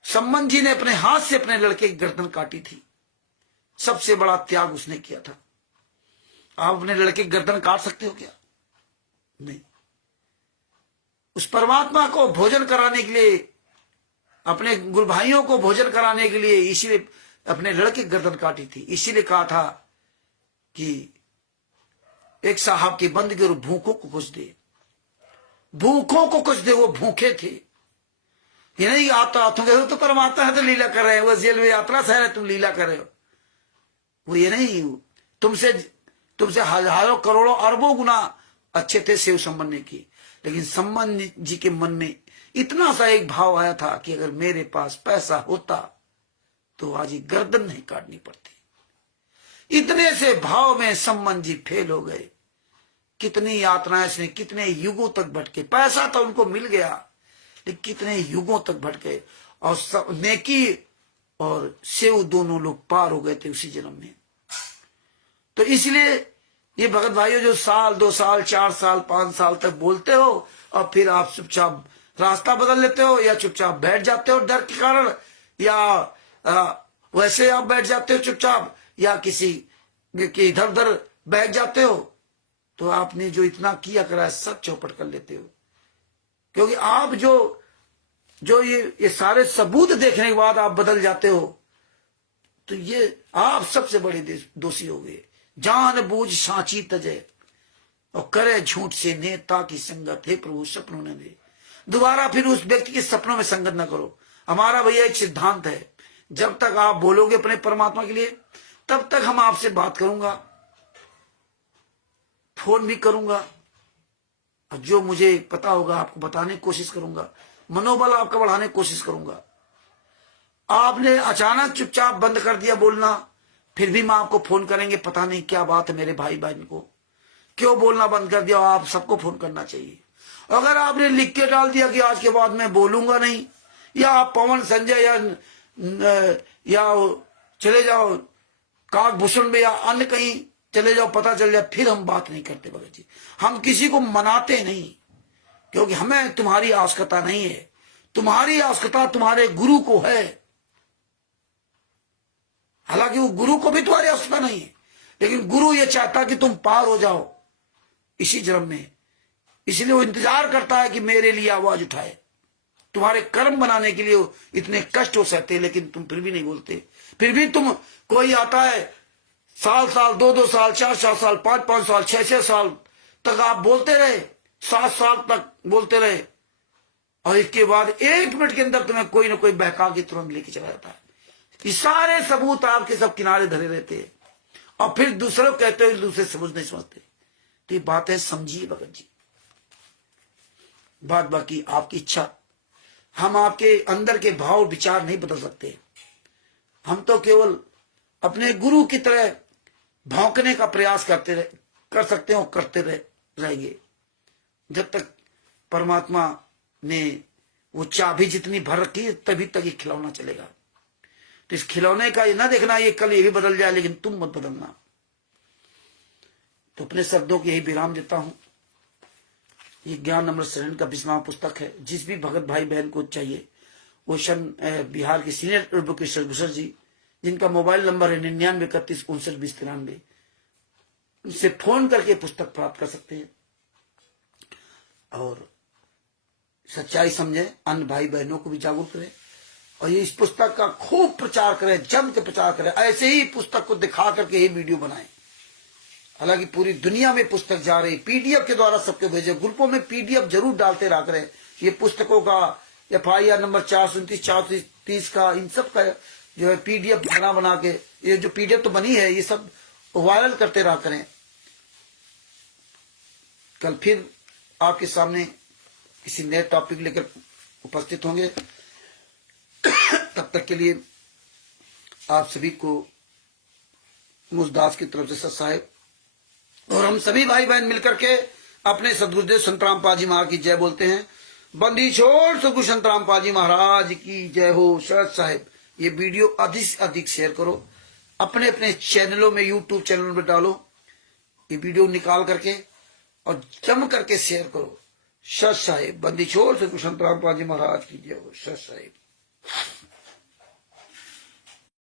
सम्मन जी ने अपने हाथ से अपने लड़के की गर्दन काटी थी, सबसे बड़ा त्याग उसने किया था। आप अपने लड़के की गर्दन काट सकते हो क्या? नहीं। उस परमात्मा को भोजन कराने के लिए, अपने गुरु भाइयों को भोजन कराने के लिए इसीलिए अपने लड़के की गर्दन काटी थी। इसीलिए कहा था कि एक साहब की बंद के भूखों को कुछ दे, भूखों को कुछ दे। वो भूखे थे। ये नहीं आप तो हाथों के तो परमात्मा है तो लीला कर रहे हैं, वो जेल में यात्रा से है तुम लीला कर रहे हो। वो ये नहीं, तुमसे हजारों करोड़ों अरबों गुना अच्छे थे सेव सम्मन ने की। लेकिन सम्मन जी के मन में इतना सा एक भाव आया था कि अगर मेरे पास पैसा होता तो आज ये गर्दन नहीं काटनी पड़ती। इतने से भाव में सम्मन जी फेल हो गए। कितनी यातनाएं से, कितने युगों तक भटके। पैसा तो उनको मिल गया, लेकिन कितने युगों तक भटके। और नेकी और सेव दोनों लोग पार हो गए थे उसी जन्म में। तो इसलिए ये भगत भाइयों जो साल 2 साल 4 साल 5 साल तक बोलते हो और फिर आप चुपचाप रास्ता बदल लेते हो या चुपचाप बैठ जाते हो डर के कारण, या वैसे आप बैठ जाते हो चुपचाप, या किसी इधर उधर बैठ जाते हो, तो आपने जो इतना किया करा है सब चौपट कर लेते हो। क्योंकि आप जो ये सारे सबूत देखने के बाद आप बदल जाते हो, तो ये आप सबसे बड़े दोषी हो गए। जान बूझ सांची तजे और करे झूठ से नेता की संगत, हे प्रभु सपनों ने दे। दोबारा फिर उस व्यक्ति के सपनों में संगत न करो। हमारा भैया एक सिद्धांत है, जब तक आप बोलोगे अपने परमात्मा के लिए तब तक हम आपसे बात करूंगा, फोन भी करूंगा, और जो मुझे पता होगा आपको बताने की कोशिश करूंगा, मनोबल आपका बढ़ाने की कोशिश करूंगा। आपने अचानक चुपचाप बंद कर दिया बोलना, फिर भी मैं आपको फोन करेंगे, पता नहीं क्या बात है मेरे भाई बहन को, क्यों बोलना बंद कर दिया। आप सबको फोन करना चाहिए। अगर आपने लिख के डाल दिया कि आज के बाद मैं बोलूंगा नहीं, या आप पवन संजय या चले जाओ काकभूषण में या अन्य कहीं चले जाओ, पता चल जाए, फिर हम बात नहीं करते भगत जी। हम किसी को मनाते नहीं, क्योंकि हमें तुम्हारी आवश्यकता नहीं है। तुम्हारी आवश्यकता तुम्हारे गुरु को है। हालांकि वो गुरु को भी तुम्हारी आवश्यकता नहीं है, लेकिन गुरु ये चाहता कि तुम पार हो जाओ इसी जन्म में, इसलिए वो इंतजार करता है कि मेरे लिए आवाज उठाए। तुम्हारे कर्म बनाने के लिए वो इतने कष्ट हो सकते हैं, लेकिन तुम फिर भी नहीं बोलते। फिर भी तुम, कोई आता है साल 2 साल 4 साल 5 साल 6 साल तक आप बोलते रहे, 7 साल तक बोलते रहे, और इसके बाद 1 मिनट के अंदर तुम्हें कोई ना कोई बहका के तुरंत लेके चला जाता है। ये सारे सबूत आपके सब किनारे धरे रहते हैं, और फिर दूसरे को कहते हो दूसरे सबूत नहीं समझते। तो ये बात है, समझिए भगत जी। बात बाकी आपकी इच्छा, हम आपके अंदर के भाव विचार नहीं बदल सकते। हम तो केवल अपने गुरु की तरह भौंकने का प्रयास कर सकते हैं और करते रहेंगे जब तक परमात्मा ने वो चाबी जितनी भर रखी है तभी तक ये खिलौना चलेगा। तो इस खिलौने का ये ना देखना ये कल ये भी बदल जाए, लेकिन तुम मत बदलना। तो अपने शब्दों के यही विराम देता हूं। ये ज्ञान अमृत शरण का 20वां पुस्तक है। जिस भी भगत भाई बहन को चाहिए, वो बिहार के सीनियर एडवोकेट भूषण जी, जिनका मोबाइल नंबर है 99 31 59 20 93, उनसे फोन करके पुस्तक प्राप्त कर सकते हैं। और सच्चाई समझे, अन्य भाई बहनों को भी जागरूक करें, और ये इस पुस्तक का खूब प्रचार करें, जम के प्रचार करें। ऐसे ही पुस्तक को दिखा करके ही वीडियो बनाएं। हालांकि पूरी दुनिया में पुस्तक जा रही, पीडीएफ के द्वारा सबको भेजे। ग्रुपों में पीडीएफ जरूर डालते रहा करें। ये पुस्तकों का FIR नंबर 429 430 का, इन सब का जो है पीडीएफ बना के, ये जो पीडीएफ तो बनी है, ये सब वायरल करते रहा करें। कल फिर आपके सामने किसी नए टॉपिक लेकर उपस्थित होंगे। तब तक के लिए आप सभी को मुझदास की तरफ से सत साहेब और हम सभी भाई बहन मिलकर के अपने सदगुरुदेव संत रामपाल जी महाराज की जय बोलते हैं। बंदी छोड़ सदगुरु संत रामपाल जी महाराज की जय हो। शरद साहेब, ये वीडियो अधिक से अधिक शेयर करो, अपने अपने चैनलों में, यूट्यूब चैनल में डालो ये वीडियो निकाल करके, और जम करके शेयर करो। शरद साहेब, बंदी छोड़ सदगुरु संत रामपाल जी महाराज की जय हो। शरद साहेब।